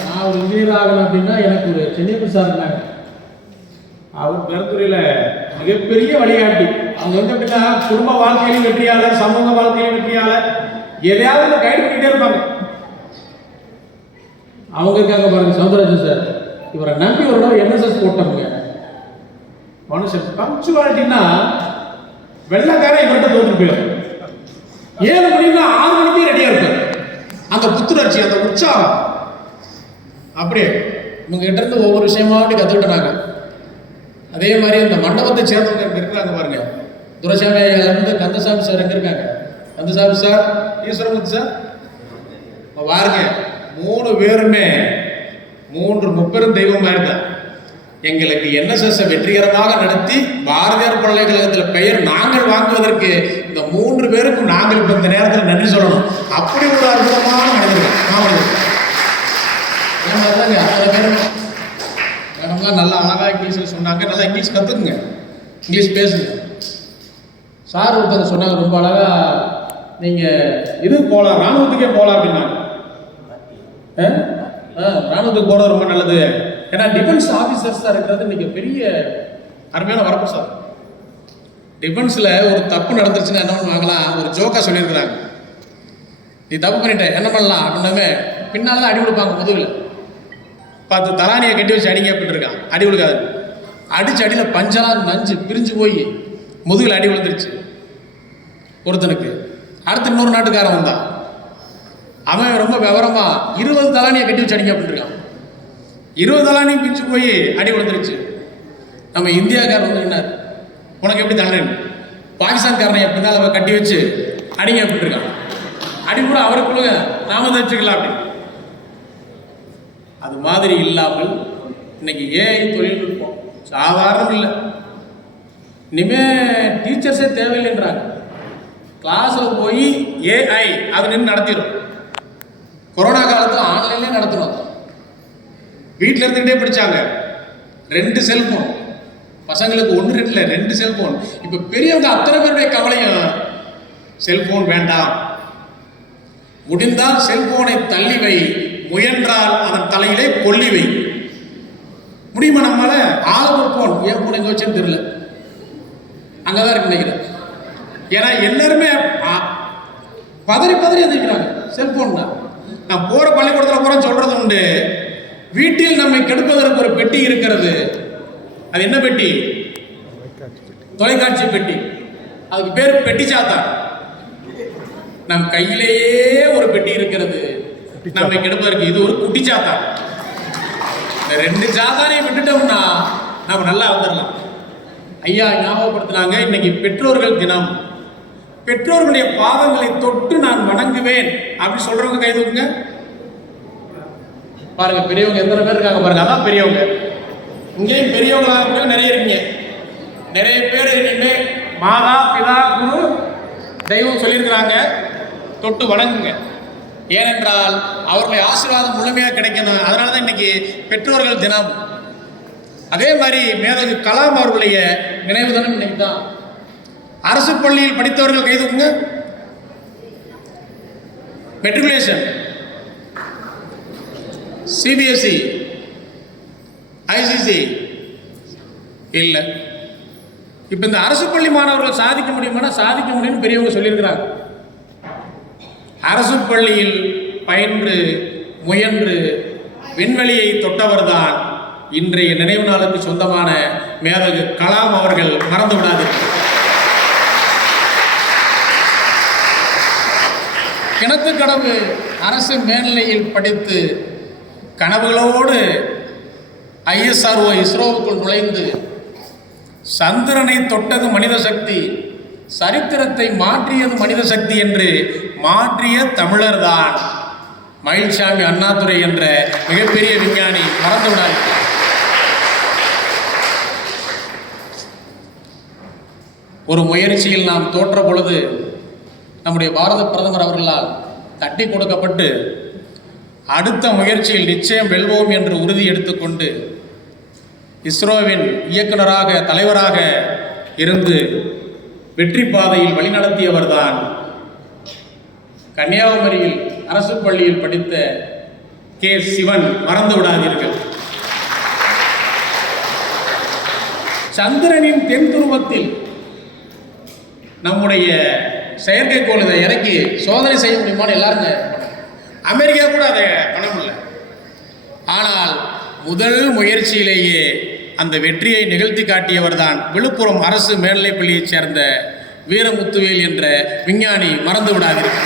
நான் ஒரு இன்ஜினியர் ஆகணும் அப்படின்னா எனக்கு ஒரு சென்னை சார் இருந்தாங்க. அவர் பெருந்துறையில் மிகப்பெரிய வழிகாட்டி. அவங்க வந்து அப்படின்னா குடும்ப வாழ்க்கையிலும் வெற்றியாளர், சமூக வாழ்க்கையிலும் வெற்றியாளர், எதையாவது கைடு பண்ணிட்டே இருப்பாங்க. அவங்க இருக்காங்க பாருங்க, சௌந்தரராஜன் சார். இவரை நம்பி ஒரு என்எஸ்எஸ் போட்டவங்க மனுஷன். பங்க்சுவாலிட்டின்னா வெள்ளக்காரன் இவர்கிட்ட தோற்று போயிடும். 7 மணிக்கு 6 மணிக்கு ரெடியா இருப்பார். அந்த புத்துணர்ச்சி, அந்த உற்சாகம் அப்படியே இவங்க கிட்ட இருந்து ஒவ்வொரு விஷயமா அப்படி கத்துக்கிட்டாங்க. அதே மாதிரி இந்த மண்டபத்தை சேர்ந்தவங்க இருக்கிறாங்க பாருங்க. துரைசாமி இருந்து கந்தசாமி சார் எங்க இருக்காங்க? கந்தசாமி சார், ஈஸ்வரமூர்த்தி சார் பாருங்க. 3 பேருமே 3 முப்பெரும் தெய்வம் மாதிரி தான். எங்களுக்கு என்எஸ்எஸ் வெற்றிகரமாக நடத்தி பாரதியார் பல்கலைக்கழகத்தில் பெயர் நாங்கள் வாங்குவதற்கு இந்த 3 பேருக்கும் நாங்கள் இப்போ இந்த நேரத்தில் நன்றி சொல்லணும். அப்படி ஒரு அற்புதமான மனிதர்கள். மேடம்லாம் நல்லா அழகாக இங்கிலீஷில் சொன்னாங்க. நல்லா இங்கிலீஷ் கற்றுக்குங்க, இங்கிலீஷ் பேசுங்க. சார் ஒருத்தர் சொன்னாங்க ரொம்ப அழகா, நீங்கள் இது போகலாம், இராணுவத்துக்கே போகலாம் அப்படின்னாங்க. இராணுவத்துக்கு போகிறது ரொம்ப நல்லது. ஏன்னா டிஃபென்ஸ் ஆஃபீஸர்ஸ் தான் இருக்கிறது இன்னைக்கு பெரிய அருமையான வரப்பு சார். டிஃபென்ஸில் ஒரு தப்பு நடந்துருச்சுன்னா என்ன பண்ணுவாங்களாம், ஒரு ஜோக்கா சொல்லியிருக்கிறாங்க. நீ தப்பு பண்ணிட்ட என்ன பண்ணலாம் அப்படின்னாமே பின்னால் தான் அடி கொடுப்பாங்க. முதுகில் 10 தலானியை கட்டி வச்சு அடிங்க அப்படின்னு இருக்கான். அடி கொடுக்காது. அடிச்சு அடியில் பஞ்செல்லாம் நஞ்சு பிரிஞ்சு போய் முதுகில் அடி விழுந்துருச்சு ஒருத்தனுக்கு. அடுத்து இன்னொரு நாட்டுக்காரன் வந்தான். அவன் ரொம்ப விவரமா 20 தலானியை கட்டி வச்சு அடிங்க அப்படின்னு இருக்கான். 20 தலானியும் பிரிஞ்சு போய் அடி விழுந்துருச்சு. நம்ம இந்தியாக்காரன் வந்து என்ன, உனக்கு எப்படி தண்டனை? பாகிஸ்தான்காரனை பின்னால் கட்டி வச்சு அடிங்க அப்படின்னு இருக்கான். அடி கூட அவருக்குள்ள நாம தச்சுக்கலாம் அப்படின்னு. அது மாதிரி இல்லாமல் இன்னைக்கு ஏஐ தொழில்நுட்பம் சாதாரணம் இல்லை. இனிமே டீச்சர்ஸே தேவையில்லைன்றாங்க. கிளாஸில் போய் ஏஐ அது நின்று நடத்திடும். கொரோனா காலத்தில் ஆன்லைன்லேயே நடத்தணும். வீட்டில் இருந்துக்கிட்டே படித்தாங்க. 2 செல்ஃபோன் பசங்களுக்கு, 1 2 இல்லை 2 செல்ஃபோன். இப்போ பெரியவங்க அத்தனை பேருடைய கவலையும் செல்ஃபோன் வேண்டாம். முடிந்தால் செல்போனை தள்ளி வை, முயன்றால் அதன் தலையிலே கொல்லி வை. முடியுமா நம்மளால? ஆளுக்கு போன், ஏன் போன் எங்க வச்சுன்னு தெரியல, அங்கதான் இருக்கு நினைக்கிறேன். ஏன்னா எல்லாருமே பதறி பதறி எதிர்க்கிறாங்க செல்போன் தான். நான் போற பள்ளிக்கூடத்தில் போறேன்னு சொல்றது உண்டு. வீட்டில் நம்மை கெடுப்பதற்கு ஒரு பெட்டி இருக்கிறது. அது என்ன பெட்டி? தொலைக்காட்சி பெட்டி. அதுக்கு பேர் பெட்டி சாத்தா. நம் கையிலேயே ஒரு பெட்டி இருக்கிறது நம்மை கெடுப்பதற்கு. இது ஒரு குட்டி சாத்தா. இந்த 2 சாத்தானையும் விட்டுட்டோம்னா நம்ம நல்லா வந்துடலாம். ஐயா ஞாபகப்படுத்தினாங்க, இன்னைக்கு பெற்றோர்கள் தினம். பெற்றோர்களுடைய பாதங்களை தொட்டு நான் வணங்குவேன் அப்படின்னு சொல்றவங்க கை தூக்குங்க பாருங்க. பெரியவங்க எத்தனை பேர் இருக்காங்க பாருங்க. அதான் பெரியவங்க. இங்கேயும் பெரியவங்களாக கூட நிறைய இருக்கீங்க. நிறைய பேர் இனிமே மாதா பிதா குரு தெய்வம் சொல்லியிருக்கிறாங்க, தொட்டு வணங்குங்க. ஏனென்றால் அவர்களுடைய ஆசீர்வாதம் முழுமையாக கிடைக்கணும். அதனால தான் இன்னைக்கு பெற்றோர்கள் தினம். அதே மாதிரி மேதகு கலாம் அவர்களுடைய நினைவு தினம் இன்னைக்கு தான். அரசு பள்ளியில் படித்தவர்கள் கை தூக்குங்க. மெட்ரிகுலேஷன், சிபிஎஸ்இ, ஐசிசி இல்லை. இப்போ இந்த அரசு பள்ளி மாணவர்கள் சாதிக்க முடியுமானா சாதிக்க முடியும்னு பெரியவங்க சொல்லியிருக்கிறாங்க. அரசு பள்ளியில் பயின்று முயன்று விண்வெளியை தொட்டவர்தான் இன்றைய நினைவு நாளுக்கு சொந்தமான மேதகு கலாம் அவர்கள். மறந்து விடாதீர்கள். கிணத்துக்கடவு அரசு மேல்நிலையில் படித்து கனவுகளோடு ISRO இஸ்ரோவுக்குள் நுழைந்து சந்திரனை தொட்டது மனித சக்தி, சரித்திரத்தை மாற்றியது மனித சக்தி என்று மாற்றிய தமிழர் தான் மயில்சாமி அண்ணாதுரை என்ற மிகப்பெரிய விஞ்ஞானி. மறந்து விடாதீர்கள். ஒரு முயற்சியில் நாம் தோற்ற பொழுது நம்முடைய பாரத பிரதமர் அவர்களால் தட்டி கொடுக்கப்பட்டு அடுத்த முயற்சியில் நிச்சயம் வெல்வோம் என்று உறுதி எடுத்துக்கொண்டு இஸ்ரோவின் இயக்குநராக தலைவராக இருந்து வெற்றி பாதையில் வழிநடத்தியவர்தான் கன்னியாகுமரியில் அரசு பள்ளியில் படித்த கே. சிவன். மறந்து விடாதீர்கள். சந்திரனின் தென் துருவத்தில் நம்முடைய செயற்கைக்கோள் இதை இறக்கி சோதனை செய்ய முடியுமான்னு எல்லாருங்க. அமெரிக்கா கூட அதை பண்ண முடியல. ஆனால் முதல் முயற்சியிலேயே அந்த வெற்றியை நிகழ்த்தி காட்டியவர் தான் விழுப்புரம் அரசு மேல்நிலைப்பள்ளியைச் சேர்ந்த வீரமுத்துவேல் என்ற விஞ்ஞானி. மறந்து விடாதீர்கள்.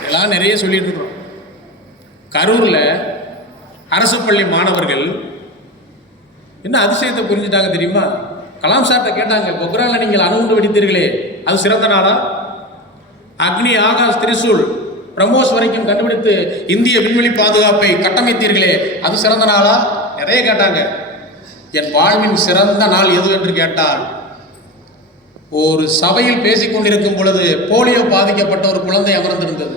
இதெல்லாம் நிறைய சொல்லிட்டு இருக்கிறோம். கரூரில் அரசு பள்ளி மாணவர்கள் என்ன அதிசயத்தை புரிஞ்சுட்டாங்க தெரியுமா? கலாம் சார்ட்ட கேட்டாங்க, பொக்ரானில் நீங்கள் அணுகுண்டு வெடித்தீர்களே, அது சிறந்த நாளா? அக்னி, ஆகாஷ், திரிசூல், பிரம்மோஸ் வரைக்கும் கண்டுபிடித்து இந்திய விண்வெளி பாதுகாப்பை கட்டமைத்தீர்களே, அது சிறந்த நாளா? நிறைய கேட்டாங்க. என் வாழ்வின் சிறந்த நாள் எது என்று கேட்டால், ஒரு சபையில் பேசிக்கொண்டிருக்கும் பொழுது போலியோ பாதிக்கப்பட்ட ஒரு குழந்தை அமர்ந்திருந்தது.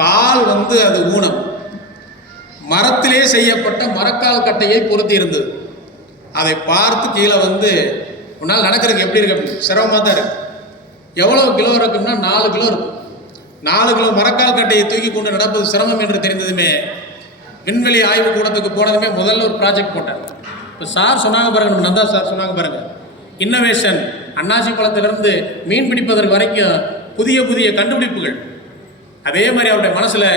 கால் அது ஊனம், மரத்திலே செய்யப்பட்ட மரக்கால் கட்டையை பொருத்தி இருந்தது. அதை பார்த்து கீழே உன்னால் நடக்கிறதுக்கு எப்படி இருக்கு அப்படின்னு. சிரமமாக தான் இருக்கு. எவ்வளவு கிலோ இருக்குன்னா 4 கிலோ இருக்கும். 4 கிலோ மரக்கால் கட்டையை தூக்கி கொண்டு நடப்பது சிரமம் என்று தெரிந்ததுமே விண்வெளி ஆய்வு கூடத்துக்கு போனதுமே முதல்ல ஒரு ப்ராஜெக்ட் போட்டேன். இப்போ சார் சொன்னாங்க பாருங்க, நம்ம நந்தா சார் சொன்னாங்க பாருங்க, இன்னோவேஷன், அன்னாசி பழத்திலிருந்து மீன் பிடிப்பதற்கு வரைக்கும் புதிய புதிய கண்டுபிடிப்புகள். அதே மாதிரி அவருடைய மனசில்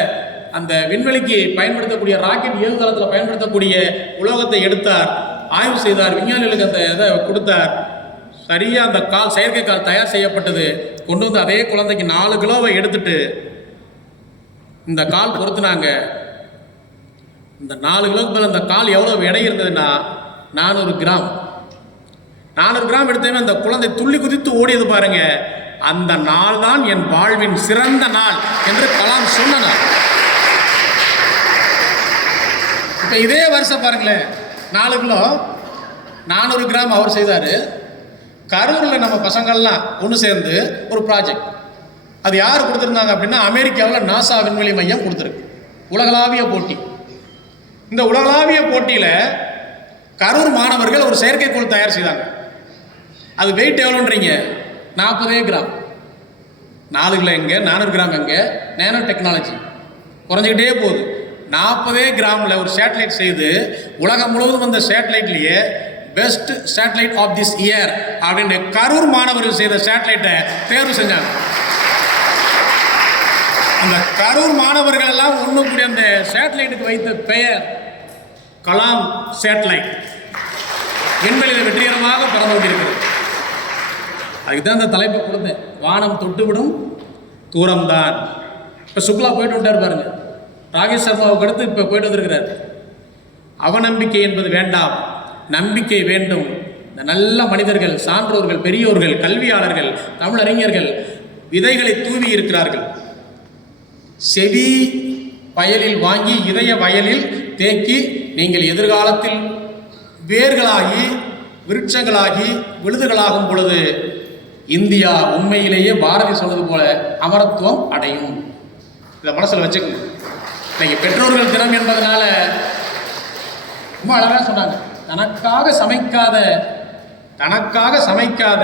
அந்த விண்வெளிக்கு பயன்படுத்தக்கூடிய ராக்கெட் ஏவுதளத்தில் பயன்படுத்தக்கூடிய உலோகத்தை எடுத்தார், ஆய்வு செய்தார், விஞ்ஞானிகளுக்கு அந்த இதை கொடுத்தார். சரியாக அந்த கால், செயற்கை கால் தயார் செய்யப்பட்டது. கொண்டு அதே குழந்தைக்கு 4 கிலோவை எடுத்துட்டு இந்த கால் பொருத்தினாங்க. இந்த 4 கிலோக்கு மேலே அந்த கால் எவ்வளோ எடை இருந்ததுன்னா 400 கிராம். 400 கிராம் எடுத்தவே அந்த குழந்தை துள்ளி குதித்து ஓடியது பாருங்க. அந்த நாள் தான் என் வாழ்வின் சிறந்த நாள் என்று கலாம் சொன்னார். இப்போ இதே வருஷம் பாருங்களேன், 4 கிலோ 400 கிராம் அவர் செய்தார். கரூரில் நம்ம பசங்கள்லாம் ஒன்று சேர்ந்து ஒரு ப்ராஜெக்ட், அது யார் கொடுத்துருந்தாங்க அப்படின்னா அமெரிக்காவில் நாசா விண்வெளி மையம் கொடுத்துருக்கு. உலகளாவிய போட்டி. இந்த உலகளாவிய போட்டியில் கரூர் மாணவர்கள் ஒரு செயற்கைக்கோள் தயார் செய்தாங்க. அது வெயிட் எவ்வளோன்றீங்க? 40 கிராம். 4 கிலோ எங்கே, 400 கிராம் எங்கே, நேனோ டெக்னாலஜி குறைஞ்சிக்கிட்டே போகுது. 40 கிராமில் ஒரு சேட்டலைட் செய்து உலகம் முழுவதும் அந்த சேட்டலைட்லேயே best satellite of this year அப்படின்னு கரூர் மாணவர்கள் செய்த சேட்டலைட்டை தேர்வு செஞ்சாங்க. அந்த கரூர் மாணவர்கள் எல்லாம் ஒன்று கூடிய அந்த சேட்டலைட்டுக்கு வைத்த பெயர் கலாம் சேட்டலைட். விண்வெளியில் வெற்றிகரமாக பறந்து கொண்டிருக்கிறது. அதுக்கு தான் அந்த தலைப்பை கொடுத்தேன், வானம் தொட்டுவிடும் தூரம்தான். இப்போ சுக்லா போயிட்டு வந்துட்டார் பாருங்க, ராகேஷ் சர்மாவுக்கு அடுத்து இப்போ போயிட்டு வந்திருக்கிறார். அவநம்பிக்கை என்பது வேண்டாம், நம்பிக்கை வேண்டும். இந்த நல்ல மனிதர்கள், சான்றோர்கள், பெரியோர்கள், கல்வியாளர்கள், தமிழறிஞர்கள் விதைகளை தூவி இருக்கிறார்கள். செவி வயலில் வாங்கி இதய வயலில் தேக்கி நீங்கள் எதிர்காலத்தில் வேர்களாகி விருட்சங்களாகி விழுதுகளாகும் பொழுது இந்தியா உண்மையிலேயே பாரதி சொன்னது போல அமரத்துவம் அடையும். இதை மனசில் வச்சுக்கணும். இன்னைக்கு பெற்றோர்கள் தினம் என்பதனால ரொம்ப அழகாக சொன்னாங்க, தனக்காக சமைக்காத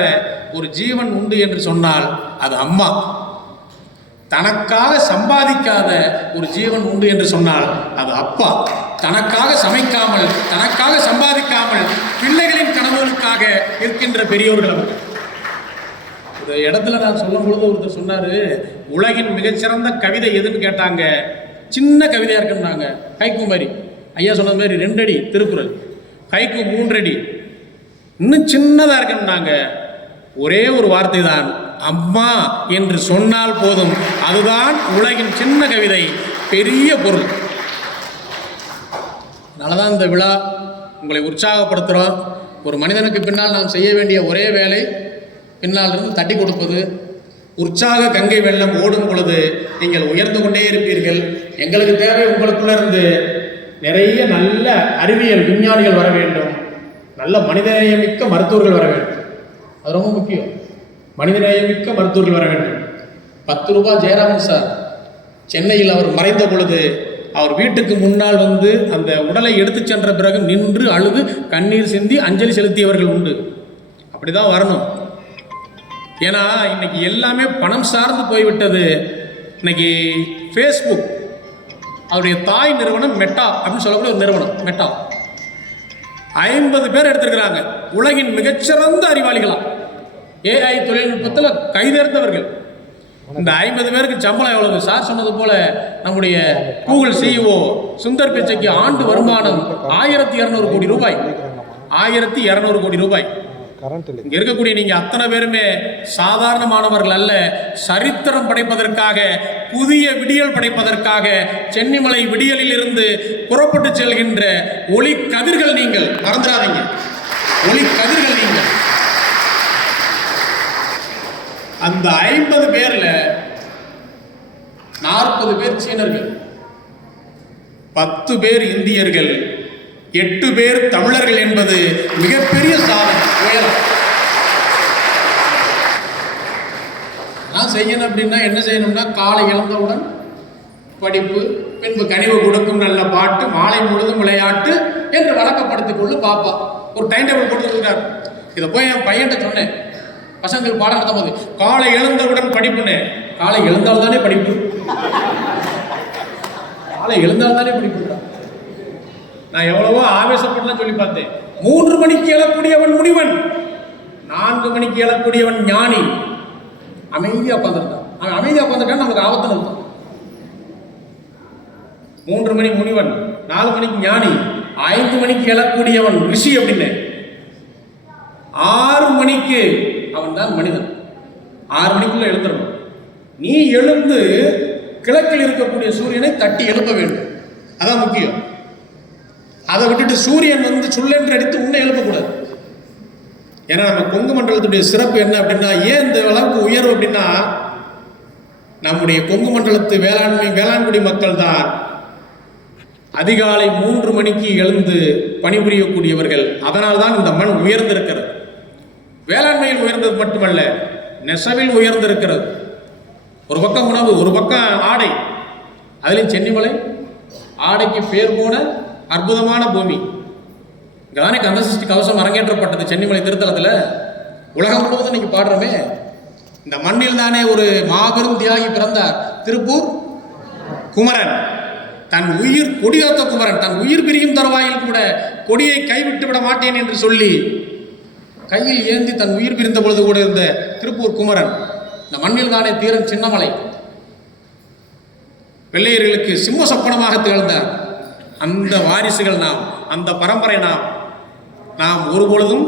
ஒரு ஜீவன் உண்டு என்று சொன்னால் அது அம்மா. தனக்காக சம்பாதிக்காத ஒரு ஜீவன் உண்டு என்று சொன்னால் அது அப்பா. தனக்காக சமைக்காமல், தனக்காக சம்பாதிக்காமல் பிள்ளைகளின் கனவுகளுக்காக இருக்கின்ற பெரியோர்கள் அவர்கள். ஒரு இடத்துல நான் சொல்லும் பொழுது ஒருத்தர் சொன்னார், உலகின் மிகச்சிறந்த கவிதை எதுன்னு கேட்டாங்க. சின்ன கவிதையாக இருக்குன்னாங்க, ஹைக்கூ மாதிரி. ஐயா சொன்ன மாதிரி 2 அடி திருக்குறள், ஹைக்கூ 3 அடி. இன்னும் சின்னதாக இருக்குன்னாங்க, ஒரே ஒரு வார்த்தை தான், அம்மா என்று சொன்னால் போதும். அதுதான் உலகின் சின்ன கவிதை, பெரிய பொருள். அதனால தான் இந்த விழா உங்களை உற்சாகப்படுத்துகிறோம். ஒரு மனிதனுக்கு பின்னால் நாம் செய்ய வேண்டிய ஒரே வேலை பின்னாலிருந்து தட்டி கொடுப்பது. உற்சாக கங்கை வெள்ளம் ஓடும் பொழுது நீங்கள் உயர்ந்து கொண்டே இருப்பீர்கள். எங்களுக்கு தேவை உங்களுக்குள்ள இருந்து நிறைய நல்ல அறிவியல் விஞ்ஞானிகள் வர வேண்டும், நல்ல மனிதநேயமிக்க மருத்துவர்கள் வர வேண்டும். அது ரொம்ப முக்கியம். மனிதநேயமிக்க மருத்துவர்கள் வர வேண்டும். 10 ரூபாய் ஜெயராமன் சார் சென்னையில் அவர் மறைந்த பொழுது அவர் வீட்டுக்கு முன்னால் வந்து அந்த உடலை எடுத்து சென்ற பிறகு நின்று அழுது கண்ணீர் சிந்தி அஞ்சலி செலுத்தியவர்கள் உண்டு. அப்படிதான் வரணும். ஏன்னா இன்னைக்கு எல்லாமே பணம் சார்ந்து போய்விட்டது. இன்னைக்கு ஃபேஸ்புக் அவருடைய தாய் நிறுவனம் மெட்டா அப்படின்னு சொல்லக்கூடிய ஒரு நிறுவனம். மெட்டா 50 பேர் எடுத்திருக்கிறாங்க, உலகின் மிகச்சிறந்த அறிவாளிகளா, ஏஐ தொழில்நுட்பத்தில் கைதேர்ந்தவர்கள். இந்த 50 பேருக்கு சம்பளம் எவ்வளவு? சார் சொன்னது போல நம்முடைய கூகுள் சிஇஓ சுந்தர் பிச்சைக்கு ஆண்டு வருமானம் 1200 கோடி ரூபாய். 1200 கோடி ரூபாய். இங்க இருக்கக்கூடிய நீங்க அத்தனை பேருமே சாதாரணமானவர்கள் அல்ல. சரித்திரம் படைப்பதற்காக, புதிய விடியல் படைப்பதற்காக சென்னிமலை விடியலில் இருந்து புறப்பட்டு செல்கின்ற ஒளி கதிர்கள். நீங்கள் மறந்துடாதீங்க, ஒளி கதிர்கள் நீங்கள். அந்த 50 பேர்ல 40 பேர் சீனர்கள், 10 பேர் இந்தியர்கள், 8 பேர் தமிழர்கள் என்பது மிகப்பெரிய சாதனை, உயரம். நான் செய்யணும் அப்படின்னா என்ன செய்யணும்னா, காலை எழுந்தவுடன் படிப்பு, பின்பு கனிவு கொடுக்கும் நல்ல பாட்டு, மாலை முழுதும் விளையாட்டு என்று வழக்கப்படுத்திக் கொள்ளு பாப்பா. ஒரு டைம் டேபிள் கொடுத்துருக்கார். இதை போய் என் பையன்கிட்ட சொன்னேன், பசங்களுக்கு பாடம் நடத்தும் போது, காலை எழுந்தவுடன் படிப்புன்னு. காலை எழுந்தால் தானே படிப்பு, காலை எழுந்தால் தானே படிப்பு. நான் எவ்வளவோ ஆவேசப்பட்டுலாம் சொல்லி பார்த்தேன். 3 மணிக்கு எழக்கூடியவன் முனிவன், 4 மணிக்கு எழக்கூடியவன் ஞானி. அமைதியா உட்காந்துருக்கான். அவன் அமைதியா உட்காந்துட்டான், நமக்கு ஆபத்துன்னு இருக்கும். 3 மணி முனிவன், 4 மணிக்கு ஞானி, 5 மணிக்கு எழக்கூடியவன் ரிஷி அப்படின்னு. 6 மணிக்கு அவன் தான் மனிதன். 6 மணிக்குள்ள எழுந்துடணும். நீ எழுந்து கிழக்கில் இருக்கக்கூடிய சூரியனை தட்டி எழுப்ப வேண்டும், அதான் முக்கியம். அதை விட்டுட்டு சூரியன் வந்து சுள்ளென்று அடித்து உன்னை எழுப்பக்கூடாது. ஏன்னா நம்ம கொங்கு மண்டலத்துடைய சிறப்பு என்ன அப்படின்னா, ஏன் இந்த அளவுக்கு உயர்வு அப்படின்னா, நம்முடைய கொங்கு மண்டலத்து வேளாண்குடி மக்கள் தான் அதிகாலை 3 மணிக்கு எழுந்து பணிபுரியக்கூடியவர்கள். அதனால் தான் இந்த மண் உயர்ந்திருக்கிறது. வேளாண்மையில் உயர்ந்தது மட்டுமல்ல, நெசவில் உயர்ந்திருக்கிறது. ஒரு பக்கம் உணவு, ஒரு பக்கம் ஆடை. அதுலேயும் சென்னிமலை ஆடைக்கு பேர் போன அற்புதமான பூமி. இங்கே கந்தசஷ்டி கவசம் அரங்கேற்றப்பட்டது சென்னிமலை திருத்தலத்தில். உலகம் முழுவதும் இன்னைக்கு பாடுறோமே. இந்த மண்ணில் தானே ஒரு மாபெரும் தியாகி பிறந்தார், திருப்பூர் குமரன். தன் உயிர் கொடிகாத்த குமரன், தன் உயிர் பிரியும் தருவாயில் கூட கொடியை கைவிட்டு விட மாட்டேன் என்று சொல்லி கையில் ஏந்தி தன் உயிர் பிரிந்த பொழுது கூட இருந்த திருப்பூர் குமரன். இந்த மண்ணில் தானே தீரன் சின்னமலை வெள்ளையர்களுக்கு சிம்ம சொப்பனமாக திகழ்ந்தார். அந்த வாரிசுகள் நாம், அந்த பரம்பரை நாம். நாம் ஒருபொழுதும்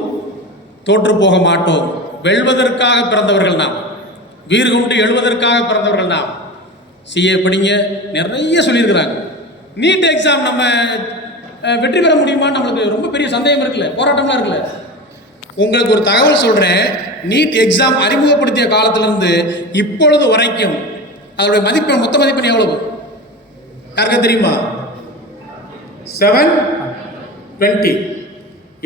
தோற்று போக மாட்டோம். வெல்வதற்காக பிறந்தவர்கள் நாம், வீறு கொண்டு எழுவதற்காக பிறந்தவர்கள் நாம். சிஏ படிங்க, நிறைய சொல்லியிருக்கிறாங்க. நீட் எக்ஸாம் நம்ம வெற்றி பெற முடியுமான்னு நம்மளுக்கு ரொம்ப பெரிய சந்தேகம் இருக்குல்ல, போராட்டம்லாம் இருக்குல்ல. உங்களுக்கு ஒரு தகவல் சொல்கிறேன். நீட் எக்ஸாம் அறிமுகப்படுத்திய காலத்திலிருந்து இப்பொழுது வரைக்கும் அதோடைய மதிப்பெண், மொத்த மதிப்பெண் எவ்வளவு யாருக்கா தெரியுமா? 720.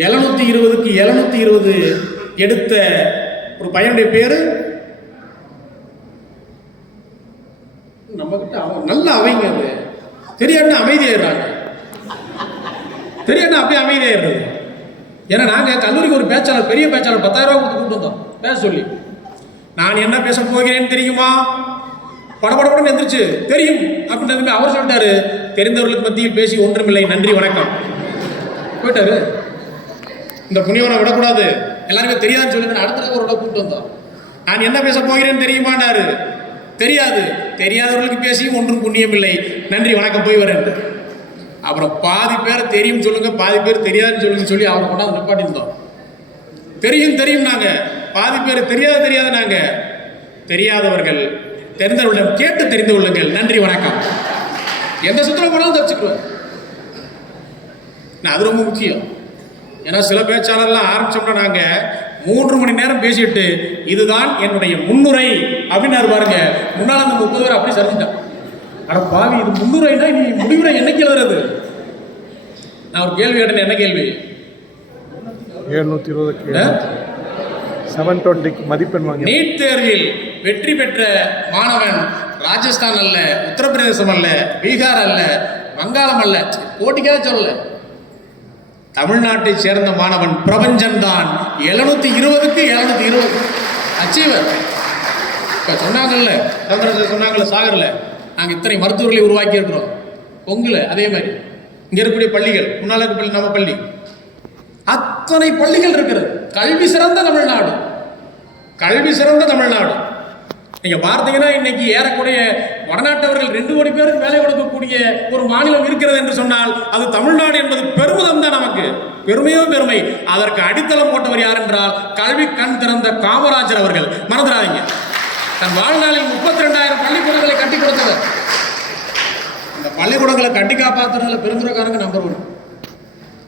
720க்கு 720 எடுத்த ஒரு பையனுடைய பேரு நம்ம கிட்ட நல்ல அவைங்க. அது தெரியாதுன்னா அமைதியாயிடுறாங்க, தெரியாதுன்னா அப்படியே அமைதியாயிடுறது. ஏன்னா நாங்கள் கல்லூரிக்கு ஒரு பேச்சாளர், பெரிய பேச்சாளர் 10,000 ரூபா கொடுத்து கூப்பிட்டு வந்தோம் பேச சொல்லி. நான் என்ன பேச போகிறேன்னு தெரியுமா? படபடப்படன்னு எந்திரிச்சு தெரியும் அப்படின்னு அவர் சொல்லிட்டாரு. தெரிந்தவர்களுக்கு மத்தியில் பேசி ஒன்றுமில்லை, நன்றி வணக்கம், போயிட்டாரு. இந்த புனியவனை விடக்கூடாது, எல்லாருமே தெரியாதுன்னு சொல்லுங்க. அடுத்த ஒரு கூப்பிட்டு வந்தோம். நான் என்ன பேச போகிறேன்னு தெரியுமான்னாரு. தெரியாது, தெரியாதவர்களுக்கு பேசியும் ஒன்றும் புண்ணியம் இல்லை, நன்றி வணக்கம், போய் வரேன். அப்புறம் பாதி பேர் தெரியும் சொல்லுங்க, பாதி பேர் தெரியாதுன்னு சொல்லுங்க சொல்லி அவரை கொண்டாந்து நிப்பாட்டியிருந்தோம். தெரியும் தெரியும் நாங்க, பாதி பேர் தெரியாது நாங்க. தெரியாதவர்கள் தெரிந்தவர்களிடம் கேட்டு தெரிந்து கொள்ளுங்கள், நன்றி வணக்கம். எந்த சுற்றுலா போனாலும் தப்பிச்சுக்குவேன் நான், அது ரொம்ப முக்கியம். ஏன்னா சில பேச்சாளர்லாம் ஆரம்பிச்சோம்னா நாங்க 3 மணி நேரம் பேசிட்டு இதுதான் என்னுடைய முன்னுரை அப்படின்னு பாருங்க. முன்னால அந்த 30 பேர் அப்படி சரிஞ்சிட்டான். அட பாவி, இது முன்னுரைனா நீ முடிவுரை என்னைக்கு எழுதுறது? நான் ஒரு கேள்வி கேட்டேன். என்ன கேள்வி? 720க்கு 720 மதிப்பெண் வாங்கி நீட் தேர்வில் வெற்றி பெற்ற மாணவன் ராஜஸ்தான் அல்ல, உத்தரப்பிரதேசம் அல்ல, பீகார் அல்ல, வங்காளம் அல்ல, போட்டிக்காக சொல்லல, தமிழ்நாட்டை சேர்ந்த மாணவன் பிரபஞ்சன் தான். 720க்கு 720 அச்சீவர். இப்போ சொன்னாங்கல்ல, சொன்னாங்கல்ல சாகர்ல நாங்கள் இத்தனை மருத்துவர்களை உருவாக்கி இருக்கிறோம். பொங்கல அதே மாதிரி இங்கே இருக்கக்கூடிய பள்ளிகள், முன்னாள் பள்ளி, நம்ம பள்ளி, அத்தனை பள்ளிகள் இருக்கிறது. கல்வி சிறந்த தமிழ்நாடு, கல்வி சிறந்த தமிழ்நாடு. நீங்க பார்த்தீங்கன்னா இன்னைக்கு ஏறக்கூடிய வடநாட்டவர்கள் 2 கோடி பேருக்கு வேலை கொடுக்கக்கூடிய ஒரு மாநிலம் இருக்கிறது என்று சொன்னால் அது தமிழ்நாடு என்பது பெருமிதம் தான் நமக்கு, பெருமையோ பெருமை. அதற்கு அடித்தளம் போட்டவர் யார் என்றால் கல்வி கண் திறந்த காமராஜர் அவர்கள். மறந்துடாதீங்க, தன் வாழ்நாளில் 32,000 பள்ளிக்கூடங்களை கட்டி கொடுத்தவர். இந்த பள்ளிக்கூடங்களை கட்டி காப்பாற்றுறதுல பெருந்துறைக்காரங்க நம்பர் 1.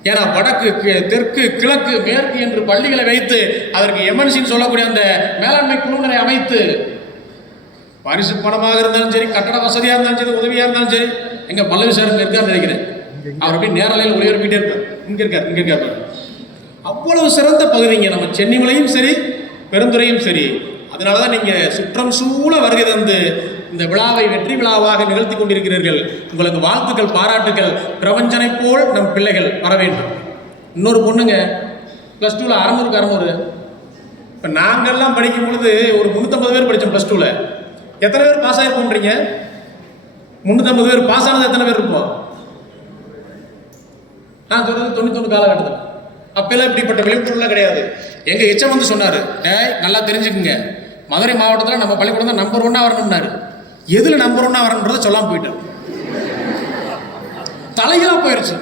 ஏன்னா வடக்கு, தெற்கு, கிழக்கு, மேற்கு என்று பள்ளிகளை வைத்து அதற்கு எம்என்சின்னு சொல்லக்கூடிய அந்த மேலாண்மை குழுவினரை அமைத்து பரிசு பணமாக இருந்தாலும் சரி, கட்டட வசதியாக இருந்தாலும் சரி, உதவியாக இருந்தாலும் சரி. எங்க பல்லவி சார் இருக்காரு நினைக்கிறேன், அவர் அப்படியே நேரலையில் ஒளிபரப்பிட்டே இருப்பார். இங்க இருக்கார். அவ்வளவு சிறந்த பகுதிங்க நம்ம சென்னிமலையும் சரி, பெருந்துறையும் சரி. அதனாலதான் நீங்க சுற்றம் சூழ வருகை தந்து இந்த விழாவை வெற்றி விழாவாக நிகழ்த்தி கொண்டிருக்கிறீர்கள். உங்களுக்கு வாழ்த்துக்கள், பாராட்டுக்கள். பிரபஞ்சனை போல் நம் பிள்ளைகள் வர வேண்டும். இன்னொரு பொண்ணுங்க +2ல 600க்கு 600. இப்போ நாங்கள்லாம் படிக்கும் பொழுது ஒரு 350 பேர் படித்தோம் +2ல. எத்தனை பேர் பாஸ் ஆகிருப்போன்றீங்க? 350 பேர் பாஸ் ஆனது எத்தனை பேர் இருப்போம்? நான் சொல்றது 91 காலகட்டத்தில். அப்பெல்லாம் இப்படிப்பட்ட விழிப்புணர்வுலாம் கிடையாது. எங்க எச்சம் வந்து சொன்னாரு, நல்லா தெரிஞ்சுக்குங்க, மதுரை மாவட்டத்தில் நம்ம பள்ளிக்கூடம் தான் நம்பர் 1 வரணும்னாரு. எதுல நம்பர் 1 வரணுன்றதை சொல்லாம போயிட்டார். தலைகளா போயிருச்சு.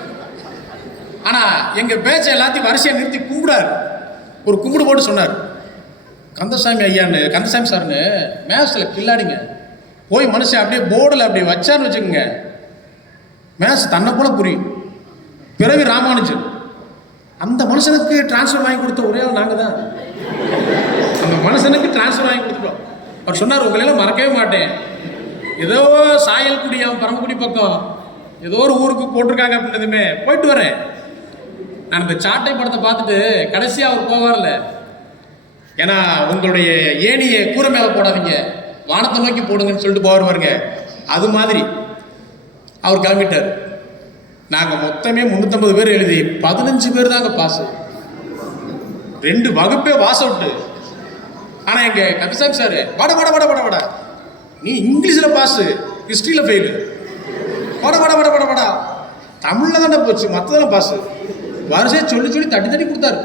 ஆனா எங்க பேச்சை எல்லாத்தையும் வரிசையை நிறுத்தி கும்பிடாரு. ஒரு கும்பிடு போட்டு சொன்னார், கந்தசாமி ஐயான்னு, கந்தசாமி சார்னு மேத்ஸ்ல கில்லாடிங்க, போய் மனுஷன் அப்படியே போர்டில் அப்படி வச்சான்னு வச்சுக்கோங்க, மேத்ஸ் தன்னை போல புரியும். பிறவி ராமானுஜன், அந்த மனுஷனுக்கு டிரான்ஸ்ஃபர் வாங்கி கொடுத்த ஒரே ஆள் நாங்கள் தான். அந்த மனுஷனுக்கு டிரான்ஸ்ஃபர் வாங்கி கொடுத்துட்டோம். அவர் சொன்னார், உங்களெல்லாம் மறக்கவே மாட்டேன். ஏதோ சாயல்குடி, அவன் பரமக்குடி பக்கம் ஏதோ ஒரு ஊருக்கு போட்டிருக்காங்க அப்படின்னதுமே போயிட்டு வரேன். நான் இந்த சாட்டை படத்தை பார்த்துட்டு கடைசியாக அவர் போவார்ல, ஏன்னா உங்களுடைய ஏணியை கூரை மேலே போடாதீங்க, வானத்தை நோக்கி போடுங்கன்னு சொல்லிட்டு போவார் பாருங்க. அது மாதிரி அவர் கிளம்பிட்டார். நாங்கள் மொத்தமே 350 பேர் எழுதி 15 பேர் தாங்க பாஸ். 2 வகுப்பே was out. ஆனால் எங்கள் கந்தசாமி சார் வட வட வட வட வட நீ இங்கிலீஷில் பாஸு ஹிஸ்ட்ரியில் ஃபெயிலு வட வட வட வட வடா தமிழில் தானே போச்சு மற்றதெல்லாம் பாஸு வரிசையை சொல்லி சொல்லி தட்டி தட்டி கொடுத்தாரு.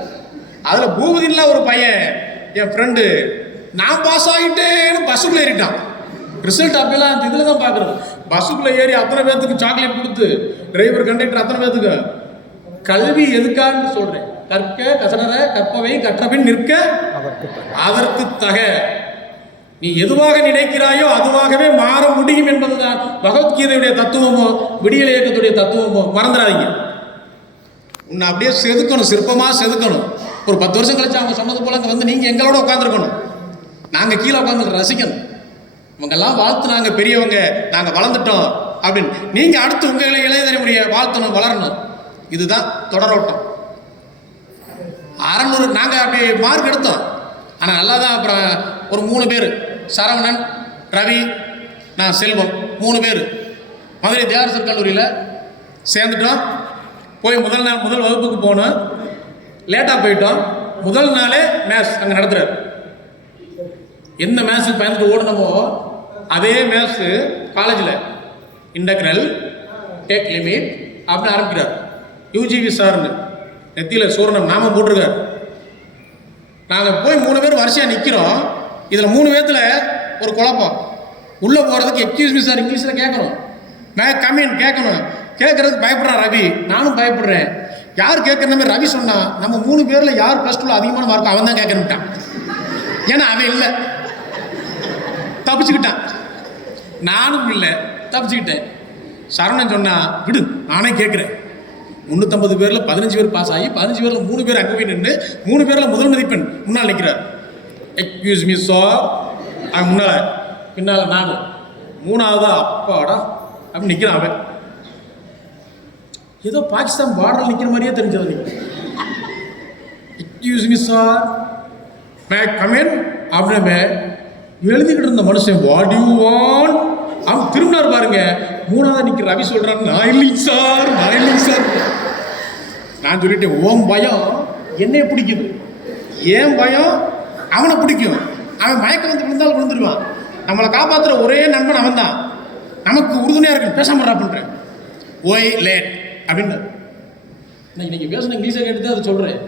அதில் பூபதின்லாம் ஒரு பையன் என் ஃப்ரெண்டு நான் பாஸ் ஆகிட்டேன்னு பஸ்ஸுக்குள்ளே ஏறிட்டான். ரிசல்ட் அப்பெல்லாம் அந்த இதில் தான் பார்க்குறது. பஸ்ஸுக்குள்ளே ஏறி அத்தனை பேர்த்துக்கு சாக்லேட் கொடுத்து டிரைவர் கண்டக்டர் அத்தனை பேர்த்துக்கு. கல்வி எதுக்கான்னு சொல்கிறேன். கற்க கசடர கற்பவை கற்றபின் நிற்க அதற்கு தக. நீ எதுவாக நினைக்கிறாயோ அதுவாகவே மாற முடியும் என்பதுதான் பகவத்கீதையுடைய தத்துவமோ விடியல் இயக்கத்துடைய தத்துவமோ. மறந்துடாதீங்க. உன்னை அப்படியே செதுக்கணும், சிற்பமாக செதுக்கணும். ஒரு 10 வருஷம் கழிச்சு அவங்க சொன்னது போல அங்கே வந்து நீங்கள் எங்களோட உட்காந்துருக்கணும். நாங்கள் கீழே உட்காந்து ரசிக்கணும். இவங்கெல்லாம் வாழ்த்து நாங்கள் பெரியவங்க, நாங்கள் வளர்ந்துட்டோம் அப்படின்னு நீங்கள் அடுத்து உங்களை இளைய தலைமுறையை வாழ்த்தணும், வளரணும். இதுதான் தொடரோட்டம். 600 நாங்கள் அப்படி மார்க் எடுத்தோம். ஆனால் நல்லா தான். அப்புறம் ஒரு 3 பேர், சரவணன், ரவி, நான் செல்வம், 3 பேர் மதுரை தியாகராசர் கல்லூரியில் சேர்ந்துட்டோம். போய் முதல் வகுப்புக்கு போனோம். லேட்டாக போயிட்டோம். முதல் நாளே மேத்ஸ் அங்கே நடத்துகிறார். எந்த மேத்ஸுக்கு பயந்துட்டு ஓடணுமோ அதே மேத்ஸு காலேஜில் இன்டெக்ரல், டேக் லிமிட் அப்படின்னு ஆரம்பிக்கிறார். யூஜிவி சார்னு நெத்தியில் சூரணம் நாமம் போட்டிருக்கார். நாங்கள் போய் 3 பேர் வரிசையாக நிற்கிறோம். இதில் 3 பேர்த்தில் ஒரு குழப்பம். உள்ளே போகிறதுக்கு எக்ஸ்கியூஸ் மீ சார் இங்கிலீஷில் கேட்கணும், கம்மின்னு கேட்கணும். கேட்குறதுக்கு பயப்படுறான் ரவி, நானும் பயப்படுறேன். யார் கேட்குற ரவி சொன்னால் நம்ம 3 பேரில் யார் +2 அதிகமான மார்க் அவன் தான் கேட்கணுட்டான். ஏன்னா அவன் இல்லை, தப்பிச்சுக்கிட்டான். நானும் இல்லை, தப்பிச்சுக்கிட்டேன். சரவணன் சொன்னா விடு நானே கேட்குறேன். 350 பேரில் 15 பேர் பாஸ் ஆகி 15 பேரில் 3 பேர் அங்கே போய் நின்று 3 பேரில் முதல் மதிப்பெண் முன்னால் நிற்கிறார். எக்ஸ்கியூஸ் மீ சார் அவன் முன்னால், பின்னால் நான், 3ஆவதா அப்பாடா அப்படின்னு நிற்கிறான். அவன் ஏதோ பாகிஸ்தான் பார்டரில் நிற்கிற மாதிரியே தெரிஞ்சது. எக்ஸ்கியூஸ் மீ சார் மே கமெண்ட் அப்படின்னு எழுதிக்கிட்டு இருந்த மனுஷன் வாட் யூ வாண்ட் அவன் திரும்பினார் பாருங்க. 3ஆவது நிற்கிற ரவி சொல்கிறான் நான் இல்லைங்க சார், நான் இல்லைங்க சார். நான் சொல்லிட்டேன் ஓம் பயம் என்னைய பிடிக்குது, ஏன் பயம் அவனை பிடிக்கும். அவன் மயக்கம் வந்து விழுந்தாலும் விழுந்துருவான். நம்மளை காப்பாற்றுற ஒரே நண்பன் அவன் தான். நமக்கு உறுதுணையாக இருக்கணும். பேசாம பண்ணுறேன் ஓய் லேட் அப்படின்னு. நான் இன்னைக்கு பேசுன இங்கிலீஷை கேட்டு தான் அதை சொல்கிறேன்.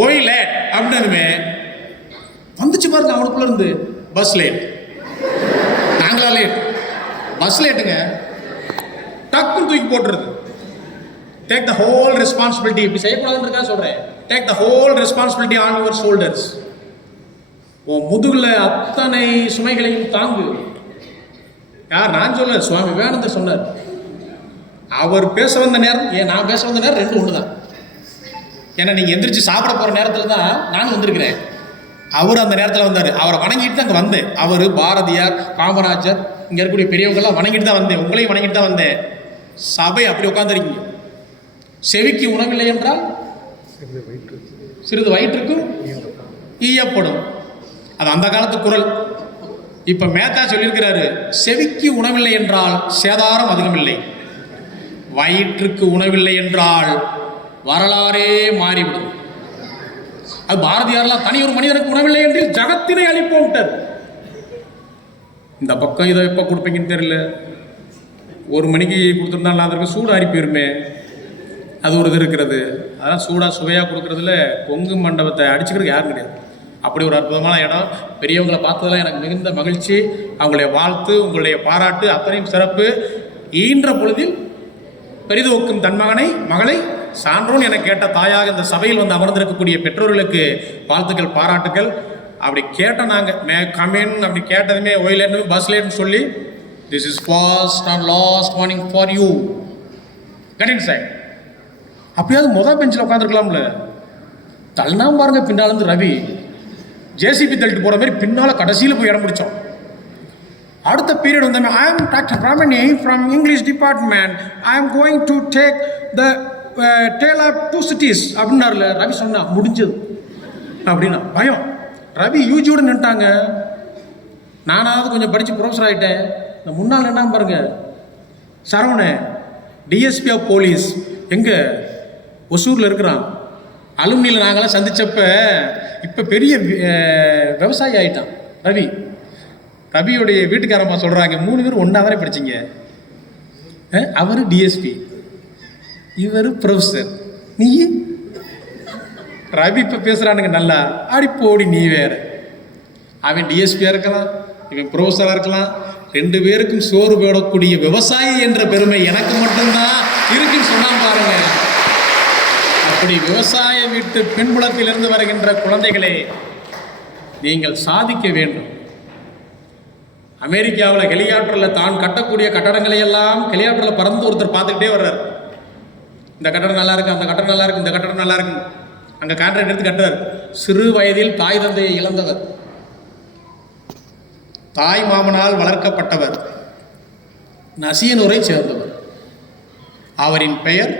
ஓய் லேட் அப்படின்னதுமே வந்துச்சு பாருங்க அவனுக்குள்ள இருந்து. பஸ் லேட், நாங்களா லேட், பஸ் லேட்டுங்க. டக்குன்னு தூக்கி போட்டுருது. Take the whole responsibility. இப்படி செய்யக்கூடாதுன்றதுக்காக சொல்கிறேன். Take the whole responsibility on your shoulders. உன் முதுகில் அத்தனை சுமைகளையும் தாங்கு. யார் நான் சொல்ல, சுவாமி விவேகானந்தர் சொன்னார். அவர் பேச வந்த நேரம் நான் பேச வந்த நேரம் 2 ஒன்று தான். ஏன்னா நீங்கள் எந்திரிச்சு சாப்பிட போகிற நேரத்தில் தான் நானும் வந்திருக்கிறேன். அவர் அந்த நேரத்தில் வந்தார். அவரை வணங்கிட்டு தான் அங்கே வந்தேன். அவர் பாரதியார், காமராஜர், இங்கே இருக்கக்கூடிய பெரியவங்கெல்லாம் வணங்கிட்டு தான் வந்தேன். உங்களையும் வணங்கிட்டு தான் வந்தேன். சபை அப்படி உட்காந்துருக்கீங்க. செவிக்கு உணவில்லை என்றால் சிறிது வயிற்றுக்கும் ஈயப்படும். அது அந்த காலத்து குரல். இப்போ மேத்தா சொல்லியிருக்கிறாரு, செவிக்கு உணவில்லை என்றால் சேதாரம் அதிகமில்லை, வயிற்றுக்கு உணவில்லை என்றால் வரலாறே மாறிவிடும். அது பாரதியாரெல்லாம் தனி ஒரு மனிதனுக்கு உணவில்லை என்று ஜகத்தினை அழிப்போம்ட்டார். இந்த பக்கம் இதை எப்போ கொடுப்பீங்கன்னு தெரியல. 1 மணிக்கு கொடுத்துருந்தா நல்லா இருக்கு, சூடாக அரிப்பிருமே. அது ஒரு இது இருக்கிறது. அதான் சூடாக சுவையாக கொடுக்குறதுல கொங்கு மண்டபத்தை அடிச்சுக்கிறதுக்கு யாரும் கிடையாது. அப்படி ஒரு அற்புதமான இடம். பெரியவங்களை பார்த்ததெல்லாம் எனக்கு மிகுந்த மகிழ்ச்சி. அவங்களுடைய வாழ்த்து, உங்களுடைய பாராட்டு அத்தனையும் சிறப்பு. ஈன்ற பொழுதில் பெரிதுவக்கும் தன் மகளை சான்றோன் என கேட்ட தாயாக இந்த சபையில் வந்து அமர்ந்திருக்கக்கூடிய பெற்றோர்களுக்கு வாழ்த்துக்கள், பாராட்டுக்கள். அப்படி கேட்ட நாங்கள் மே கமென் அப்படி கேட்டதுமே ஓயிலேருந்து பஸ் லேட்னு சொல்லி this is first and last warning for you கட்டின் சைட். அப்படியாவது முதல் பெஞ்சில் உட்காந்துருக்கலாம்ல. தள்ளினா பாருங்க பின்னாலேருந்து ரவி ஜேசிபி தள்ளிட்டு போகிற மாதிரி பின்னால் கடைசியில் போய் இடம் பிடிச்சோம். அடுத்த பீரியட் வந்தாமே I am doctor Ramani from English department, I am going to take the tale of 2 cities அப்படின்னாருல. ரவி சொன்னா முடிஞ்சது அப்படின்னா பயம். ரவி யூஜியோடு நின்ட்டாங்க. நானாவது கொஞ்சம் படித்து ப்ரொஃபஸர் ஆகிட்டேன். இந்த முன்னால் என்ன பாருங்க சரவணன் டிஎஸ்பி ஆஃப் போலீஸ் எங்கே ஒசூரில் இருக்கிறான். அலுமினியில் நாங்களாம் சந்தித்தப்ப இப்போ பெரிய விவசாயி ஆகிட்டான் ரவி. ரவியோடைய வீட்டுக்காரம்மா சொல்கிறாங்க 3 பேரும் ஒன்றா தானே படிச்சிங்க. அவர் டிஎஸ்பி, இவர் ப்ரொஃபஸர், நீ. ரவி இப்போ பேசுகிறானுங்க நல்லா, அடி போடி நீ வேற. அவன் டிஎஸ்பியாக இருக்கலாம், இவன் ப்ரொஃபஸராக இருக்கலாம். 2 பேருக்கும் சோறு போடக்கூடிய விவசாயி என்ற பெருமை எனக்கு மட்டும்தான் இருக்குன்னு சொன்னான் பாருங்க. அப்படி விவசாய வீட்டு பின்புலத்திலிருந்து வருகின்ற குழந்தைகளே, நீங்கள் சாதிக்க வேண்டும். அமெரிக்காவில் ஹெலிகாப்டரில் தான் கட்டக்கூடிய கட்டடங்களை எல்லாம் ஹெலிகாப்டரில் பறந்து ஒருத்தர் பார்த்துக்கிட்டே வர்றார். இந்த கட்டடம் நல்லா இருக்கு, அந்த கட்டடம் நல்லா இருக்கு, இந்த கட்டடம் நல்லா இருக்கு. அங்கே கான்ட்ராக்ட் எடுத்து கட்டுறார். சிறு வயதில் தாய் தந்தையை இழந்தவர், தாய் மாமனால் வளர்க்கப்பட்டவர், நசியனூரை சேர்ந்தவர். அவரின் பெயர்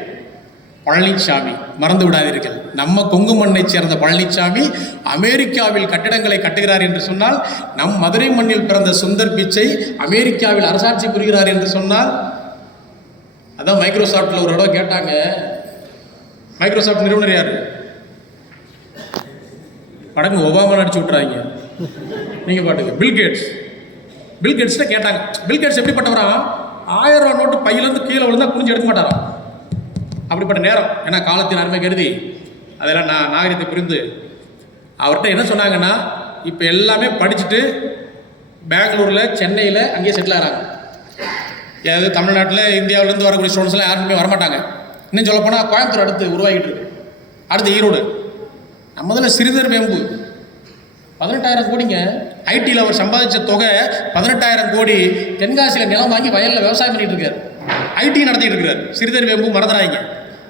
பழனிசாமி. மறந்து விடாதீர்கள். நம்ம கொங்கு மண்ணை சேர்ந்த பழனிசாமி அமெரிக்காவில் கட்டிடங்களை கட்டுகிறார் என்று சொன்னால், நம் மதுரை மண்ணில் பிறந்த சுந்தர் பிச்சை அமெரிக்காவில் அரசாட்சி புரிகிறார் என்று சொன்னால், அதான் மைக்ரோசாஃப்டில் ஒரு இடம் கேட்டாங்க. மைக்ரோசாஃப்ட் நிறுவனர் யார்? படங்கு ஒபாமா நடிச்சு விட்டுறாங்க. நீங்கள் பாட்டுங்க பில்கேட்ஸ். பில்கேட்ஸ்ட கேட்டாங்க, பில்கேட்ஸ் எப்படிப்பட்டவரா? 1000 ரூபா நோட்டு பையிலேருந்து கீழே விழுந்தா குனிஞ்சு எடுக்க மாட்டாராம். அப்படிப்பட்ட நேரம். ஏன்னா காலத்தின் அருமை கருதி அதெல்லாம் நாகரிகத்தை புரிந்து அவர்கிட்ட என்ன சொன்னாங்கன்னா, இப்போ எல்லாமே படிச்சுட்டு பெங்களூரில் சென்னையில் அங்கேயே செட்டில் ஆகிறாங்க. ஏதாவது தமிழ்நாட்டில் இந்தியாவிலேருந்து வரக்கூடிய ஸ்டூடெண்ட்ஸ்லாம் யாருமே வரமாட்டாங்க. இன்னும் சொல்லப்போனால் கோயம்புத்தூர் அடுத்து உருவாகிட்டு இருக்கு, அடுத்து ஈரோடு. நம்மதில் சிறிதர் வேம்பு 18,000 கோடிங்க. ஐடியில் அவர் சம்பாதிச்ச தொகை 18,000 கோடி. தென்காசியில் நிலம் வாங்கி வயலில் விவசாயம் பண்ணிட்டு இருக்காரு, ஐடி நடத்திட்டு இருக்கிறார். சிறிதர் வேம்பு மறந்துடாதீங்க.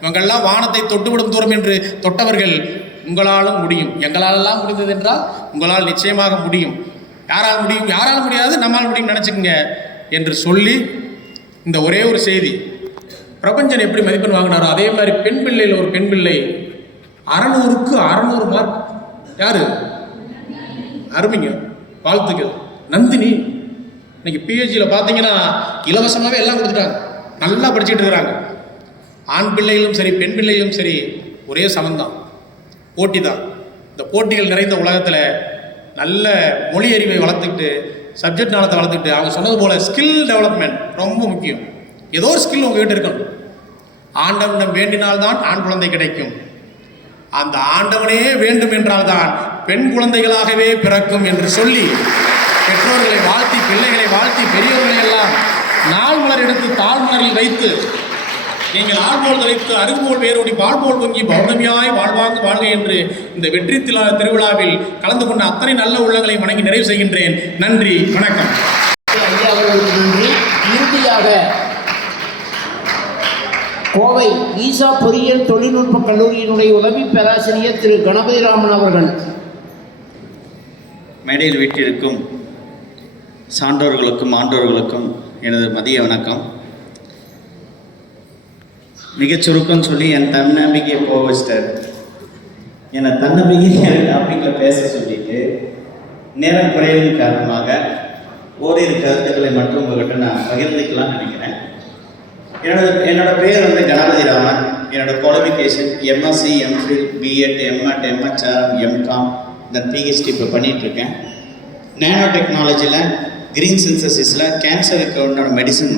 இவங்கெல்லாம் வானத்தை தொட்டுவிடும் தூரம் என்று தொட்டவர்கள். உங்களாலும் முடியும், எங்களாலெல்லாம் முடிந்தது என்றால் உங்களால் நிச்சயமாக முடியும். யாரால் முடியும், யாரால் முடியாது, நம்மால் முடியும் நினச்சிக்கங்க என்று சொல்லி இந்த ஒரே ஒரு செய்தி. பிரபஞ்சன் எப்படி மதிப்பெண் வாங்கினாரோ அதே மாதிரி பெண் பிள்ளையில் ஒரு பெண் பிள்ளை 600க்கு 600 மார்க். யாரு? அருமைங்க, வாழ்த்துக்கள். நந்தினி இன்னைக்கு பிஹெச்டியில் பார்த்தீங்கன்னா இலவசமாகவே எல்லாம் கொடுத்துட்டாங்க, நல்லா படிச்சுட்டு இருக்கிறாங்க. ஆண் பிள்ளைகளும் சரி பெண் பிள்ளைகளும் சரி ஒரே சமந்தான், போட்டி தான். இந்த போட்டிகள் நிறைந்த உலகத்தில் நல்ல மொழி அறிவை வளர்த்துக்கிட்டு, சப்ஜெக்ட் நாளத்தை வளர்த்துக்கிட்டு, அவங்க சொன்னது போல் ஸ்கில் டெவலப்மெண்ட் ரொம்ப முக்கியம். ஏதோ ஒரு ஸ்கில் உங்ககிட்ட இருக்கணும். ஆண்டவனிடம் வேண்டினால்தான் ஆண் குழந்தை கிடைக்கும். அந்த ஆண்டவனே வேண்டும் என்றால்தான் பெண் குழந்தைகளாகவே பிறக்கும் என்று சொல்லி பெற்றோர்களை வாழ்த்தி, பிள்ளைகளை வாழ்த்தி, பெரியவர்களை எல்லாம் நாள் மலர் எடுத்து தாழ் மலரில் வைத்து, நீங்கள் ஆள்போல் வைத்து அருகுபோல் வேரோடி பால்போல் பொங்கி பௌர்ணமியாய் வாழ்வாங்க வாழ்க என்று இந்த வெற்றி திருவிழாவில் கலந்து கொண்ட அத்தனை நல்ல உள்ளங்களை வணங்கி நிறைவு செய்கின்றேன். நன்றி, வணக்கம். ஐயா அவர்களுக்கு நன்றி. இறுதியாக கோவை ஈசா பொறியியல் தொழில்நுட்ப கல்லூரியினுடைய உதவி பேராசிரியர் திரு கணபதிராமன் அவர்கள். மேடையில் வீட்டிற்கும் சான்றோர்களுக்கும் ஆண்டோர்களுக்கும் எனது மதிய வணக்கம். மிகச் சுருக்கம் சொல்லி என் தன்னம்பிக்கையை போக வச்சிட்டார். என்னை தன்னம்பிக்கை டாப்பிக்கில் பேச சொல்லிட்டு நேரம் குறைவின் காரணமாக ஓரிரு கருத்துக்களை மட்டும் உங்கள்கிட்ட நான் பகிர்ந்துக்கலாம்னு நினைக்கிறேன். என்னோட பேர் வந்து கணபதிராமன். என்னோட qualification MSc, MPhil, BEd, MEd, MHR, MCom, then PhD இப்போ பண்ணிகிட்ருக்கேன். நேனோ டெக்னாலஜியில் க்ரீன் சின்தசிஸில் கேன்சருக்கு உண்டான மெடிசன்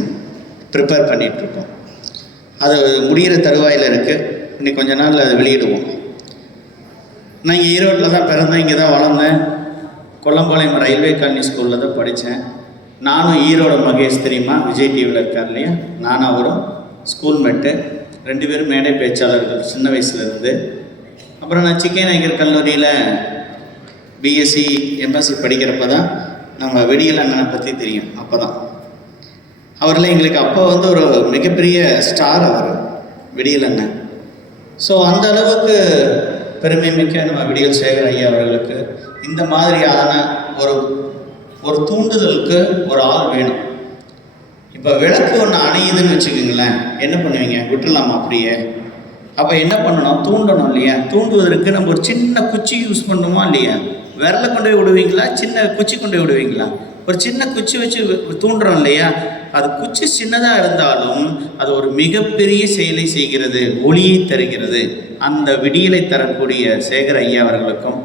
ப்ரிப்பேர் பண்ணிகிட்ருக்கோம். அது முடிகிற தருவாயில் இருக்குது. இன்னைக்கு கொஞ்ச நாள் அதை வெளியிடுவோம். நான் இங்கே ஈரோட்டில் தான் பிறந்தேன், இங்கே தான் வளர்ந்தேன். கொல்லம்பாளையம் ரயில்வே காலனி ஸ்கூலில் தான் படித்தேன். நானும் ஈரோட மகேஷ் தெரியுமா, விஜய் டிவியில் இருக்கார் இல்லையா, நானும் அவரும் ஸ்கூல்மேட்டு. 2 பேரும் மேடை பேச்சாளர்கள் சின்ன வயசுலேருந்து. அப்புறம் நான் சிக்கே நாயக்கர் கல்லூரியில் பிஎஸ்சி, எம்எஸ்சி படிக்கிறப்ப தான் நம்ம வெடிகள் அண்ணனை பற்றி தெரியும். அப்போ தான் அவரில் எங்களுக்கு அப்போ வந்து ஒரு மிகப்பெரிய ஸ்டார் அவர், வெடிகள் அண்ணன். ஸோ அந்த அளவுக்கு பெருமை மிக்க நம்ம விடியல் சேகர் ஐயா அவர்களுக்கு இந்த மாதிரியான ஒரு தூண்டுதலுக்கு ஒரு ஆள் வேணும். இப்போ விளக்கு ஒன்று அணையுதுன்னு வச்சுக்கோங்களேன், என்ன பண்ணுவீங்க? விட்டுடலாமா அப்படியே? அப்போ என்ன பண்ணணும்? தூண்டணும் இல்லையா? தூண்டுவதற்கு நம்ம ஒரு சின்ன குச்சி யூஸ் பண்ணுமா இல்லையா? விரலை கொண்டு போய் விடுவீங்களா, சின்ன குச்சி கொண்டு போய் விடுவீங்களா? ஒரு சின்ன குச்சி வச்சு தூண்டுறோம் இல்லையா? அது குச்சி சின்னதாக இருந்தாலும் அது ஒரு மிகப்பெரிய செயலை செய்கிறது, ஒளியை தருகிறது. அந்த விடியலை தரக்கூடிய சேகர் ஐயா அவர்களுக்கும்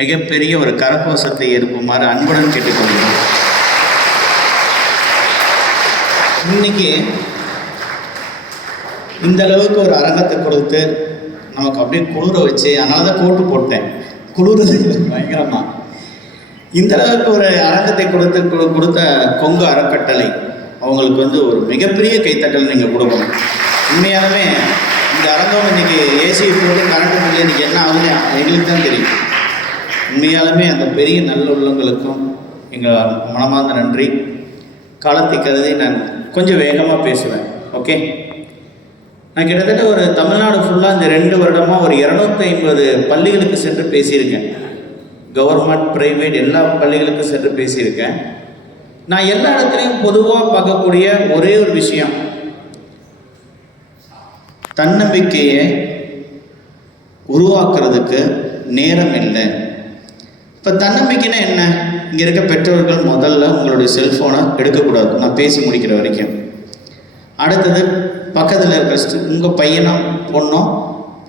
மிகப்பெரிய ஒரு கரகோஷத்தை எழுப்புமாறு அன்புடன் கேட்டுக்கொள்கிறோம். இன்னைக்கு இந்த அளவுக்கு ஒரு அரங்கத்தை கொடுத்து நமக்கு அப்படியே குளிர வச்சு, அதனால தான் கோட்டு போட்டேன், குளிர்றது பயங்கரமாக. இந்த அளவுக்கு ஒரு அரங்கத்தை கொடுத்த கொங்கு அறக்கட்டளை அவங்களுக்கு வந்து ஒரு மிகப்பெரிய கைத்தட்டல் நீங்கள் கொடுக்கணும். உண்மையாலுமே இந்த அரங்கம் இன்னைக்கு ஏசி போட்டு கரண்ட் பில்லு இன்னைக்கு என்ன ஆகுதுன்னு எங்களுக்கு தான் தெரியும். உண்மையாலுமே அந்த பெரிய நல்ல உள்ளங்களுக்கும் எங்கள் மனமார்ந்த நன்றி. காலத்தை கருதி நான் கொஞ்சம் வேகமாக பேசுவேன். ஓகே, நான் கிட்டத்தட்ட ஒரு தமிழ்நாடு ஃபுல்லாக இந்த 2 வருடமாக ஒரு 250 பள்ளிகளுக்கு சென்று பேசியிருக்கேன். கவர்மெண்ட், ப்ரைவேட் எல்லா பள்ளிகளுக்கும் சென்று பேசியிருக்கேன். நான் எல்லா இடத்துலையும் பொதுவாக பார்க்கக்கூடிய ஒரே ஒரு விஷயம், தன்னம்பிக்கையை உருவாக்குறதுக்கு நேரம் இல்லை. இப்போ தன்னம்பிக்கைன்னா என்ன? இங்கே இருக்க பெற்றோர்கள் முதல்ல உங்களுடைய செல்ஃபோனை எடுக்கக்கூடாது, நான் பேசி முடிக்கிற வரைக்கும். அடுத்தது பக்கத்தில் இருக்கிற உங்கள் பையனோ பொண்ணோ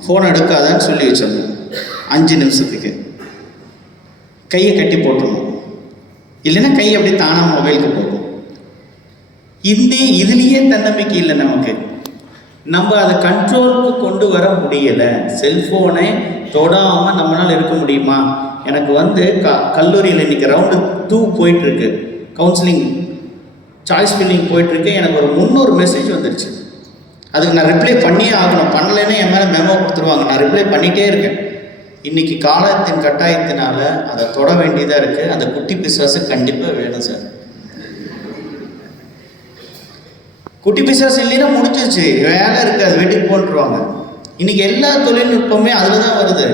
ஃபோனை எடுக்காதான்னு சொல்லி வச்சிடணும். 5 நிமிஷத்துக்கு கையை கட்டி போட்டுடணும், இல்லைன்னா கை அப்படி தானாக மொபைலுக்கு போகும். இதுலேயே தன்னம்பிக்கை இல்லை நமக்கு. நம்ம அதை கண்ட்ரோலுக்கு கொண்டு வர முடியலை. செல்ஃபோனை தொடாமல் நம்மளால் இருக்க முடியுமா? எனக்கு வந்து கல்லூரியில் இன்றைக்கி ரவுண்டு 2 போயிட்டுருக்கு, கவுன்சிலிங் சாய்ஸ் ஃபில்லிங் போயிட்டுருக்கு. எனக்கு ஒரு 300 மெசேஜ் வந்துருச்சு. அதுக்கு நான் ரிப்ளை பண்ணியே ஆகணும், பண்ணலைன்னா என் மேலே மெமோ கொடுத்துருவாங்க. நான் ரிப்ளை பண்ணிகிட்டே இருக்கேன். இன்றைக்கி காலத்தின் கட்டாயத்தினால அதை தொட வேண்டியதாக இருக்குது. அந்த குட்டி பிசாசு கண்டிப்பாக வேணும் சார். குட்டி பிசாசு இல்லைன்னா முடிஞ்சிச்சு, வேலை இருக்காது, வீட்டுக்கு போட்டுருவாங்க. இன்றைக்கி எல்லா தொழில்நுட்பமே அதில் தான் வருது.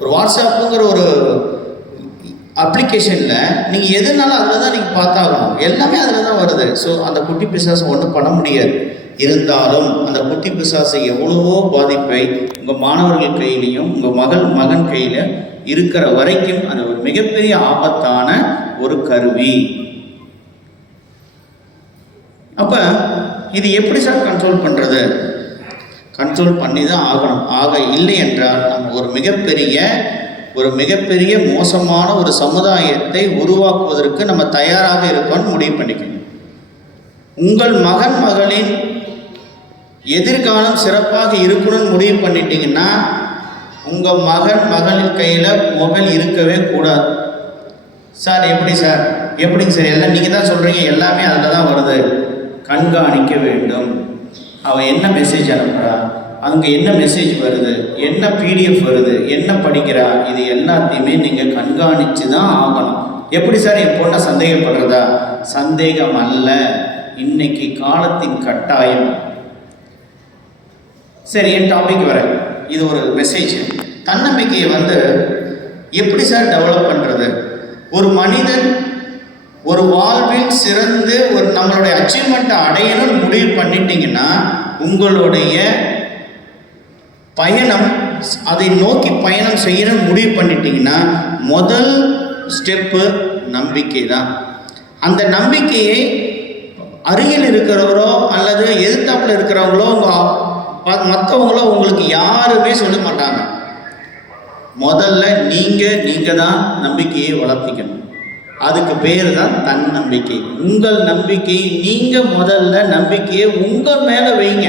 ஒரு வாட்ஸ்அப்புங்கிற ஒரு அப்ளிகேஷனில் நீங்கள் எதுனாலும் அதில் தான் நீங்கள் பார்த்தாகணும், எல்லாமே அதில் தான் வருது. ஸோ அந்த குட்டி பிசாசு ஒன்றும் பண்ண முடியாது. இருந்தாலும் அந்த குட்டி பிசாசு எவ்வளவோ பாதிப்பை உங்கள் மாணவர்கள் கையிலையும் உங்கள் மகன் கையில் இருக்கிற வரைக்கும் அது ஒரு மிகப்பெரிய ஆபத்தான ஒரு கருவி. அப்போ இது எப்படி சார் கண்ட்ரோல் பண்ணுறது? கண்ட்ரோல் பண்ணி தான் ஆகணும். இல்லை என்றால் நம்ம ஒரு மிகப்பெரிய மோசமான ஒரு சமுதாயத்தை உருவாக்குவதற்கு நம்ம தயாராக இருக்கோம்னு முடிவு பண்ணிக்கணும். உங்கள் மகளின் எதிர்காலம் சிறப்பாக இருக்கணும்னு முடிவு பண்ணிட்டீங்கன்னா உங்கள் மகளின் கையில் மொபைல் இருக்கவே கூடாது. சார் எப்படிங்க சார் எல்லாம் நீங்கள் தான் சொல்கிறீங்க, எல்லாமே அதில் தான் வருது. கண்காணிக்க வேண்டும். அவன் என்ன மெசேஜ் அனுப்புகிறா, அங்கே என்ன மெசேஜ் வருது, என்ன பிடிஎஃப் வருது, என்ன படிக்கிறா, இது எல்லாத்தையுமே நீங்கள் கண்காணித்து தான் ஆகணும். எப்படி சார் என் பொண்ணை சந்தேகப்படுறதா? சந்தேகம் அல்ல, இன்னைக்கு காலத்தின் கட்டாயம். சரி, என் டாபிக் வரேன். இது ஒரு மெசேஜ். தன்னம்பிக்கையை எப்படி சார் டெவலப் பண்ணுறது? ஒரு மனிதன் ஒரு வாழ்வில் சிறந்து ஒரு நம்மளுடைய அச்சீவ்மெண்ட்டை அடையணும்னு முடிவு பண்ணிட்டீங்கன்னா உங்களுடைய பயணம், அதை நோக்கி பயணம் செய்யணும்னு முடிவு பண்ணிட்டீங்கன்னா முதல் ஸ்டெப்பு நம்பிக்கை தான். அந்த நம்பிக்கையை அருகில் இருக்கிறவரோ அல்லது எதிர்த்தாப்பில் இருக்கிறவங்களோ மற்றவங்களோ உங்களுக்கு யாருமே சொல்ல மாட்டாங்க. முதல்ல நீங்கள் தான் நம்பிக்கையை வளர்த்திக்கணும். அதுக்கு பேர் தான் தன்னம்பிக்கை. உங்கள் நம்பிக்கை, நீங்கள் முதல்ல நம்பிக்கையை உங்கள் மேலே வைங்க.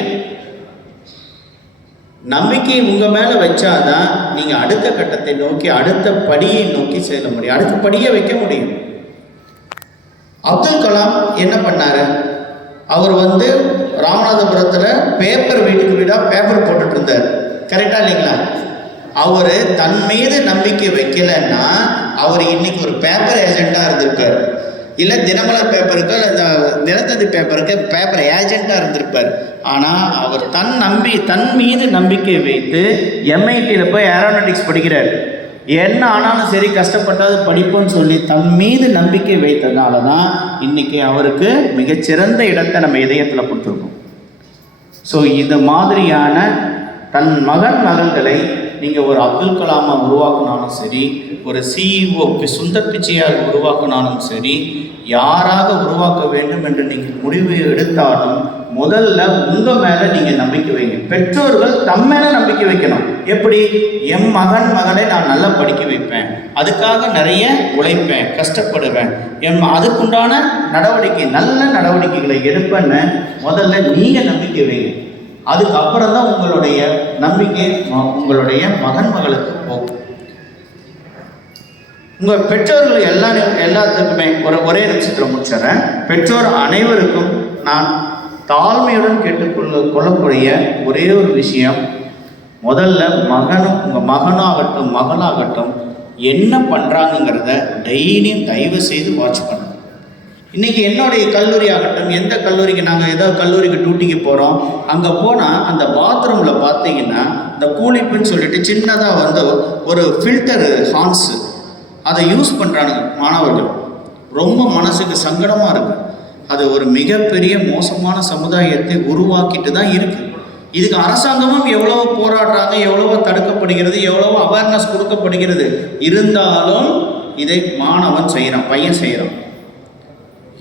நம்பிக்கையை உங்கள் மேலே வச்சாதான் நீங்கள் அடுத்த கட்டத்தை நோக்கி, அடுத்த படியை நோக்கி செல்ல முடியும், அடுத்த படியை வைக்க முடியும். அப்துல் கலாம் என்ன பண்ணார்? அவர் ராமநாதபுரத்தில் பேப்பர் வீட்டுக்கு வீடாக பேப்பர் போட்டுட்டு இருந்தார். கரெக்டாக இல்லைங்களா? அவர் தன் மீது நம்பிக்கை வைக்கலைன்னா அவர் இன்னைக்கு ஒரு பேப்பர் ஏஜெண்டாக இருந்திருப்பார், இல்லை தினமலர் பேப்பருக்கு இல்லை தினத்தந்தி பேப்பருக்கு பேப்பர் ஏஜெண்டாக இருந்திருப்பார். ஆனால் அவர் தன் மீது நம்பிக்கை வைத்து எம்ஐடியில் போய் ஏரோநாட்டிக்ஸ் படிக்கிறார். என்ன ஆனாலும் சரி, கஷ்டப்பட்டாது படிப்போன்னு சொல்லி தன் மீது நம்பிக்கை வைத்ததுனால தான் இன்னைக்கு அவருக்கு மிகச்சிறந்த இடத்தை நம்ம இதயத்தில் கொடுத்துருக்கோம். ஸோ இது மாதிரியான தன் மகள்களை நீங்கள் ஒரு அப்துல் கலாமை உருவாக்குனாலும் சரி, ஒரு சிஇஓக்கு சுந்தர் பிச்சையாக உருவாக்குனாலும் சரி, யாராக உருவாக்க வேண்டும் என்று நீங்கள் முடிவு எடுத்தாலும் முதல்ல உங்கள் மேலே நீங்கள் நம்பிக்கை வைங்க. பெற்றோர்கள் தம் மேலே நம்பிக்கை வைக்கணும். எப்படி? என் மகளை நான் நல்லா படிக்க வைப்பேன், அதுக்காக நிறைய உழைப்பேன், கஷ்டப்படுவேன், அதுக்குண்டான நல்ல நடவடிக்கைகளை எடுப்பேன்னு முதல்ல நீங்கள் நம்பிக்கை வைங்க. அதுக்கப்புறம் தான் உங்களுடைய நம்பிக்கை உங்களுடைய மகளுக்கு போகும். உங்கள் பெற்றோர்கள் எல்லாத்துக்குமே ஒரே நிமிஷத்தில் முடிச்சிடறேன். பெற்றோர் அனைவருக்கும் நான் தாழ்மையுடன் கொள்ளக்கூடிய ஒரே ஒரு விஷயம், முதல்ல உங்கள் மகனாகட்டும் மகளாகட்டும் என்ன பண்ணுறாங்கங்கிறத டெய்லியும் தயவு செய்து வாட்ச் பண்ணணும். இன்றைக்கி என்னுடைய கல்லூரி ஆகட்டும், எந்த கல்லூரிக்கு நாங்கள் ஏதோ கல்லூரிக்கு டியூட்டிக்கு போகிறோம், அங்கே போனால் அந்த பாத்ரூமில் பார்த்தீங்கன்னா இந்த கூலிப்புன்னு சொல்லிட்டு சின்னதாக ஒரு ஃபில்டரு ஹான்ஸு அதை யூஸ் பண்ணுறானுங்க மாணவர்கள். ரொம்ப மனசுக்கு சங்கடமாக இருக்குது. அது ஒரு மிகப்பெரிய மோசமான சமுதாயத்தை உருவாக்கிட்டு தான் இருக்குது. இதுக்கு அரசாங்கமும் எவ்வளவோ போராடுறாங்க, எவ்வளவோ தடுக்கப்படுகிறது, எவ்வளவோ அவேர்னஸ் கொடுக்கப்படுகிறது. இருந்தாலும் இதை மாணவன் செய்கிறான், பையன் செய்கிறான்.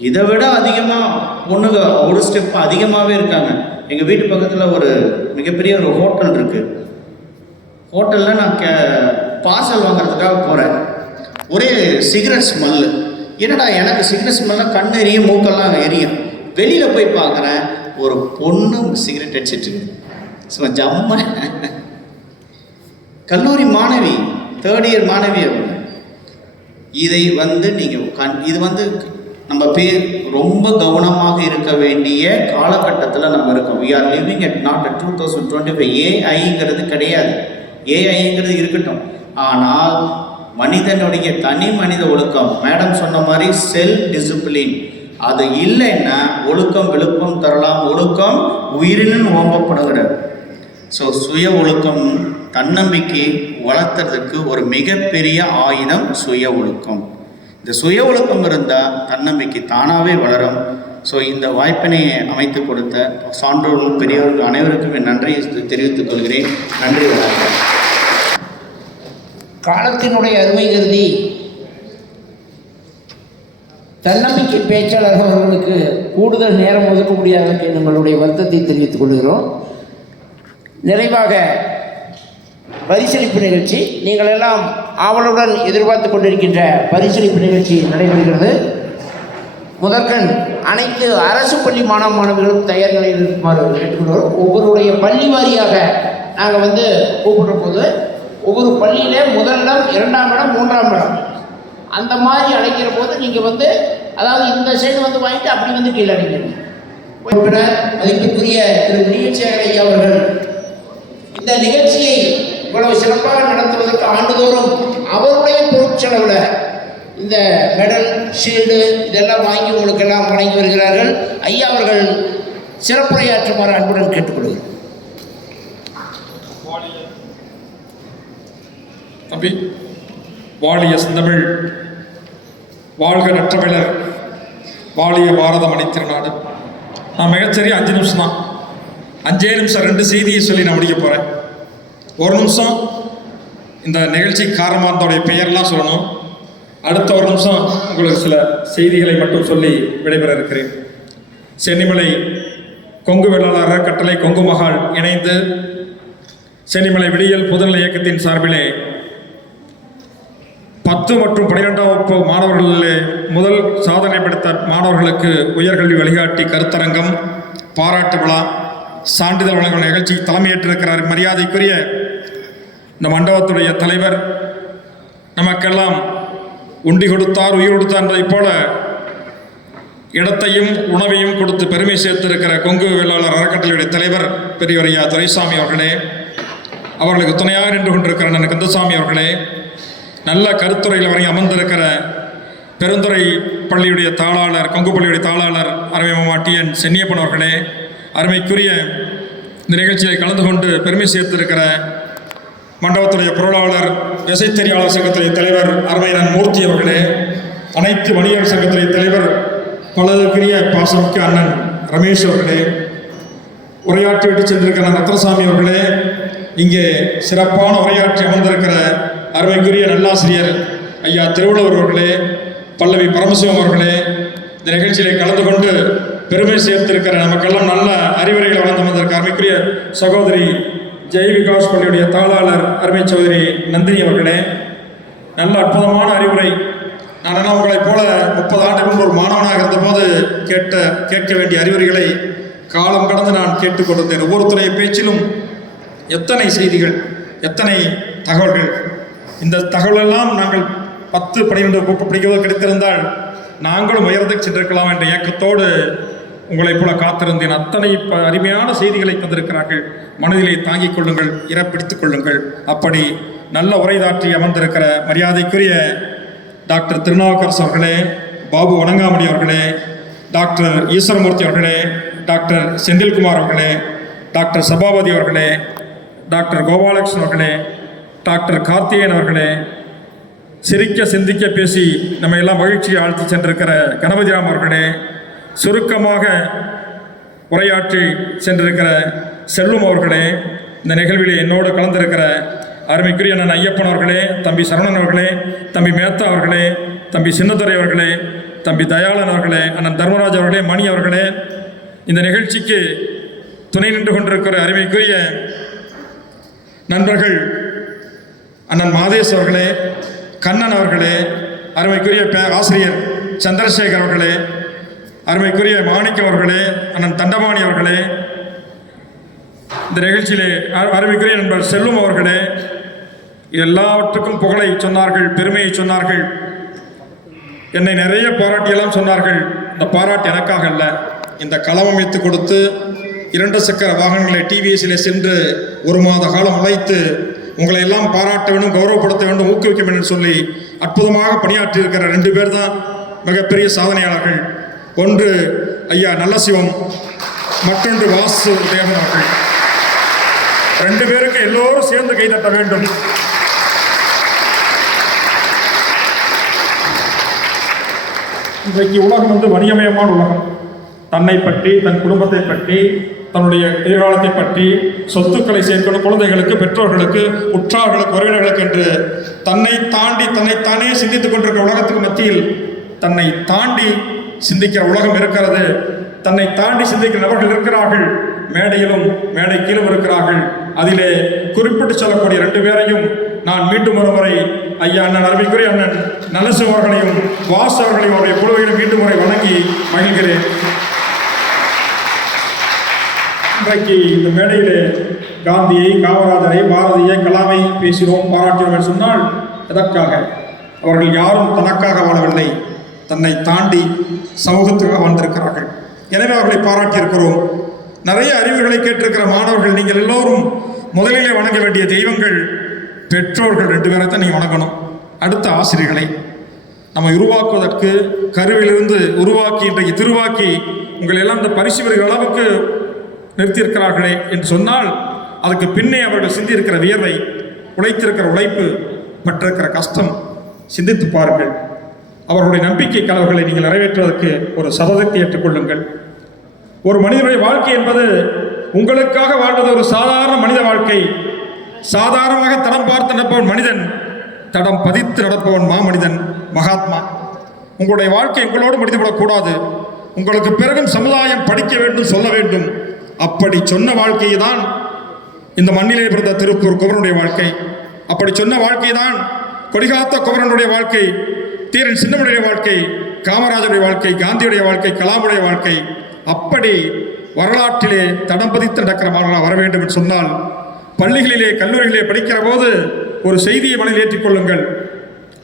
இதை விட அதிகமாக பொண்ணுங்க ஒரு ஸ்டெப் அதிகமாகவே இருக்காங்க. எங்கள் வீட்டு பக்கத்தில் ஒரு மிகப்பெரிய ஒரு ஹோட்டல் இருக்குது. ஹோட்டலில் நான் பார்சல் வாங்குறதுக்காக போகிறேன். ஒரே சிகரெட் ஸ்மெல்லு. என்னடா எனக்கு சிகரெட் ஸ்மெல்லாம் கண் எரியும், மூக்கெல்லாம் எரியும். வெளியில் போய் பார்க்குறேன், ஒரு பொண்ணு சிகரெட் அடிச்சிட்டு சும்மா ஜம்ம கல்லூரி மாணவி, 3rd இயர் மாணவி அவங்க. இதை நீங்கள் இது நம்ம ரொம்ப கவனமாக இருக்க வேண்டிய காலகட்டத்தில் நம்ம இருக்கோம். We are living at not at 2025. ஏஐங்கிறது கிடையாது, ஏஐங்கிறது இருக்கட்டும். ஆனால் மனிதனுடைய தனி மனித ஒழுக்கம், மேடம் சொன்ன மாதிரி செல்ஃப் டிசிப்ளின், அது இல்லைன்னா ஒழுக்கம் விழுப்பம் தரலாம், ஒழுக்கம் உயிரினும் ஓம்பப்படுகிறது. ஸோ சுய ஒழுக்கம், தன்னம்பிக்கை வளர்த்துறதுக்கு ஒரு மிகப்பெரிய ஆயுதம் சுய ஒழுக்கம். இந்த சுய ஒழுக்கம் இருந்தால் தன்னம்பிக்கை தானாகவே வளரும். ஸோ இந்த வாய்ப்பினை அமைத்து கொடுத்த சான்றோர்கள், பெரியவர்கள் அனைவருக்கும் நன்றியை தெரிவித்துக் கொள்கிறேன். நன்றி, வணக்கம். காலத்தினுடைய அருமை கருதி தன்னம்பிக்கை பேச்சாளர்கள் அவர்களுக்கு கூடுதல் நேரம் ஒதுக்க முடியாது என்று எங்களுடைய வருத்தத்தை தெரிவித்துக் கொள்கிறோம். நிறைவாக பரிசளிப்பு நிகழ்ச்சி, நீங்கள் எல்லாம் ஆவலுடன் எதிர்பார்த்து கொண்டிருக்கின்ற பரிசளிப்பு நிகழ்ச்சி நடைபெறுகிறது. முதற்கண் அனைத்து அரசு பள்ளி மாணவ மாணவிகளும் தயார் நிலையில் இருக்குமாறு கேட்டுக்கொள்கிறோம். ஒவ்வொருடைய பள்ளி வாரியாக நாங்கள் கூப்பிடுற போது ஒவ்வொரு பள்ளியில் முதலிடம், 2ஆம் இடம், 3ஆம் இடம் அந்த மாதிரி அழைக்கிற போது நீங்கள் அதாவது இந்த சைடு வாங்கிட்டு அப்படி கீழே அடைக்கணும். மதிப்புக்குரிய திரு வினியசேகர் ஐயா அவர்கள் இந்த நிகழ்ச்சியை இவ்வளவு சிறப்பாக நடத்துவதற்கு ஆண்டுதோறும் அவருடைய பொருட்செலவில் இந்த மெடல், ஷீல்டு இதெல்லாம் வாங்கி உங்களுக்கெல்லாம் வழங்கி வருகிறார்கள். ஐயா அவர்கள் சிறப்புரையாற்றுமாறு அன்புடன் கேட்டுக்கொள்கிறேன். தம்பி, வாழிய செந்தமிழ், வாழ்க நற்றமிழர், வாழிய பாரதம் அணித்திருநாடு. நான் மிகச்சரியா 5 நிமிஷம் தான், 5 நிமிஷம் 2 செய்தியை சொல்லி நான் முடிக்க போகிறேன். 1 நிமிஷம் இந்த நிகழ்ச்சி காரணமானதோடைய பெயர்லாம் சொல்லணும். அடுத்த 1 நிமிஷம் உங்களுக்கு சில செய்திகளை மட்டும் சொல்லி விடைபெற இருக்கிறேன். சென்னிமலை கொங்கு வேளாளர் அறக்கட்டளை கொங்கு மகால் இணைந்து சென்னிமலை விடியல் பொதுநல இயக்கத்தின் சார்பிலே 10 மற்றும் 12ஆம் வகுப்பு மாணவர்களிலே முதல் சாதனை படைத்த மாணவர்களுக்கு உயர்கல்வி வழிகாட்டி கருத்தரங்கம், பாராட்டு விழா, சான்றிதழ் வழங்கும் நிகழ்ச்சி தலைமையேற்றிருக்கிறார் மரியாதைக்குரிய இந்த மண்டபத்துடைய தலைவர். நமக்கெல்லாம் உண்டி கொடுத்தார், உயிர் கொடுத்தார் என்பதைப் போல இடத்தையும் உணவையும் கொடுத்து பெருமை சேர்த்திருக்கிற கொங்கு வேளாளர் அறக்கட்டளையுடைய தலைவர் பெரியவர் ஐயா துரைசாமி அவர்களே, அவர்களுக்கு துணையாக நின்று கொண்டிருக்கிற அண்ணன் கந்தசாமி அவர்களே, நல்ல கருத்துறையில் வரை அமர்ந்திருக்கிற பெருந்துறை பள்ளியுடைய தாளாளர், கொங்கு பள்ளியுடைய தாளாளர் அருமை மாமா TN சென்னியப்பன் அவர்களே, அருமைக்குரிய இந்த நிகழ்ச்சியை கலந்து கொண்டு பெருமை சேர்த்திருக்கிற மண்டபத்துடைய பொருளாளர், இசைத்தறியாளர் சங்கத்துடைய தலைவர் அருமையன் மூர்த்தி அவர்களே, அனைத்து வணிகர் சங்கத்துடைய தலைவர் பலருக்குரிய பாசமிக்க அண்ணன் ரமேஷ் அவர்களே, உரையாற்றிவிட்டு சென்றிருக்கிற ரத்னசாமி அவர்களே, இங்கே சிறப்பான உரையாற்றி அமர்ந்திருக்கிற அருமைக்குரிய நல்லாசிரியர் ஐயா திருவள்ளுவர் அவர்களே, பல்லவி பரமசிவம் அவர்களே, இந்த நிகழ்ச்சியிலே கலந்து கொண்டு பெருமை சேர்த்திருக்கிற நமக்கெல்லாம் நல்ல அறிவுரைகளை வளர்ந்து வந்திருக்க அருமைக்குரிய சகோதரி ஜெய் விகாஸ் பள்ளியுடைய தாளாளர் அருமை சகோதரி நந்தினி அவர்களே, நல்ல அற்புதமான அறிவுரை. நான் உங்களைப் போல 30 ஆண்டுக்கு முன்பு ஒரு மாணவனாக இருந்தபோது கேட்க வேண்டிய அறிவுரைகளை காலம் கடந்து நான் கேட்டுக்கொண்டிருந்தேன். ஒவ்வொருத்தருடைய பேச்சிலும் எத்தனை செய்திகள், எத்தனை தகவல்கள். இந்த தகவலெல்லாம் நாங்கள் 10, 12 படிக்கும்போது கிடைத்திருந்தால் நாங்களும் உயர்ந்துக்கு சென்றிருக்கலாம் என்ற ஏக்கத்தோடு உங்களைப் போல காத்திருந்தேன். அத்தனை அருமையான செய்திகளை தந்திருக்கிறார்கள். மனதிலே தாங்கிக் கொள்ளுங்கள், இறப்பிடித்துக் கொள்ளுங்கள். அப்படி நல்ல உரைதாற்றி அமர்ந்திருக்கிற மரியாதைக்குரிய டாக்டர் திருநாவுக்கரசு அவர்களே, பாபு வணங்காமணி அவர்களே, டாக்டர் ஈஸ்வரமூர்த்தி அவர்களே, டாக்டர் செந்தில்குமார் அவர்களே, டாக்டர் சபாபதி அவர்களே, டாக்டர் கோபாலகிருஷ்ணன் அவர்களே, டாக்டர் கார்த்திகேயன் அவர்களே, சிரிக்க சிந்திக்க பேசி நம்ம எல்லாம் மகிழ்ச்சியை ஆழ்த்தி சென்றிருக்கிற கணபதிராம் அவர்களே, சுருக்கமாக உரையாற்றி சென்றிருக்கிற செல்வம் அவர்களே, இந்த நிகழ்விலே என்னோடு கலந்திருக்கிற அருமைக்குரிய அண்ணன் ஐயப்பன் அவர்களே, தம்பி சரவணன் அவர்களே, தம்பி மேத்தா அவர்களே, தம்பி சின்னதுரை அவர்களே, தம்பி தயாளன் அவர்களே, அண்ணன் தர்மராஜ் அவர்களே, மணி அவர்களே, இந்த நிகழ்ச்சிக்கு துணை நின்று கொண்டிருக்கிற அருமைக்குரிய நண்பர்கள் அண்ணன் மாதேஷ் அவர்களே, கண்ணன் அவர்களே, அருமைக்குரிய ஆசிரியர் சந்திரசேகர் அவர்களே, அருமைக்குரிய மாணிக்கம் அவர்களே, அண்ணன் தண்டபாணி அவர்களே, இந்த நிகழ்ச்சியிலே அருமைக்குரிய நண்பர் செல்வம் அவர்களே, எல்லாவற்றுக்கும் புகழை சொன்னார்கள், பெருமையை சொன்னார்கள். என்னை நிறைய பாராட்டியெல்லாம் சொன்னார்கள். இந்த பாராட்டு எனக்காக அல்ல, இந்த களம் அமைத்து கொடுத்து 2 சக்கர வாகனங்களை டிவிஎஸ்ஸில் சென்று 1 மாத காலம் உழைத்து உங்களை எல்லாம் பாராட்ட வேண்டும், கௌரவப்படுத்த வேண்டும், ஊக்குவிக்க வேண்டும் சொல்லி அற்புதமாக பணியாற்றி இருக்கிற 2 பேர் தான் மிகப்பெரிய சாதனையாளர்கள். ஒன்று ஐயா நல்லசிவம், மற்றொன்று வாசு தேவன் அவர்கள். 2 பேருக்கு எல்லோரும் சேர்ந்து கைதட்ட வேண்டும். இன்றைக்கு உலகம் வணிகமயமான உலகம். தன்னை பற்றி, தன் குடும்பத்தை பற்றி, தன்னுடைய எதிர்காலத்தை பற்றி, சொத்துக்களை சேர்க்கணும், குழந்தைகளுக்கு, பெற்றோர்களுக்கு, உற்றார்களுக்கு, உறவினர்களுக்கு என்று தன்னை தாண்டி தன்னைத்தானே சிந்தித்துக் கொண்டிருக்கிற உலகத்துக்கு மத்தியில் தன்னை தாண்டி சிந்திக்கிற உலகம் இருக்கிறது. தன்னை தாண்டி சிந்திக்கிற நபர்கள் இருக்கிறார்கள். மேடையிலும் மேடை கீழும் இருக்கிறார்கள். அதிலே குறிப்பிட்டு சொல்லக்கூடிய 2 பேரையும் நான் மீண்டும் ஒரு முறை ஐயா அண்ணன் அருமைக்குரிய அண்ணன் நலசிவம் அவர்களையும் வாசு அவர்களையும் அவருடைய குழுவையும் மீண்டும் முறை வணங்கி மகிழ்கிறேன். இன்றைக்கு இந்த மேடையிலே காந்தியை, காமராஜரை, பாரதியை, கலாமை பேசினோம், பாராட்டினோம் என்று சொன்னால் எதற்காக? அவர்கள் யாரும் தனக்காக வாழவில்லை, தன்னை தாண்டி சமூகத்துக்காக வாழ்ந்திருக்கிறார்கள். எனவே அவர்களை பாராட்டியிருக்கிறோம். நிறைய அறிவுகளை கேட்டிருக்கிற மாணவர்கள், நீங்கள் எல்லோரும் முதலிலே வணங்க வேண்டிய தெய்வங்கள் பெற்றோர்கள் 2 பேரை தான் நீங்கள் வணங்கணும். அடுத்த ஆசிரியர்களை நம்ம உருவாக்குவதற்கு கருவிலிருந்து உருவாக்கி இன்றைக்கு திருவாக்கி உங்களை எல்லாம் இந்த பரிசு பெறுகிற அளவுக்கு நிறுத்தியிருக்கிறார்களே என்று சொன்னால் அதுக்கு பின்னே அவர்கள் சிந்தியிருக்கிற வியர்வை, உழைத்திருக்கிற உழைப்பு, பட்டிருக்கிற கஷ்டம் சிந்தித்து பாருங்கள். அவர்களுடைய நம்பிக்கை கனவுகளை நீங்கள் நிறைவேற்றுவதற்கு ஒரு சதத்தை ஏற்றுக்கொள்ளுங்கள். ஒரு மனிதனுடைய வாழ்க்கை என்பது உங்களுக்காக வாழ்வது ஒரு சாதாரண மனித வாழ்க்கை. சாதாரணமாக தடம் பார்த்து நடப்பவன் மனிதன், தடம் பதித்து நடப்பவன் மாமனிதன், மகாத்மா. உங்களுடைய வாழ்க்கை உங்களோடு முடிந்துவிடக்கூடாது. உங்களுக்கு பிறகும் சமுதாயம் படிக்க வேண்டும், சொல்ல வேண்டும். அப்படி சொன்ன வாழ்க்கையை தான் இந்த மண்ணிலே பிறந்த திருப்பூர் குமரனுடைய வாழ்க்கை. அப்படி சொன்ன வாழ்க்கை தான் கொடிகாத்த குமரனுடைய வாழ்க்கை, தீரன் சின்னமுடைய வாழ்க்கை, காமராஜருடைய வாழ்க்கை, காந்தியுடைய வாழ்க்கை, கலாமுடைய வாழ்க்கை. அப்படி வரலாற்றிலே தடம் பதித்து நடக்கிற மாணவர்களாக வர வேண்டும் என்று சொன்னால் பள்ளிகளிலே, கல்லூரிகளிலே படிக்கிற போது ஒரு செய்தியை மனதில் ஏற்றிக்கொள்ளுங்கள்.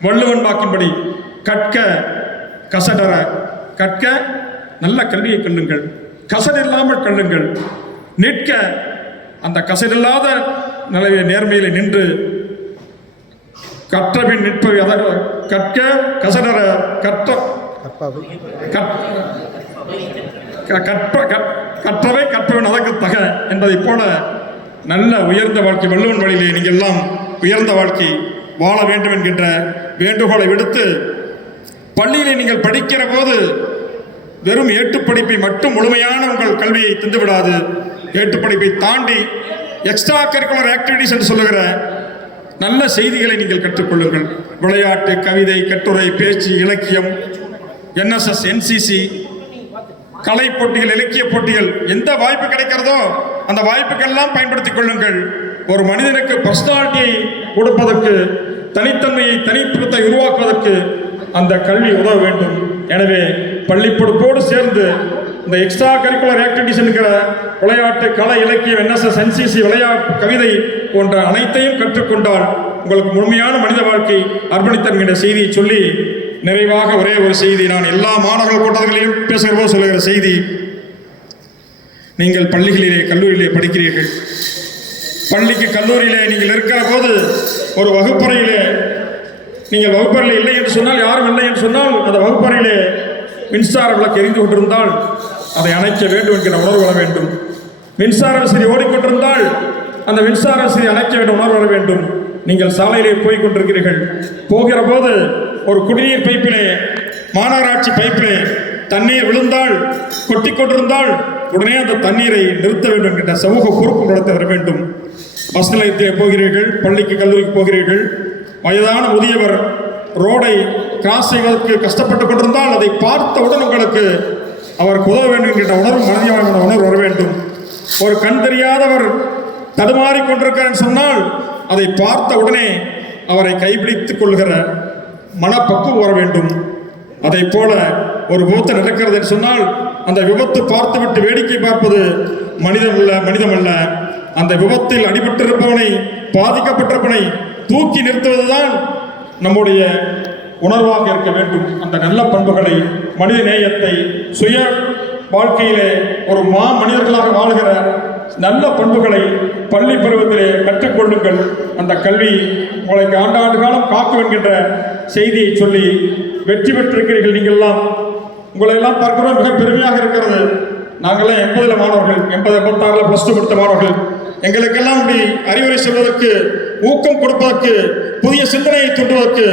வள்ளுவன் வாக்கின்படி கற்க கசடர, கற்க நல்ல கல்வியை கல்லுங்கள், கசடில்லாமல் கல்லுங்கள். நிற்க அந்த கசடில்லாத நிலையை நேர்மையிலே நின்று கற்றபின் நிற்பவை கற்க கசடர கற்றவை கற்றவன் அதற்கு தக என்பதை போல நல்ல உயர்ந்த வாழ்க்கை வள்ளுவன் வழியிலே நீங்கள் எல்லாம் உயர்ந்த வாழ்க்கை வாழ வேண்டும் என்கின்ற வேண்டுகோளை விடுத்து, பள்ளியிலே நீங்கள் படிக்கிற போது வெறும் ஏட்டுப்படிப்பை மட்டும் முழுமையான உங்கள் கல்வியை தந்துவிடாது. ஏட்டுப்படிப்பை தாண்டி எக்ஸ்ட்ரா கரிக்குலர் ஆக்டிவிட்டிஸ் என்று சொல்லுகிற நல்ல செய்திகளை நீங்கள் கற்றுக்கொள்ளுங்கள். விளையாட்டு, கவிதை, கட்டுரை, பேச்சு, இலக்கியம், NSS, NCC, கலை போட்டிகள், இலக்கிய போட்டிகள், எந்த வாய்ப்பு கிடைக்கிறதோ அந்த வாய்ப்புக்கெல்லாம் பயன்படுத்திக் கொள்ளுங்கள். ஒரு மனிதனுக்கு பர்சனாலிட்டியை கொடுப்பதற்கு, தனித்தன்மையை, தனித்துவத்தை உருவாக்குவதற்கு அந்த கல்வி உதவ வேண்டும். எனவே பள்ளிப்பொறுப்போடு சேர்ந்து இந்த எக்ஸ்ட்ரா கரிக்குலர் ஆக்டிவிட்டிஸ் என்கிற விளையாட்டு, கலை, இலக்கியம், NSS, NCC, விளையாட்டு, கவிதை போன்ற அனைத்தையும் கற்றுக்கொண்டால் உங்களுக்கு முழுமையான மனித வாழ்க்கை அர்ப்பணித்தன்கின்ற செய்தியை சொல்லி நிறைவாக ஒரே ஒரு செய்தி, நான் எல்லா மாணவர்கள் கூட்டங்களிலும் பேசுகிற போது சொல்லுகிற செய்தி, நீங்கள் பள்ளிகளிலே, கல்லூரியிலே படிக்கிறீர்கள். பள்ளிக்கு, கல்லூரியிலே நீங்கள் இருக்கிற போது ஒரு வகுப்பறையிலே நீங்கள் வகுப்பறையில் இல்லை என்று சொன்னால், யாரும் இல்லை என்று சொன்னால், அந்த வகுப்பறையிலே மின்சார விளக்கு எரிந்து கொண்டிருந்தால் அதை அணைக்க வேண்டும் என்கிற உணர்வு வர வேண்டும். மின்சார விசிறி ஓடிக்கொண்டிருந்தால் அந்த மின்சார விசிறி அணைக்க வேண்டும் உணர்வு வர வேண்டும். நீங்கள் சாலையிலே போய் கொண்டிருக்கிறீர்கள். போகிற போது ஒரு குடிநீர் பைப்பிலே, மாநகராட்சி பைப்பிலே தண்ணீர் விழுந்தால், கொட்டி கொண்டிருந்தால் உடனே அந்த தண்ணீரை நிறுத்த வேண்டும் என்கின்ற சமூக பொறுப்பு நடத்த வர வேண்டும். பஸ் நிலையத்திலே போகிறீர்கள், பள்ளிக்கு, கல்லூரிக்கு போகிறீர்கள். வயதான முதியவர் ரோடை கிராஸ் செய்வதற்கு கஷ்டப்பட்டு கொண்டிருந்தால் அதை பார்த்தவுடன் உங்களுக்கு அவருக்கு உதவ வேண்டும் என்கின்ற உணர்வு, மனிதமான உணர்வு வர வேண்டும். ஒரு கண் தெரியாதவர் தடுமாறி கொண்டிருக்கிறார் சொன்னால் அதை பார்த்த உடனே அவரை கைப்பிடித்துக் கொள்கிற மனப்பக்குவம் வர வேண்டும். அதை போல ஒரு விபத்து நடக்கிறது என்று சொன்னால் அந்த விபத்து பார்த்துவிட்டு வேடிக்கை பார்ப்பது மனிதமல்ல. அந்த விபத்தில் அடிபட்டிருப்பவனை, பாதிக்கப்பட்டிருப்பவனை தூக்கி நிறுத்துவதுதான் நம்முடைய உணர்வாக இருக்க வேண்டும். அந்த நல்ல பண்புகளை, மனித நேயத்தை, சுய வாழ்க்கையிலே ஒரு மனிதர்களாக வாழ்கிற நல்ல பண்புகளை பள்ளி பருவத்திலே கற்றுக்கொள்ளுங்கள். அந்த கல்வி உங்களுக்கு ஆண்டாண்டு காலம் காக்கும் என்கின்ற செய்தியை சொல்லி வெற்றி பெற்றிருக்கிறீர்கள். நீங்கள் எல்லாம், உங்களை எல்லாம் பார்க்கிறோம், மிக பெருமையாக இருக்கிறது. நாங்கள்லாம் 80 மாணவர்கள், 86 +2 முடித்த மாணவர்கள். எங்களுக்கெல்லாம் இப்படி அறிவுரை சொல்வதற்கு, ஊக்கம் கொடுப்பதற்கு, புதிய சிந்தனையை தூண்டுவதற்கு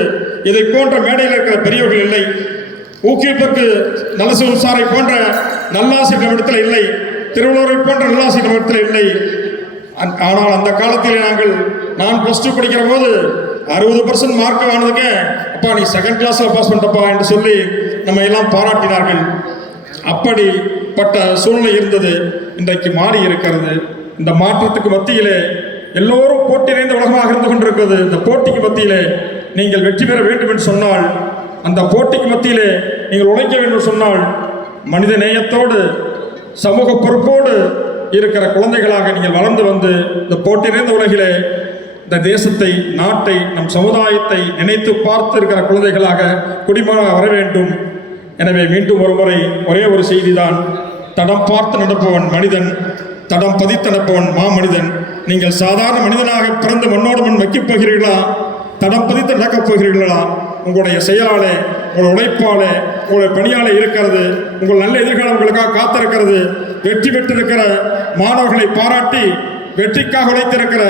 இதை போன்ற மேடையில் இருக்கிற பெரியவர்கள் இல்லை. ஊக்குவிப்பதற்கு நலசிவம் சாரை போன்ற நல்லாசிரியர் நம்மிடத்தில் இல்லை, திருவள்ளுவரை போன்ற நல்லாசிரியர் நம்மிடத்தில் இல்லை. ஆனால் அந்த காலத்தில் நான் +2 படிக்கிற போது 60% மார்க் வாங்கினதுக்கு, அப்பா நீ 2nd கிளாஸில் பாஸ் பண்ணிட்டப்பா என்று சொல்லி நம்ம எல்லாம் பாராட்டினார்கள். அப்படிப்பட்ட சூழ்நிலை இருந்தது. இன்றைக்கு மாறி இருக்கிறது. இந்த மாற்றத்துக்கு மத்தியிலே எல்லோரும் போட்டி நிறைந்த உலகமாக இருந்து கொண்டிருக்கிறது. இந்த போட்டிக்கு மத்தியிலே நீங்கள் வெற்றி பெற வேண்டும் என்று சொன்னால், அந்த போட்டிக்கு மத்தியிலே நீங்கள் உழைக்க வேண்டும் என்று சொன்னால், மனித நேயத்தோடு, சமூக பொறுப்போடு இருக்கிற குழந்தைகளாக நீங்கள் வளர்ந்து வந்து இந்த போட்டி நிறைந்த உலகிலே இந்த தேசத்தை, நாட்டை, நம் சமுதாயத்தை நினைத்து பார்த்து இருக்கிற குழந்தைகளாக, குடிமகனாக வர வேண்டும். எனவே மீண்டும் ஒரு முறை ஒரே ஒரு செய்திதான், தடம் பார்த்து நடப்பவன் மனிதன், தடம் பதித்து நடப்பவன் மாமனிதன். நீங்கள் சாதாரண மனிதனாக பிறந்து மண்ணோடு மண் வைக்கப் போகிறீர்களா? தடம் பதித்து நடக்கப் போகிறீர்களா? உங்களுடைய செயலாலே, உங்களுடைய உழைப்பாலே, உங்களுடைய பணியாலே இருக்கிறது. உங்கள் நல்ல எதிர்காலம் உங்களுக்காக காத்திருக்கிறது. வெற்றி பெற்றிருக்கிற மாணவர்களை பாராட்டி, வெற்றிக்காக உழைத்திருக்கிற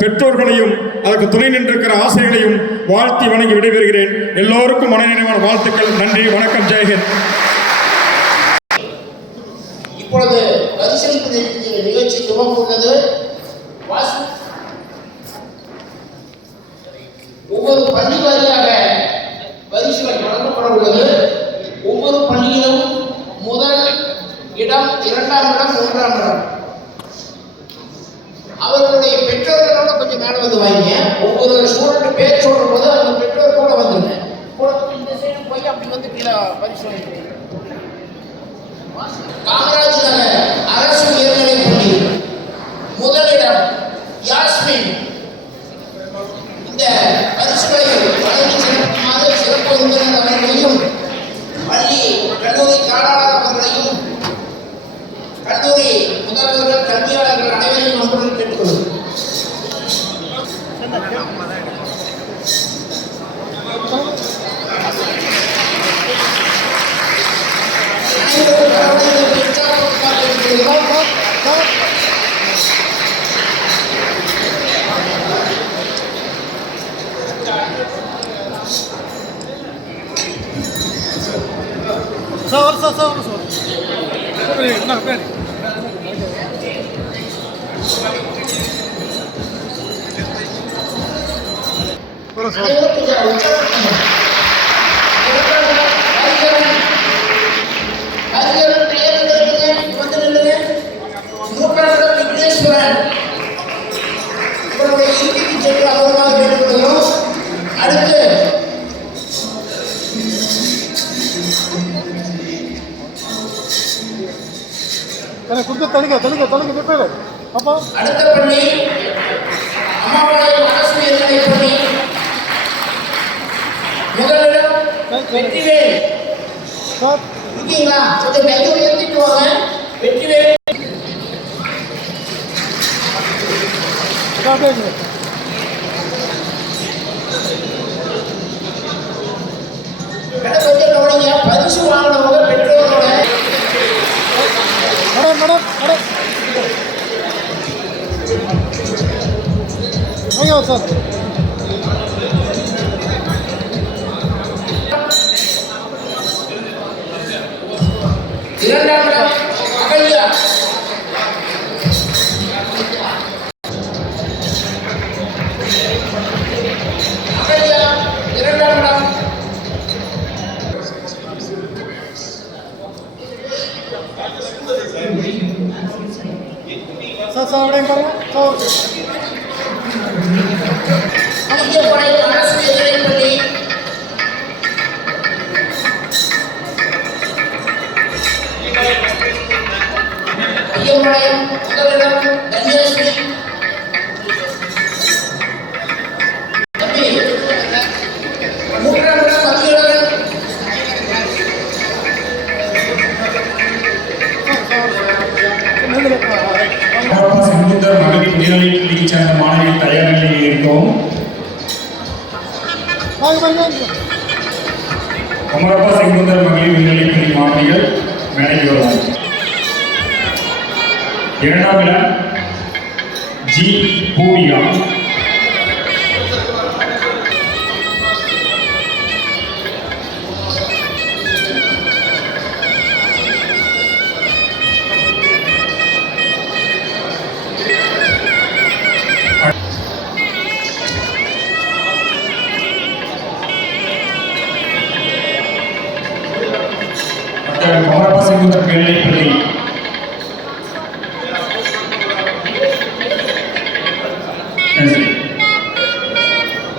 பெற்றோர்களையும் அதற்கு துணை நின்றிருக்கிற ஆசிரியர்களையும் வாழ்த்தி வணங்கி விடைபெறுகிறேன். எல்லோருக்கும் மனநிறைவான வாழ்த்துக்கள். நன்றி, வணக்கம், ஜெயஹிந்த். இப்பொழுது பரிசளிப்பு நிகழ்ச்சி துவங்குகிறது. ஒவ்வொரு பள்ளி வாரியாக பரிசுகள் வழங்கப்பட உள்ளது. ஒவ்வொரு பள்ளியிலும் முதல் இடம், 2ஆம் இடம், 3ஆம் இடம் அவர்களுடைய பெற்றோர்களோட கொஞ்சம் மேலே வந்து வாங்க. ஒவ்வொரு ஸ்டூடெண்ட் பேர் சொல்ற போது அவங்க பெற்றோர்களோட வந்துருங்க. இந்த சைடு போய் அப்படி வந்து கீழே பரிசு காமராஜ் நகர் அரசு உயர்நிலைப் பள்ளி முதலிடம் யாஸ்மின். இந்த பரிசுகளை வழங்கி சிறப்புமாறு சிறப்பு விருந்தினர் அவர்களையும், பள்ளி கல்லூரி தாளாளர் அவர்களையும், கல்லூரி முதல்வர்கள், கல்வியாளர்கள் அனைவரையும் ஒன்றுடன் கேட்டுக்கொள்ளும். அனைவரும் அடுத்து அடுத்த பள்ளி அம்மாபாளையம் அரசு உயர்நிலைப் பள்ளி முதலிடம் வெற்றிவேல். இருக்கீங்களா? கொஞ்சம் கை உயர்த்திட்டு வாங்க. வெற்றிவேல் கொஞ்சம் கவனிங்க. பரிசு வாங்கினவங்க பெற்றோரோட சார் இரண்டாம் இடம் அகல்யா. அகல்யா இரண்டாம் இடம். அங்கப்பாளையம் அரசு உயர்நிலைப் பள்ளி ஐயம்பாளையம் முதலிடம் தன்யஸ்ரீ. தம்பி மூன்றாம் இடம் மதியழகன். சமுந்தர் மகளிர் உயர்நிலைப் பள்ளியைச் சேர்ந்த மாணவிகள் தயார் நிலையில் இருக்கவும். குமரப்பா செங்குந்தர் மகளிர் உயர்நிலைப் பள்ளி மாணவிகள் மேடைக்கு வருவார்கள். இரண்டாம் இடம் ஜி பூரியா. குமரப்பா செங்குந்தர் மேல்நிலைப் பள்ளி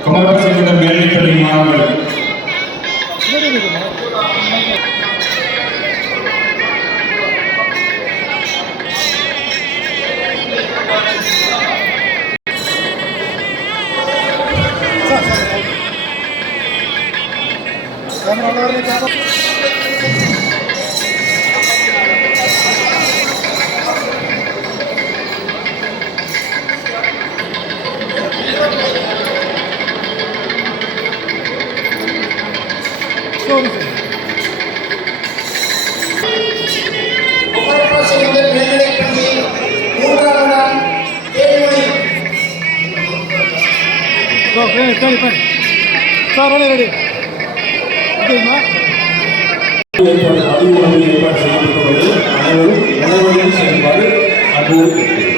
குமரப்பா செங்குந்தர் மேல்நிலைப் பள்ளி மாணவர்கள் குமரப்பா செங்குந்தர் மேல்நிலைப் பள்ளி மூன்றாம் இடம் தேன்மொழி. ஏற்பாடு செய்யப்பட்டுள்ளது. அனைவரும் உணவகம் செல்லுமாறு அன்போடு கேட்கிறேன்.